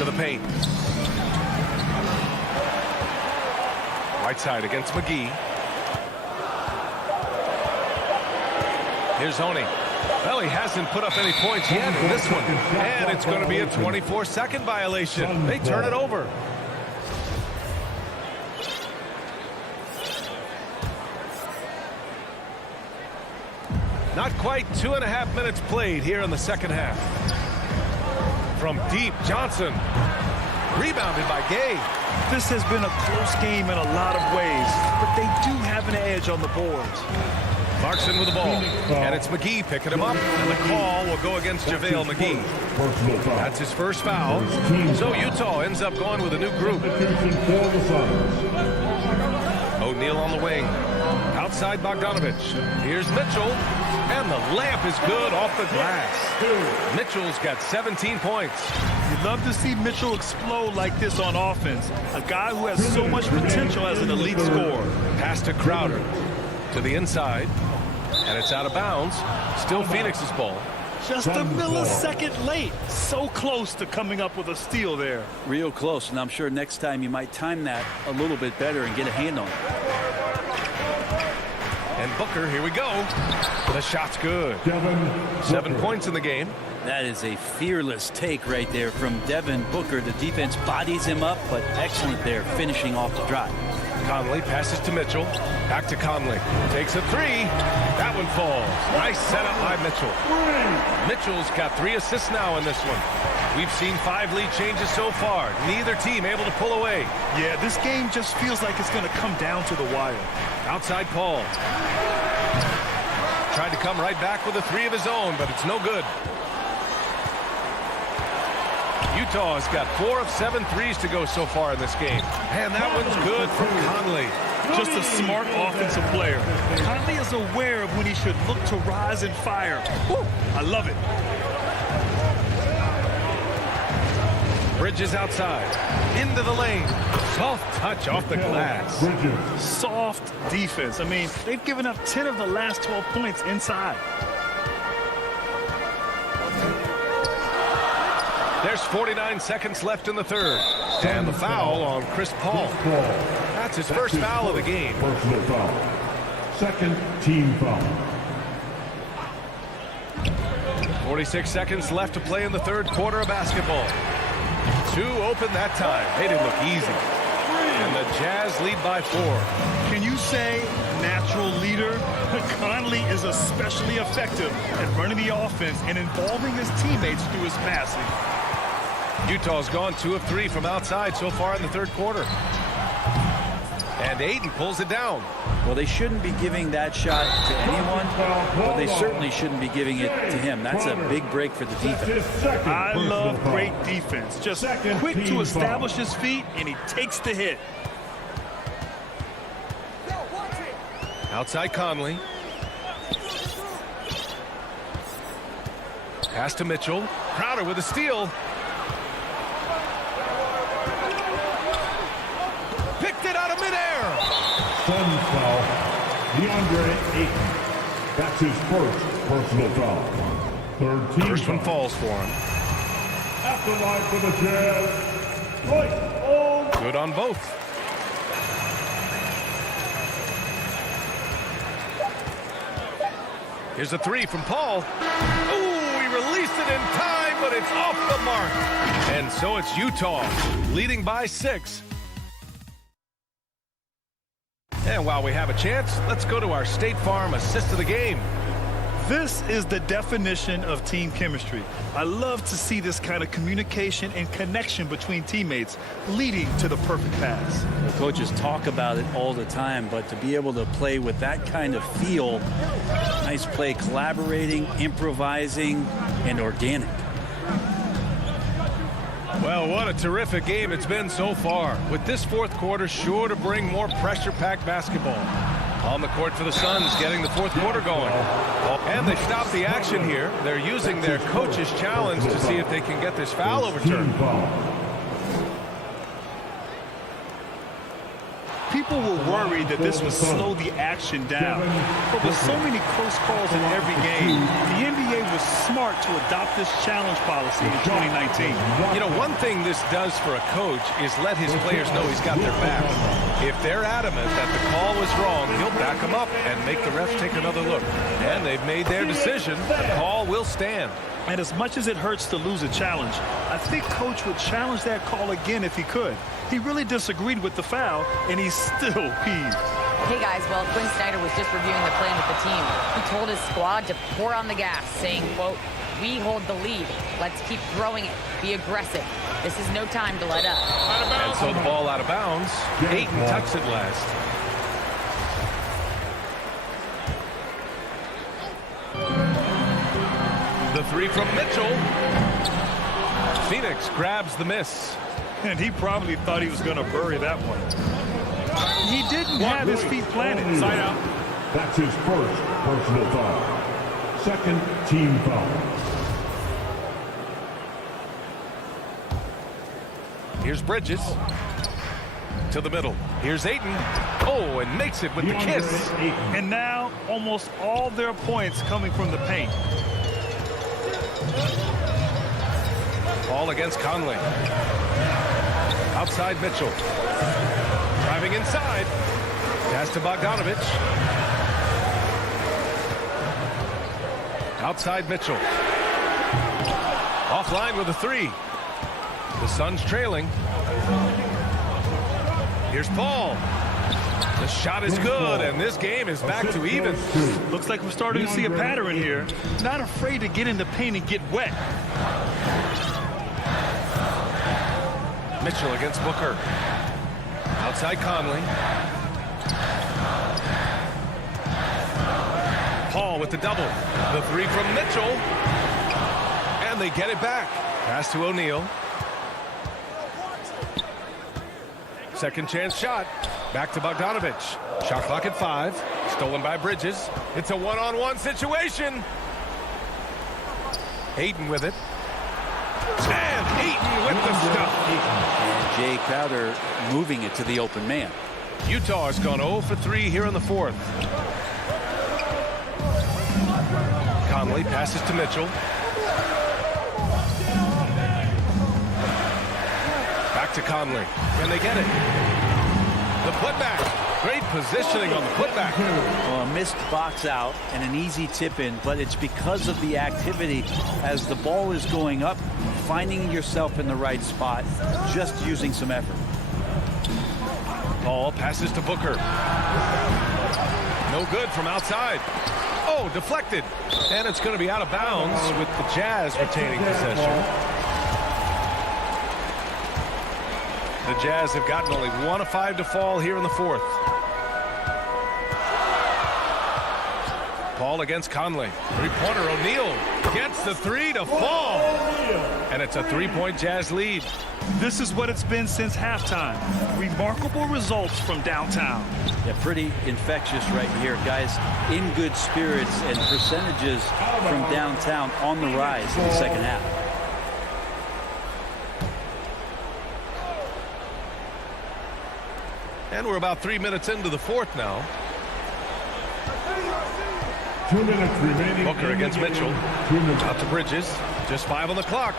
to the paint. Right side against McGee. Here's Honey. Well, he hasn't put up any points yet in this one. And it's going to be a 24-second violation. They turn it over. Not quite 2.5 minutes played here in the second half. From deep, Johnson. Rebounded by Gay. This has been a close game in a lot of ways, but they do have an edge on the boards. Clarkson with the ball. And it's McGee picking him up. And the call will go against JaVale McGee. That's his first foul. So Utah ends up going with a new group. O'Neal on the wing. Outside Bogdanovich. Here's Mitchell. And the layup is good off the glass. Mitchell's got 17 points. You'd love to see Mitchell explode like this on offense. A guy who has so much potential as an elite scorer. Pass to Crowder. To the inside. And it's out of bounds. Still Phoenix's ball. Just a millisecond late. So close to coming up with a steal there. Real close, and I'm sure next time you might time that a little bit better and get a hand on it. And Booker, here we go. The shot's good. 7 points in the game. That is a fearless take right there from Devin Booker. The defense bodies him up, but excellent there, finishing off the drive. Conley passes to Mitchell. Back to Conley. Takes a three. That one falls. Nice setup by Mitchell. Mitchell's got 3 assists now in this one. We've seen 5 lead changes so far. Neither team able to pull away. Yeah, this game just feels like it's going to come down to the wire. Outside Paul. Tried to come right back with a 3 of his own, but it's no good. Utah has got 4 of 7 threes to go so far in this game. And that one's good from Conley. Just a smart offensive player. Conley is aware of when he should look to rise and fire. Woo, I love it. Bridges outside. Into the lane. Soft touch off the glass. Soft defense. I mean, they've given up 10 of the last 12 points inside. There's 49 seconds left in the third. And the foul on Chris Paul. That's his first foul of the game. Personal foul. Second team foul. 46 seconds left to play in the third quarter of basketball. 2 open that time. They didn't look easy. And the Jazz lead by 4. Can you say natural leader? Conley is especially effective at running the offense and involving his teammates through his passing. Utah's gone 2 of 3 from outside so far in the third quarter. And Ayton pulls it down. Well, they shouldn't be giving that shot to anyone, but they certainly shouldn't be giving it to him. That's a big break for the defense. I love great defense. Just quick to establish his feet, and he takes the hit. Outside Conley. Pass to Mitchell. Crowder with a steal. Picked it out of midair. Sun foul. DeAndre Ayton. That's his first personal foul. Third team First one falls for him. At the line for the Jazz. Good on both. Here's a 3 from Paul. Ooh, he released it in time, but it's off the mark. And so it's Utah leading by 6. And while we have a chance, let's go to our State Farm assist of the game. This is the definition of team chemistry. I love to see this kind of communication and connection between teammates leading to the perfect pass. The coaches talk about it all the time, but to be able to play with that kind of feel, nice play, collaborating, improvising, and organic. Well, what a terrific game it's been so far. With this fourth quarter sure to bring more pressure-packed basketball. On the court for the Suns, getting the fourth quarter going. And they stop the action here. They're using their coach's challenge to see if they can get this foul overturned. People were worried that this would slow the action down. But with so many close calls in every game, the NBA was smart to adopt this challenge policy in 2019. You know, one thing this does for a coach is let his players know he's got their back. If they're adamant that the call was wrong, he'll back them up and make the refs take another look. And they've made their decision. The call will stand. And as much as it hurts to lose a challenge, I think Coach would challenge that call again if he could. He really disagreed with the foul, and he's still peeved. Hey guys, well, Quinn Snyder was just reviewing the plan with the team. He told his squad to pour on the gas, saying, quote, "We hold the lead. Let's keep throwing it. Be aggressive. This is no time to let up." And so the ball out of bounds. Ayton touched it last. The three from Mitchell. Phoenix grabs the miss. And he probably thought he was going to bury that one. He didn't have his feet planted. Side out. That's his first personal foul. Second team foul. Here's Bridges. To the middle. Here's Ayton. Oh, and makes it with the kiss. And now almost all their points coming from the paint. Ball against Conley. Outside Mitchell. Driving inside. Pass to Bogdanovich. Outside Mitchell. Offline with a three. The Suns trailing. Here's Paul. The shot is good, and this game is back to even. Looks like we're starting to see a pattern here. Not afraid to get in the paint and get wet. Mitchell against Booker. Outside Conley. Paul with the double. The three from Mitchell. And they get it back. Pass to O'Neal. Second chance shot. Back to Bogdanovich. Shot clock at 5. Stolen by Bridges. It's a one-on-one situation. Ayton with it. And Ayton with the stuff. And Jay Crowder moving it to the open man. Utah has gone 0 for 3 here in the fourth. Conley passes to Mitchell. Back to Conley. And they get it. The putback. Great positioning on the putback. Well, a missed box out and an easy tip in, but it's because of the activity as the ball is going up, finding yourself in the right spot, just using some effort. Paul passes to Booker. No good from outside. Oh, deflected. And it's going to be out of bounds with the Jazz retaining possession. The Jazz have gotten only 1 of 5 to fall here in the fourth. Paul against Conley. Three-pointer. O'Neal gets the three to fall. And it's a 3-point Jazz lead. This is what it's been since halftime. Remarkable results from downtown. Yeah, pretty infectious right here. Guys in good spirits and percentages from downtown on the rise in the second half. And we're about 3 minutes into the fourth now. 2 minutes remaining. Booker against Mitchell. Out to Bridges. Just 5 on the clock.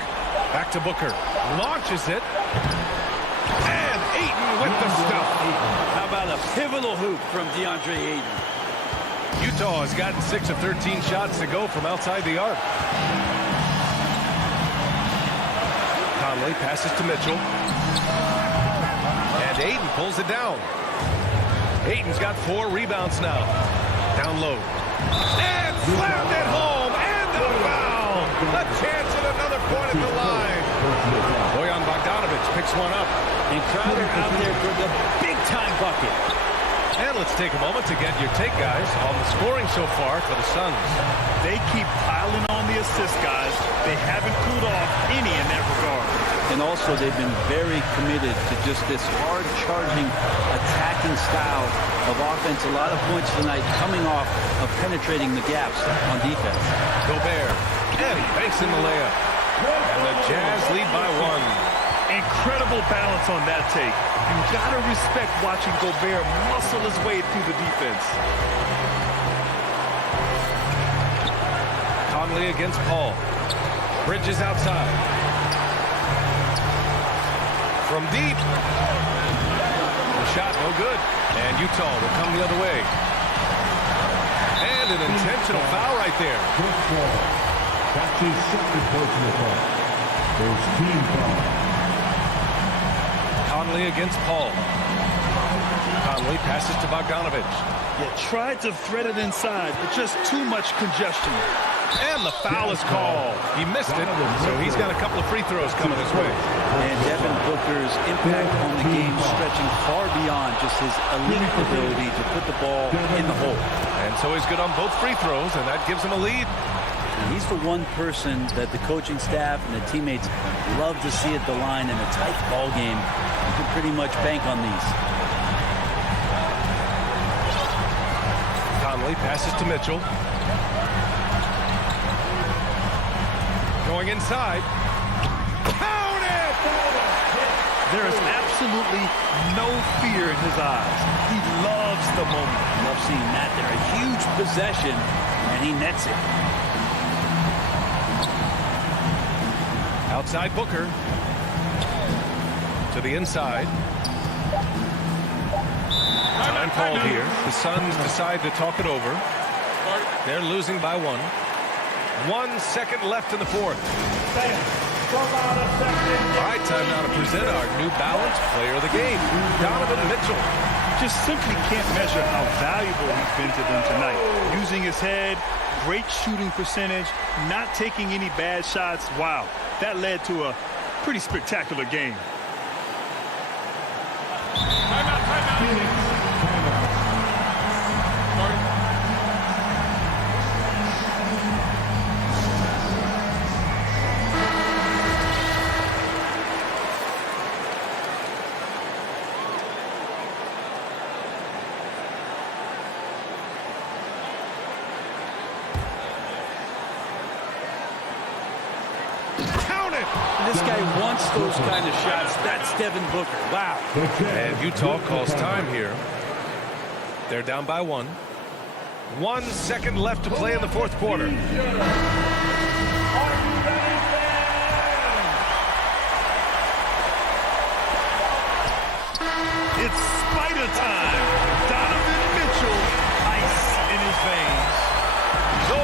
Back to Booker. Launches it. And Ayton with the stuff. How about a pivotal hoop from DeAndre Ayton? Utah has gotten 6 of 13 shots to go from outside the arc. Conley passes to Mitchell. And Ayton pulls it down. Ayton's got 4 rebounds now. Down low. And slammed it home. And a foul. A chance at another point at the line. Bojan Bogdanovich picks one up. And Crowder out there for the big-time bucket. And let's take a moment to get your take, guys, on the scoring so far for the Suns. They keep piling on the assists, guys. They haven't cooled off any in that regard. And also, they've been very committed to just this hard-charging, attacking style of offense. A lot of points tonight coming off of penetrating the gaps on defense. Gobert, and he banks in the layup. And the Jazz lead by 1. Incredible balance on that take. You got to respect watching Gobert muscle his way through the defense. Conley against Paul. Bridges outside. From deep. The shot no good. And Utah will come the other way. And an intentional foul right there. That's his second personal foul. There's team foul. Conley against Paul. Conley passes to Bogdanovich. Yeah, tried to thread it inside, but just too much congestion. And the foul is called. He missed it, so he's got a couple of free throws coming his way. And Devin Booker's impact on the game stretching far beyond just his elite ability to put the ball in the hole. And so he's good on both free throws, and that gives him a lead. And he's the one person that the coaching staff and the teammates love to see at the line in a tight ball game. You can pretty much bank on these. Conley passes to Mitchell. Going inside. Count it! There is absolutely no fear in his eyes. He loves the moment. Love seeing that there. A huge possession, and he nets it. Outside Booker. To the inside. Time called here. The Suns decide to talk it over. They're losing by 1. 1 second left in the fourth. All right, time now to present our New Balance player of the game, Donovan Mitchell. Just simply can't measure how valuable he's been to them tonight. Using his head, great shooting percentage, not taking any bad shots. Wow, that led to a pretty spectacular game. Timeout. This guy wants those kind of shots. That's Devin Booker. Wow. And Utah calls time here. They're down by 1. 1 second left to play in the fourth quarter. It's spider time. Donovan Mitchell, ice in his veins. So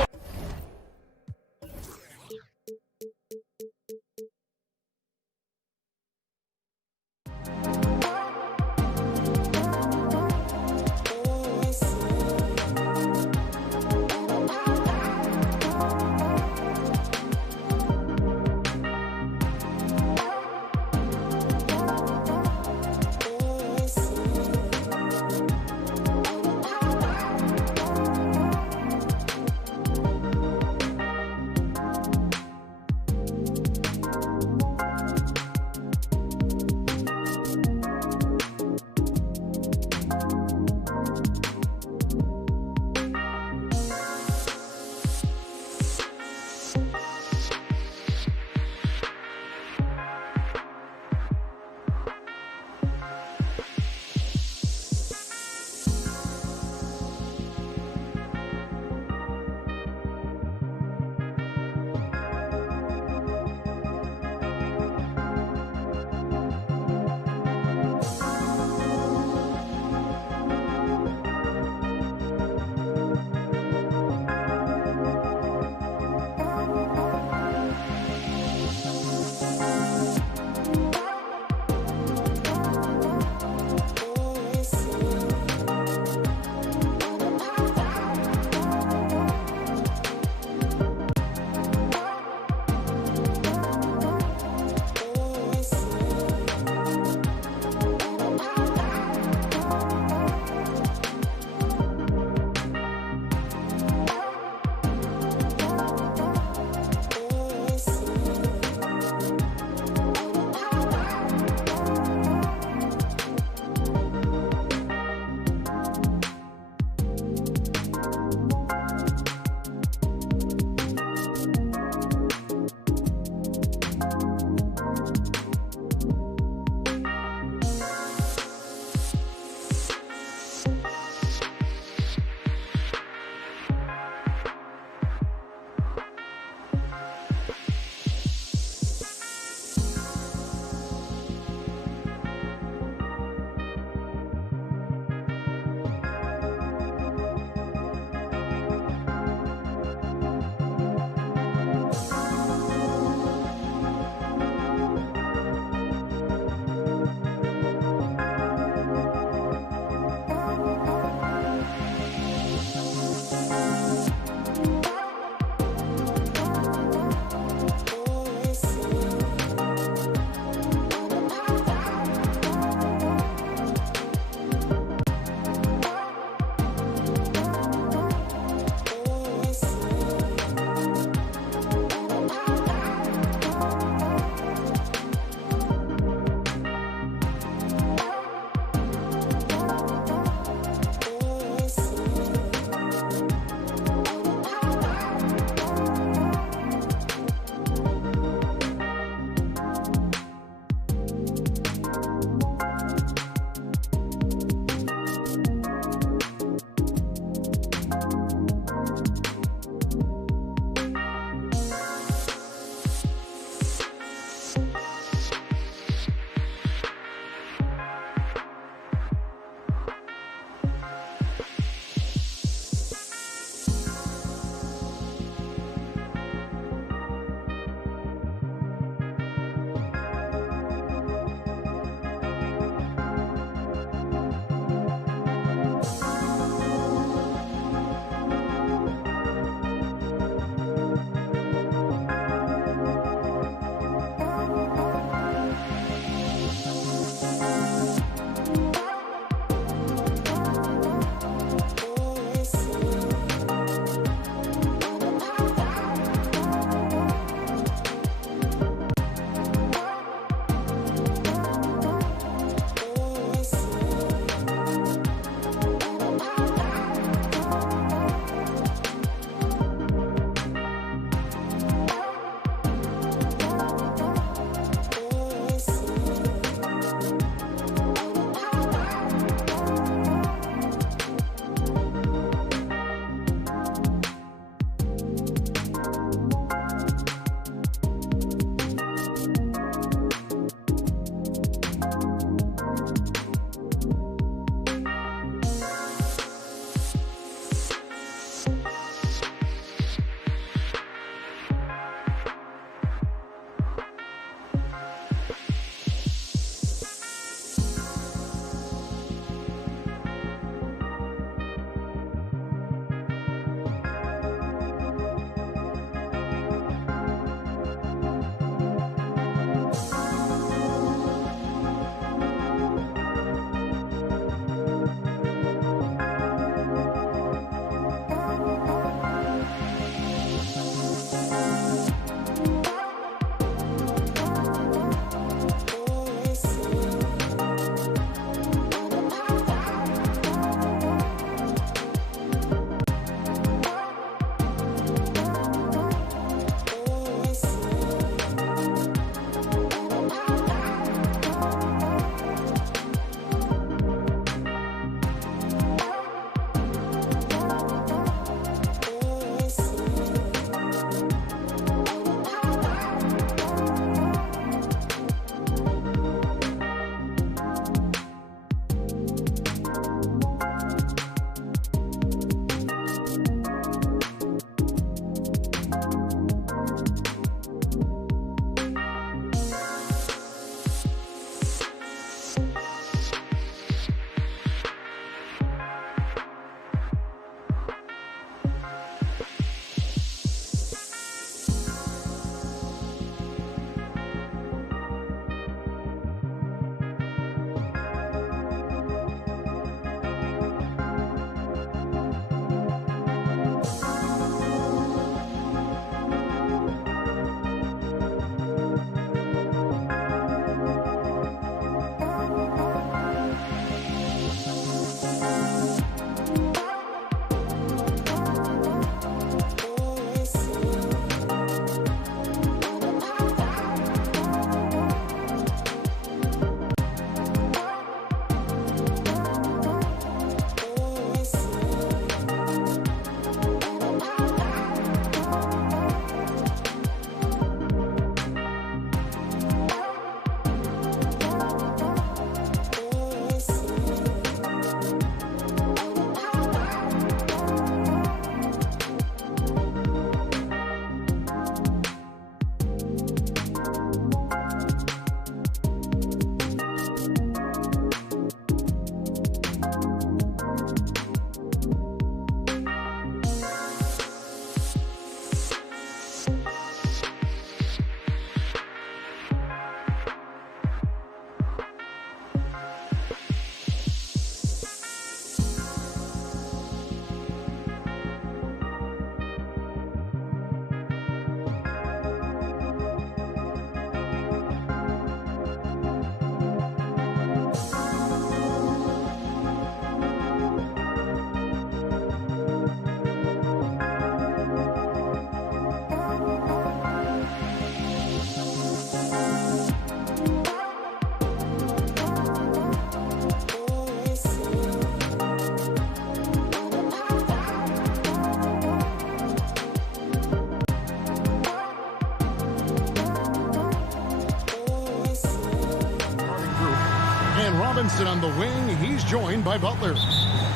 Duncan Robinson on the wing. He's joined by Butler.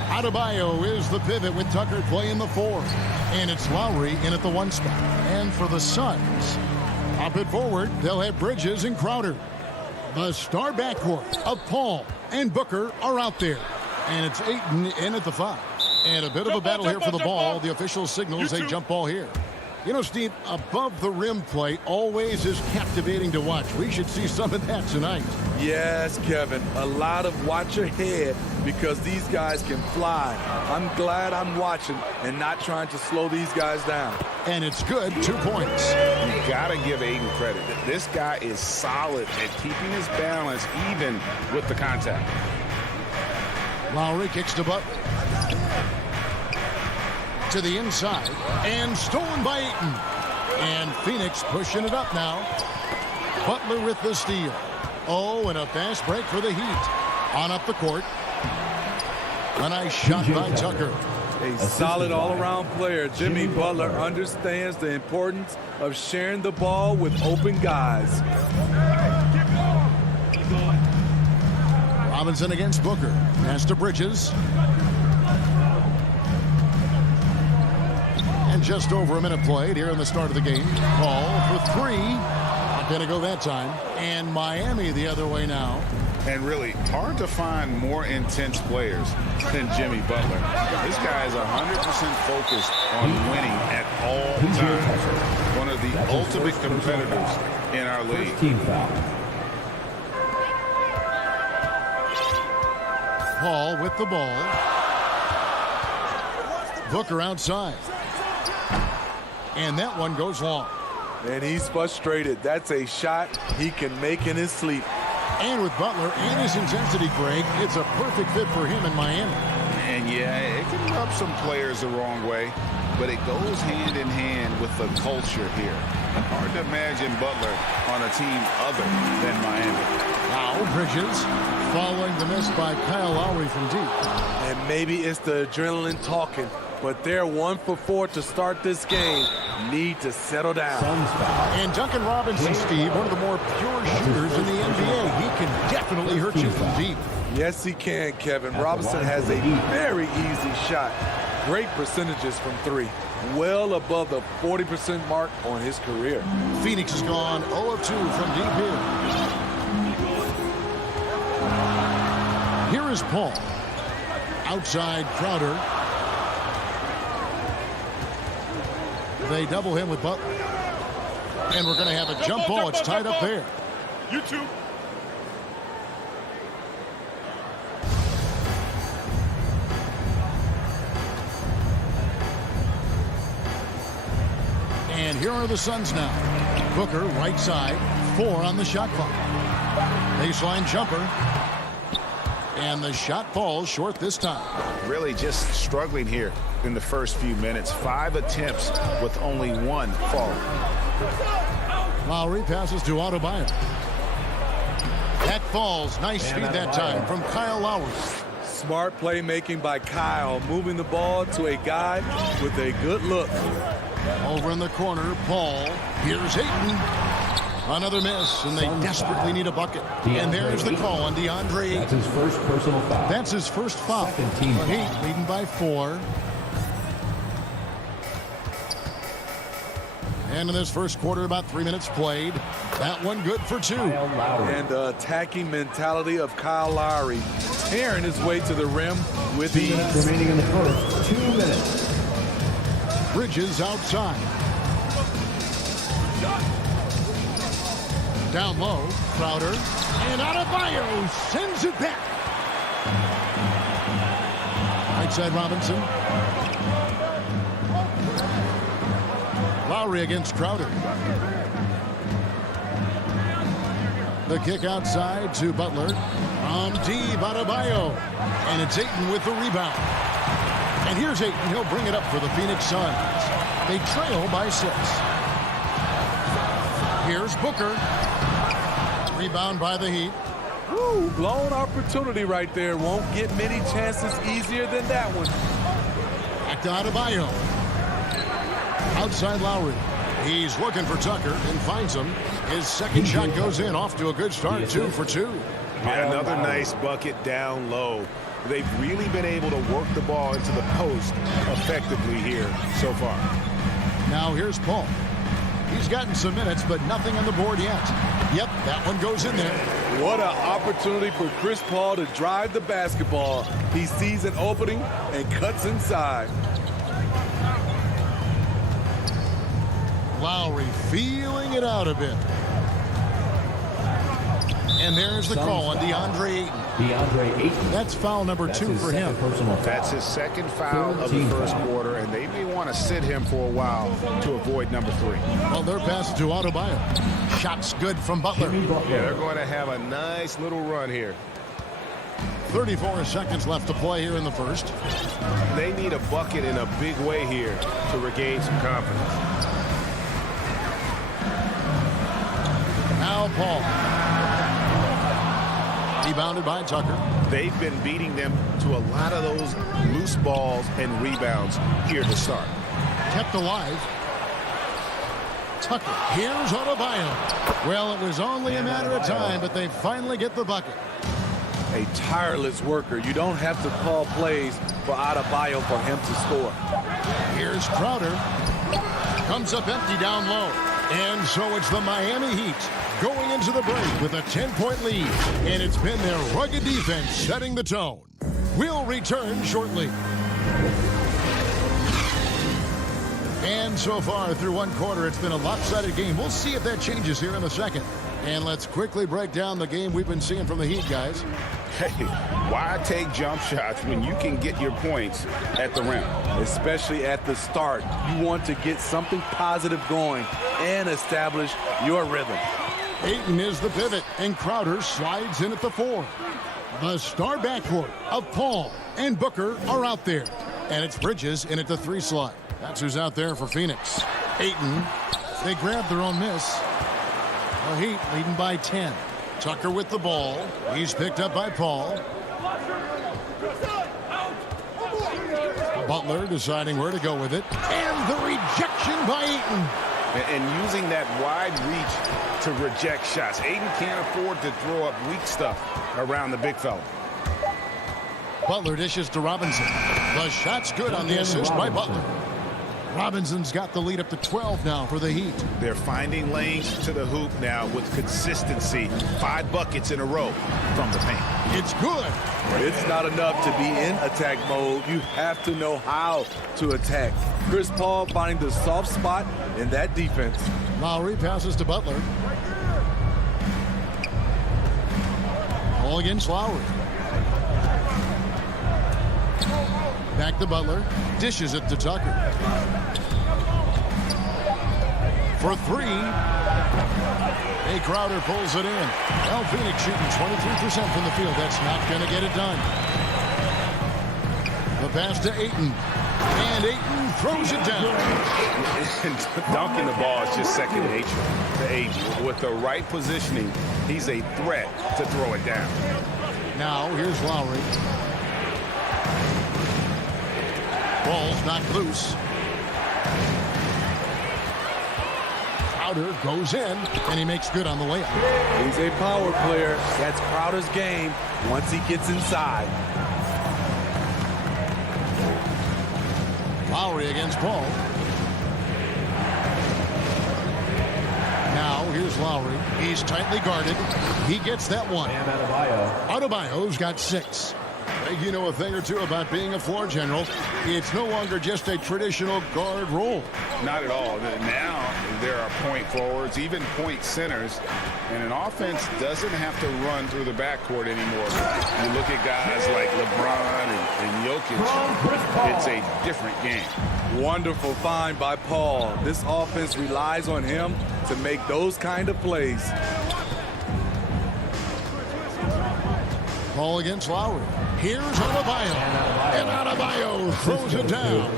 Adebayo is the pivot with Tucker playing the 4. And it's Lowry in at the 1 spot. And for the Suns, up at forward, they'll have Bridges and Crowder. The star backcourt of Paul and Booker are out there. And it's Ayton in at the 5. And a bit of a battle here for the ball. The official signals a jump ball here. You know, Steve, above the rim play always is captivating to watch. We should see some of that tonight. Yes, Kevin. A lot of watch your head because these guys can fly. I'm glad I'm watching and not trying to slow these guys down. And it's good. 2 points. You got to give Ayton credit. This guy is solid at keeping his balance even with the contact. Lowry kicks to Butler. To the inside, and stolen by Ayton. And Phoenix pushing it up now. Butler with the steal. Oh, and a fast break for the Heat. On up the court. A nice shot by Tucker. A solid all-around player. Jimmy Butler understands the importance of sharing the ball with open guys. Robinson against Booker. Pass to Bridges. And just over a minute played here in the start of the game. Paul for 3. Not going to go that time. And Miami the other way now. And really, hard to find more intense players than Jimmy Butler. This guy is 100% focused on winning at all times. One of the ultimate competitors in our league. Paul with the ball. Booker outside. And that one goes long. And he's frustrated. That's a shot he can make in his sleep. And with Butler and his intensity, Greg, it's a perfect fit for him in Miami. And yeah, it can rub some players the wrong way, but it goes hand in hand with the culture here. Hard to imagine Butler on a team other than Miami. Now Bridges following the miss by Kyle Lowry from deep. And maybe it's the adrenaline talking, but they're 1 for 4 to start this game. Need to settle down. And Duncan Robinson, Steve, one of the more pure shooters in the NBA. He can definitely hurt you from deep. Yes, he can, Kevin. Robinson has a very easy shot. Great percentages from 3. Well above the 40% mark on his career. Phoenix has gone 0 of 2 from deep here. Here is Paul. Outside Crowder. They double him with Butler. And we're going to have a jump ball. It's tied up there. You too. And here are the Suns now. Booker, right side, 4 on the shot clock. Baseline jumper. And the shot falls short this time. Really just struggling here in the first few minutes. 5 attempts with only 1 fall. Lowry passes to Adebayo. That falls. Nice speed that time from Kyle Lowry. Smart playmaking by Kyle, moving the ball to a guy with a good look. Over in the corner, Paul. Here's Ayton. Another miss, and they desperately need a bucket. And there's the call on DeAndre Ayton. That's his first personal foul. That's his first foul. Second team foul. Heat leading by 4. And in this first quarter, about 3 minutes played. That one good for 2. And the attacking mentality of Kyle Lowry, tearing his way to the rim with 2 minutes remaining in the first. 2 minutes. Bridges outside. Down low, Crowder. And Adebayo sends it back. Right side Robinson. Lowry against Crowder. The kick outside to Butler. From deep, Adebayo. And it's Ayton with the rebound. And here's Ayton. He'll bring it up for the Phoenix Suns. They trail by 6. Here's Booker. Rebound by the Heat. Woo, blown opportunity right there. Won't get many chances easier than that one. Back to Adebayo. Outside Lowry. He's looking for Tucker and finds him. His second shot goes in, off to a good start. 2 for 2. Yeah, another nice bucket down low. They've really been able to work the ball into the post effectively here so far. Now here's Paul. He's gotten some minutes, but nothing on the board yet. Yep, that one goes in there. What an opportunity for Chris Paul to drive the basketball. He sees an opening and cuts inside. Lowry feeling it out a bit. And there's the call on DeAndre Ayton. That's foul number 2 for him. That's his second foul of the first quarter, and they may want to sit him for a while to avoid number 3. Well, they're passing to Adebayo. Shots good from Butler. Yeah, they're going to have a nice little run here. 34 seconds left to play here in the first. They need a bucket in a big way here to regain some confidence. Now Paul. Rebounded by Tucker. They've been beating them to a lot of those loose balls and rebounds here to start. Kept alive. Tucker. Here's Adebayo. Well, it was only a matter of time, but they finally get the bucket. A tireless worker. You don't have to call plays for Adebayo for him to score. Here's Crowder. Comes up empty down low. And so it's the Miami Heat going into the break with a 10-point lead. And it's been their rugged defense setting the tone. We'll return shortly. And so far through one quarter, it's been a lopsided game. We'll see if that changes here in the second. And let's quickly break down the game we've been seeing from the Heat, guys. Hey, why take jump shots when you can get your points at the rim? Especially at the start. You want to get something positive going and establish your rhythm. Ayton is the pivot, and Crowder slides in at the 4. The star backcourt of Paul and Booker are out there. And it's Bridges in at the 3 slot. That's who's out there for Phoenix. Ayton, they grab their own miss. The Heat leading by 10. Tucker with the ball. He's picked up by Paul. Butler deciding where to go with it. And the rejection by Ayton. And using that wide reach to reject shots. Ayton can't afford to throw up weak stuff around the big fella. Butler dishes to Robinson. The shot's good on the assist by Butler. Robinson's got the lead up to 12 now for the Heat. They're finding lanes to the hoop now with consistency. 5 buckets in a row from the paint. It's good. It's not enough to be in attack mode. You have to know how to attack. Chris Paul finding the soft spot in that defense. Lowry passes to Butler. All against Lowry. Back to Butler. Dishes it to Tucker. For 3. A Crowder pulls it in. Well, Phoenix shooting 23% from the field. That's not going to get it done. The pass to Ayton. And Ayton throws it down. Dunking the ball is just second nature to Ayton. With the right positioning, he's a threat to throw it down. Now, here's Lowry. Ball's knocked loose. Crowder goes in, and he makes good on the layup. He's a power player. That's Crowder's game once he gets inside. Lowry against Paul. Now, here's Lowry. He's tightly guarded. He gets that one. And Adebayo's got 6. You know a thing or two about being a floor general. It's no longer just a traditional guard role. Not at all. Now there are point forwards, even point centers, and an offense doesn't have to run through the backcourt anymore. You look at guys like LeBron and Jokic, it's a different game. Wonderful find by Paul. This offense relies on him to make those kind of plays. Paul against Lowry. Here's Adebayo. And Adebayo throws it down.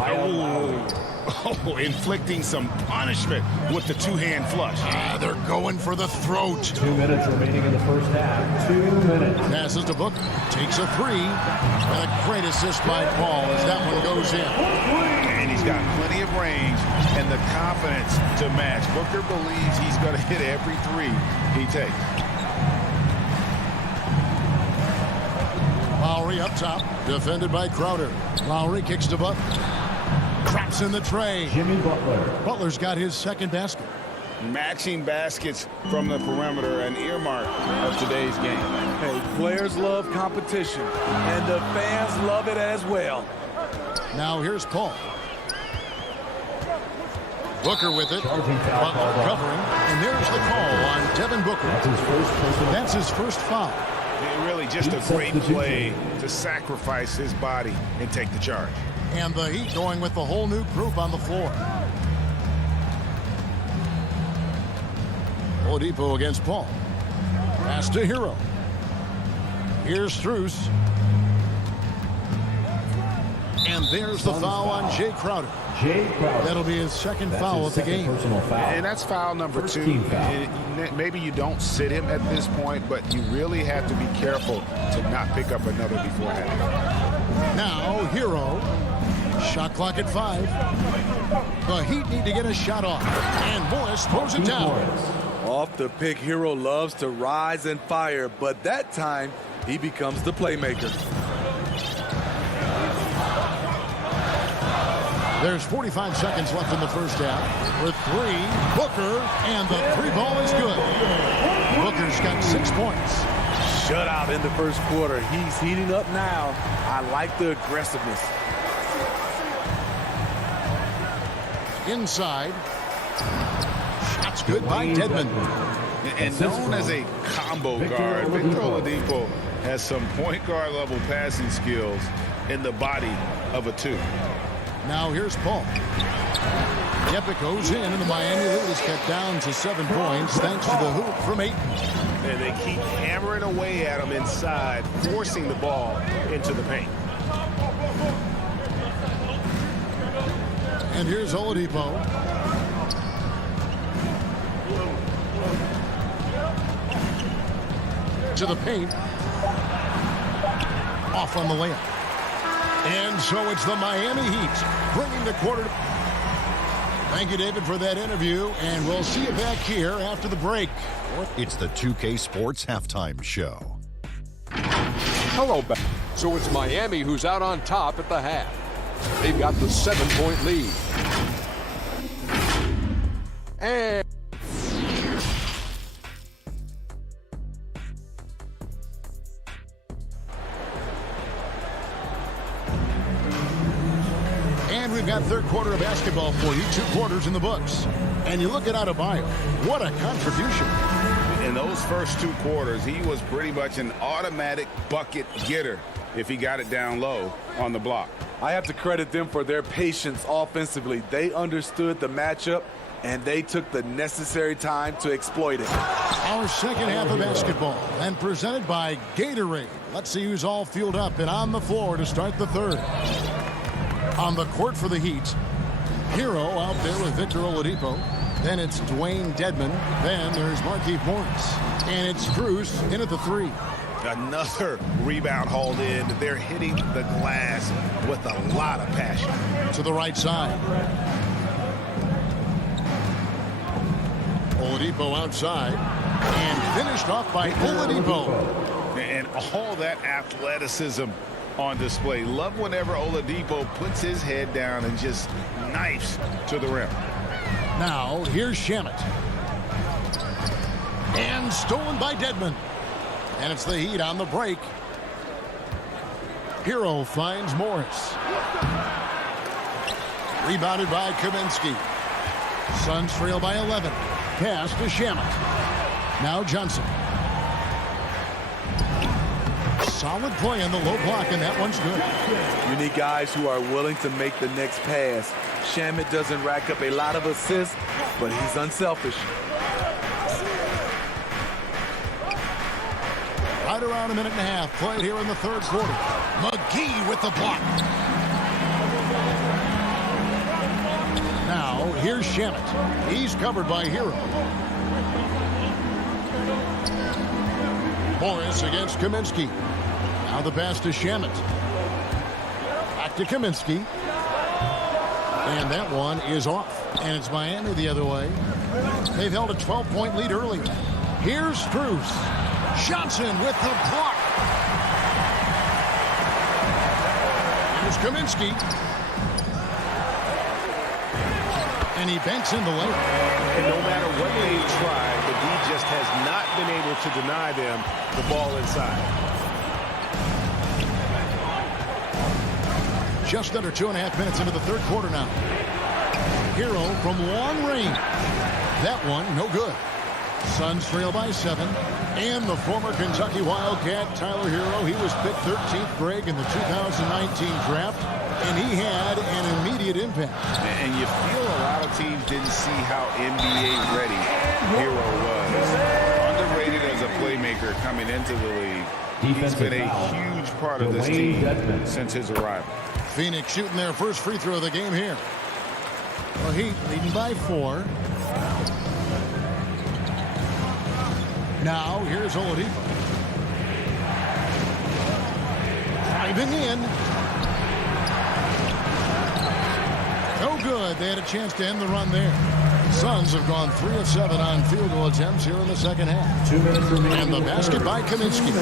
Oh, inflicting some punishment with the 2-hand flush. They're going for the throat. 2 minutes remaining in the first half. 2 minutes. Passes to Booker. Takes a 3. And a great assist by Paul as that one goes in. And he's got plenty of range and the confidence to match. Booker believes he's going to hit every 3 he takes. Up top, defended by Crowder. Lowry kicks to Butler. Traps in the tray. Jimmy Butler. Butler's got his second basket. Matching baskets from the perimeter, an earmark of today's game. Hey, players love competition, and the fans love it as well. Now here's Paul. Booker with it. Butler covering. And there's the call on Devin Booker. That's his first foul. Really just a great play to sacrifice his body and take the charge. And the Heat going with the whole new group on the floor. Oladipo against Paul. Pass to Hero. Here's Strus. And there's the foul on Jay Crowder. That'll be his second foul of the game. And that's foul number 2. Maybe you don't sit him at this point, but you really have to be careful to not pick up another beforehand. Now Hero. Shot clock at 5. The Heat need to get a shot off. And Morris throws it down. Off the pick, Hero loves to rise and fire, but that time he becomes the playmaker. There's 45 seconds left in the first half. With 3, Booker, and the 3 ball is good. Booker's got 6 points. Shutout in the first quarter. He's heating up now. I like the aggressiveness. Inside. Shots good by Dedmon. And known as a combo guard, Victor Oladipo has some point guard level passing skills in the body of a 2. Now here's Paul. Yep, it goes in, and the Miami lead is cut down to 7 points thanks to the hoop from Ayton. And they keep hammering away at him inside, forcing the ball into the paint. And here's Oladipo. To the paint. Off on the layup. And so it's the Miami Heat bringing the quarter. Thank you, David, for that interview, and we'll see you back here after the break. It's the 2K Sports Halftime Show. Hello, back. So it's Miami who's out on top at the half. They've got the 7-point lead. And we've got third quarter of basketball for you. 2 quarters in the books. And you look at Adebayo. What a contribution. In those first 2 quarters, he was pretty much an automatic bucket getter if he got it down low on the block. I have to credit them for their patience offensively. They understood the matchup, and they took the necessary time to exploit it. Our second half of basketball, and presented by Gatorade. Let's see who's all fueled up and on the floor to start the third. On the court for the Heat, Hero out there with Victor Oladipo. Then it's Dwayne Dedmon. Then there's Markieff Morris. And it's Strus in at the 3. Another rebound hauled in. They're hitting the glass with a lot of passion. To the right side. Oladipo outside. And finished off by Oladipo. And all that athleticism on display. Love whenever Oladipo puts his head down and just knifes to the rim. Now, here's Shamet. And stolen by Dedmon. And it's the Heat on the break. Hero finds Morris. Rebounded by Kaminsky. Suns trail by 11. Pass to Shamet. Now Johnson. Solid play in the low block, and that one's good. You need guys who are willing to make the next pass. Shamet doesn't rack up a lot of assists, but he's unselfish. Right around a minute and a half played here in the third quarter. McGee with the block. Now, here's Shamet. He's covered by Hero. Morris against Kaminsky. Now the pass to Shamet. Back to Kaminsky. And that one is off. And it's Miami the other way. They've held a 12-point lead earlier. Here's Strus. Johnson with the block. Here's Kaminsky. And he banks in the layup. And no matter what they've tried, the D just has not been able to deny them the ball inside. Just under 2.5 minutes into the third quarter now. Hero from long range. That one, no good. Suns trail by 7. And the former Kentucky Wildcat, Tyler Hero, he was picked 13th, Greg, in the 2019 draft. And he had an immediate impact. And you feel a lot of teams didn't see how NBA ready Hero was. Underrated as a playmaker coming into the league. He's been a huge part of this team since his arrival. Phoenix shooting their first free throw of the game here. Well, Heat leading by 4. Now, here's Oladipo. Driving in. No good. They had a chance to end the run there. Suns have gone 3 of 7 on field goal attempts here in the second half. 2 minutes remaining. And the basket by Kaminsky.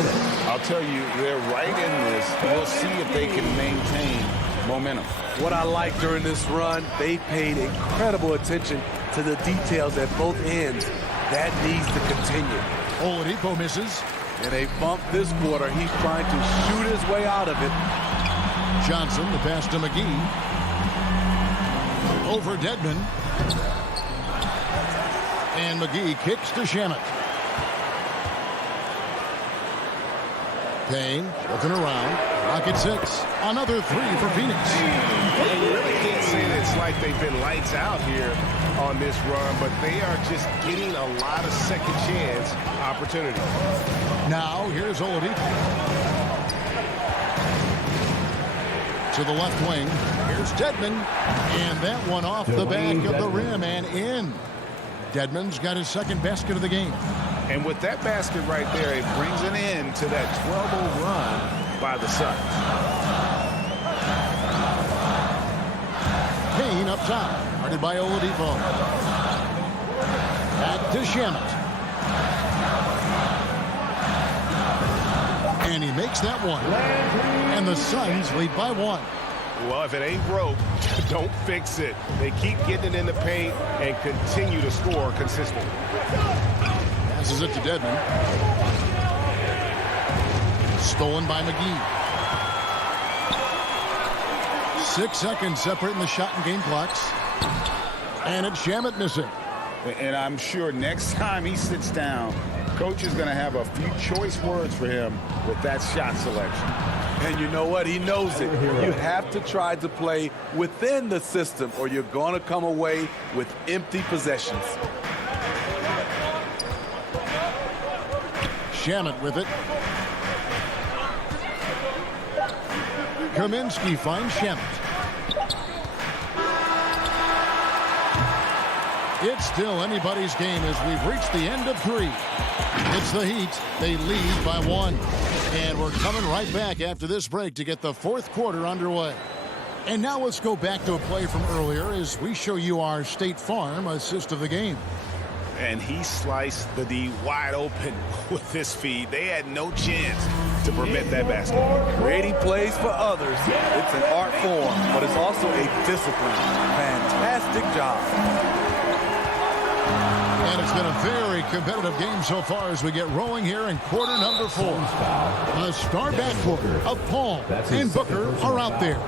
I'll tell you, they're right in this. We'll see if they can maintain momentum. What I like during this run, they paid incredible attention to the details at both ends. That needs to continue. Oladipo misses. And they bump this quarter. He's trying to shoot his way out of it. Johnson, the pass to McGee. Over Dedmon. And McGee kicks to Shamet. Payne looking around. Rocket 6. Another 3 for Phoenix. And you really can't say that it's like they've been lights out here on this run, but they are just getting a lot of second chance opportunities. Now here's Oladipo. To the left wing. Here's Dedmon. And that one off the back of the rim and in. Dedmon's got his second basket of the game. And with that basket right there, it brings an end to that 12-0 run by the Suns. Payne up top. Guarded by Oladipo. Back to Shamet. And he makes that one. And the Suns lead by 1. Well, if it ain't broke, don't fix it. They keep getting it in the paint and continue to score consistently. Passes it to Dedmon. Stolen by McGee. 6 seconds separating the shot and game clocks. And it's Shamet missing. And I'm sure next time he sits down, coach is going to have a few choice words for him with that shot selection. And you know what? He knows it. You have to try to play within the system or you're going to come away with empty possessions. Shamet with it. Kaminsky finds Shamet. It's still anybody's game as we've reached the end of 3. It's the Heat. They lead by 1. And we're coming right back after this break to get the fourth quarter underway. And now let's go back to a play from earlier as we show you our State Farm assist of the game. And he sliced the D wide open with his feed. They had no chance to prevent that basket. Creating plays for others. It's an art form, but it's also a discipline. Fantastic job. And it's been a very competitive game so far as we get rolling here in quarter number 4. The star backcourt of Paul and Booker are out there.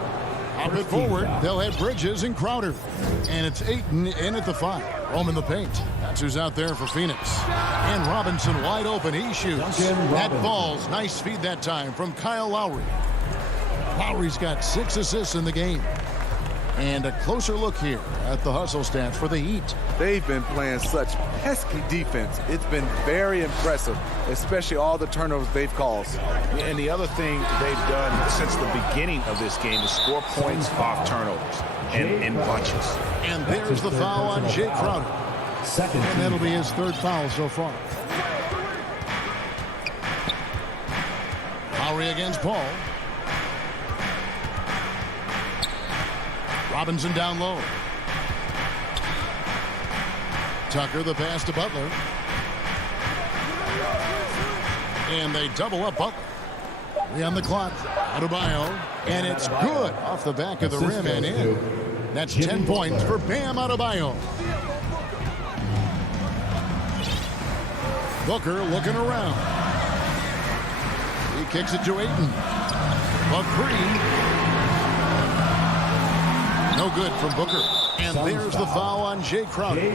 Up it forward, they'll have Bridges and Crowder. And it's Ayton in at the 5. Home in the paint. That's who's out there for Phoenix. And Robinson wide open. He shoots. That falls. Nice feed that time from Kyle Lowry. Lowry's got 6 assists in the game. And a closer look here at the hustle stats for the Heat. They've been playing such pesky defense. It's been very impressive, especially all the turnovers they've caused. And the other thing they've done since the beginning of this game is score points off turnovers and in bunches. And there's the foul on Jay Crowder. And that'll be his 3rd foul so far. Lowry against Paul. Robinson down low. Tucker the pass to Butler. And they double up Butler. 3 on the clock. Adebayo, and it's good off the back of the rim and in. That's 10 points for Bam Adebayo. Booker looking around. He kicks it to Ayton. A three. No good from Booker. And there's the foul on Jay Crowder.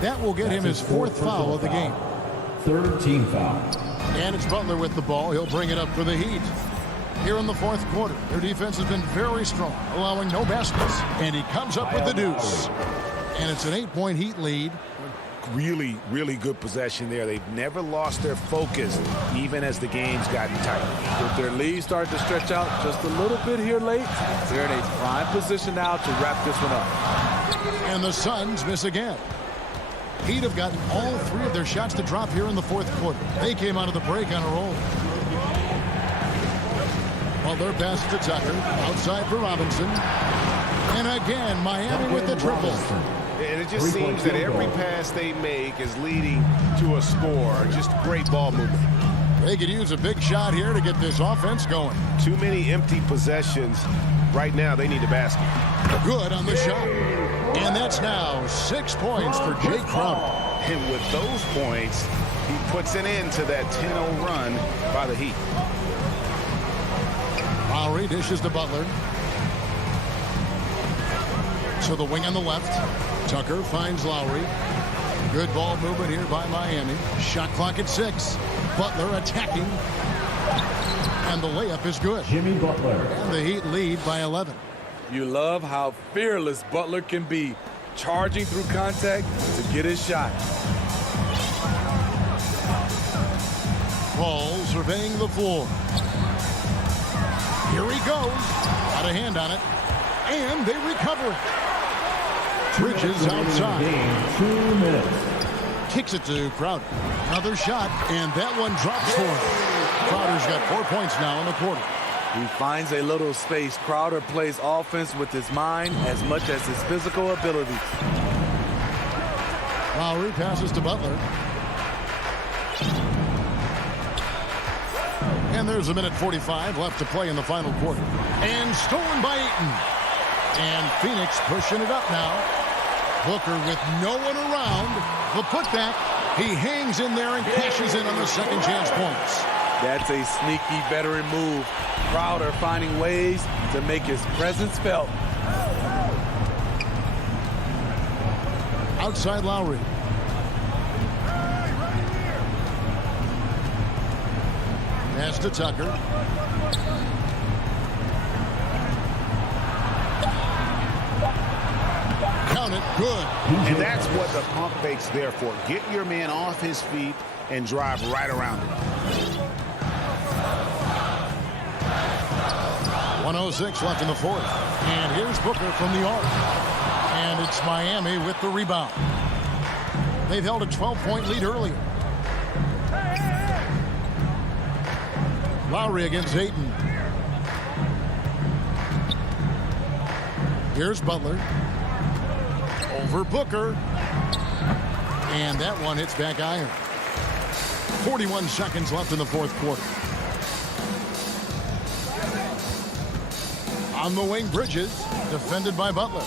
That will get him his 4th foul of the game. 3rd team foul. And it's Butler with the ball. He'll bring it up for the Heat. Here in the 4th quarter, their defense has been very strong, allowing no baskets. And he comes up with the deuce. And it's an 8-point Heat lead. Really, really good possession there. They've never lost their focus, even as the game's gotten tight. With their lead starting to stretch out just a little bit here late, they're in a prime position now to wrap this one up. And the Suns miss again. Heat have gotten all 3 of their shots to drop here in the 4th quarter. They came out of the break on a roll. Butler passes to Tucker. Outside for Robinson. And again, Miami with the triple. And it just seems that every pass they make is leading to a score. Just great ball movement. They could use a big shot here to get this offense going. Too many empty possessions. Right now, they need a basket. Good on the shot. And that's now 6 points for Jay Crowder. And with those points, he puts an end to that 10-0 run by the Heat. Lowry dishes to Butler. So the wing on the left. Tucker finds Lowry. Good ball movement here by Miami. Shot clock at 6. Butler attacking. And the layup is good. Jimmy Butler. And the Heat lead by 11. You love how fearless Butler can be, charging through contact to get his shot. Paul surveying the floor. Here he goes. Got a hand on it. And they recover it. Bridges outside. 2 minutes. Kicks it to Crowder. Another shot, and that one drops for him. Crowder's got 4 points now in the quarter. He finds a little space. Crowder plays offense with his mind as much as his physical abilities. Lowry passes to Butler. And there's a minute 45 left to play in the final quarter. And stolen by Ayton. And Phoenix pushing it up now. Booker with no one around. The putback. He hangs in there and cashes in on the second chance points. That's a sneaky veteran move. Crowder finding ways to make his presence felt. Outside Lowry. Pass to Tucker. Count it. Good. And that's what the pump fake's there for. Get your man off his feet and drive right around him. 1:06 left in the 4th. And here's Booker from the arc. And it's Miami with the rebound. They've held a 12-point lead earlier. Lowry against Ayton. Here's Butler. Over Booker. And that one hits back iron. 41 seconds left in the 4th quarter. On the wing, Bridges, defended by Butler.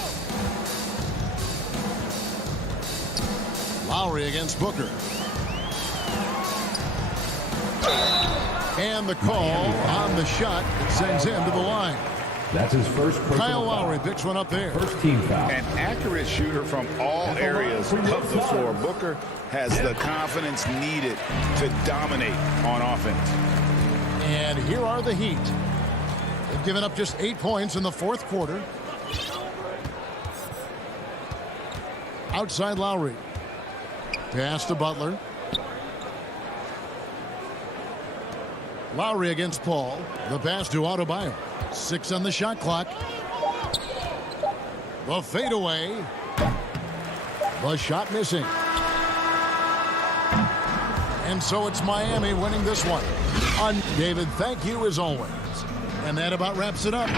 Lowry against Booker. And the call on the shot that sends him to the line. That's his first personal Kyle foul. Lowry picks one up there. First team foul. An accurate shooter from all areas of the floor. Booker has the confidence needed to dominate on offense. And here are the Heat. They've given up just 8 points in the 4th quarter. Outside Lowry. Pass to Butler. Lowry against Paul. The pass to Adebayo. 6 on the shot clock. The fadeaway. The shot missing. And so it's Miami winning this one. David, thank you as always. And that about wraps it up.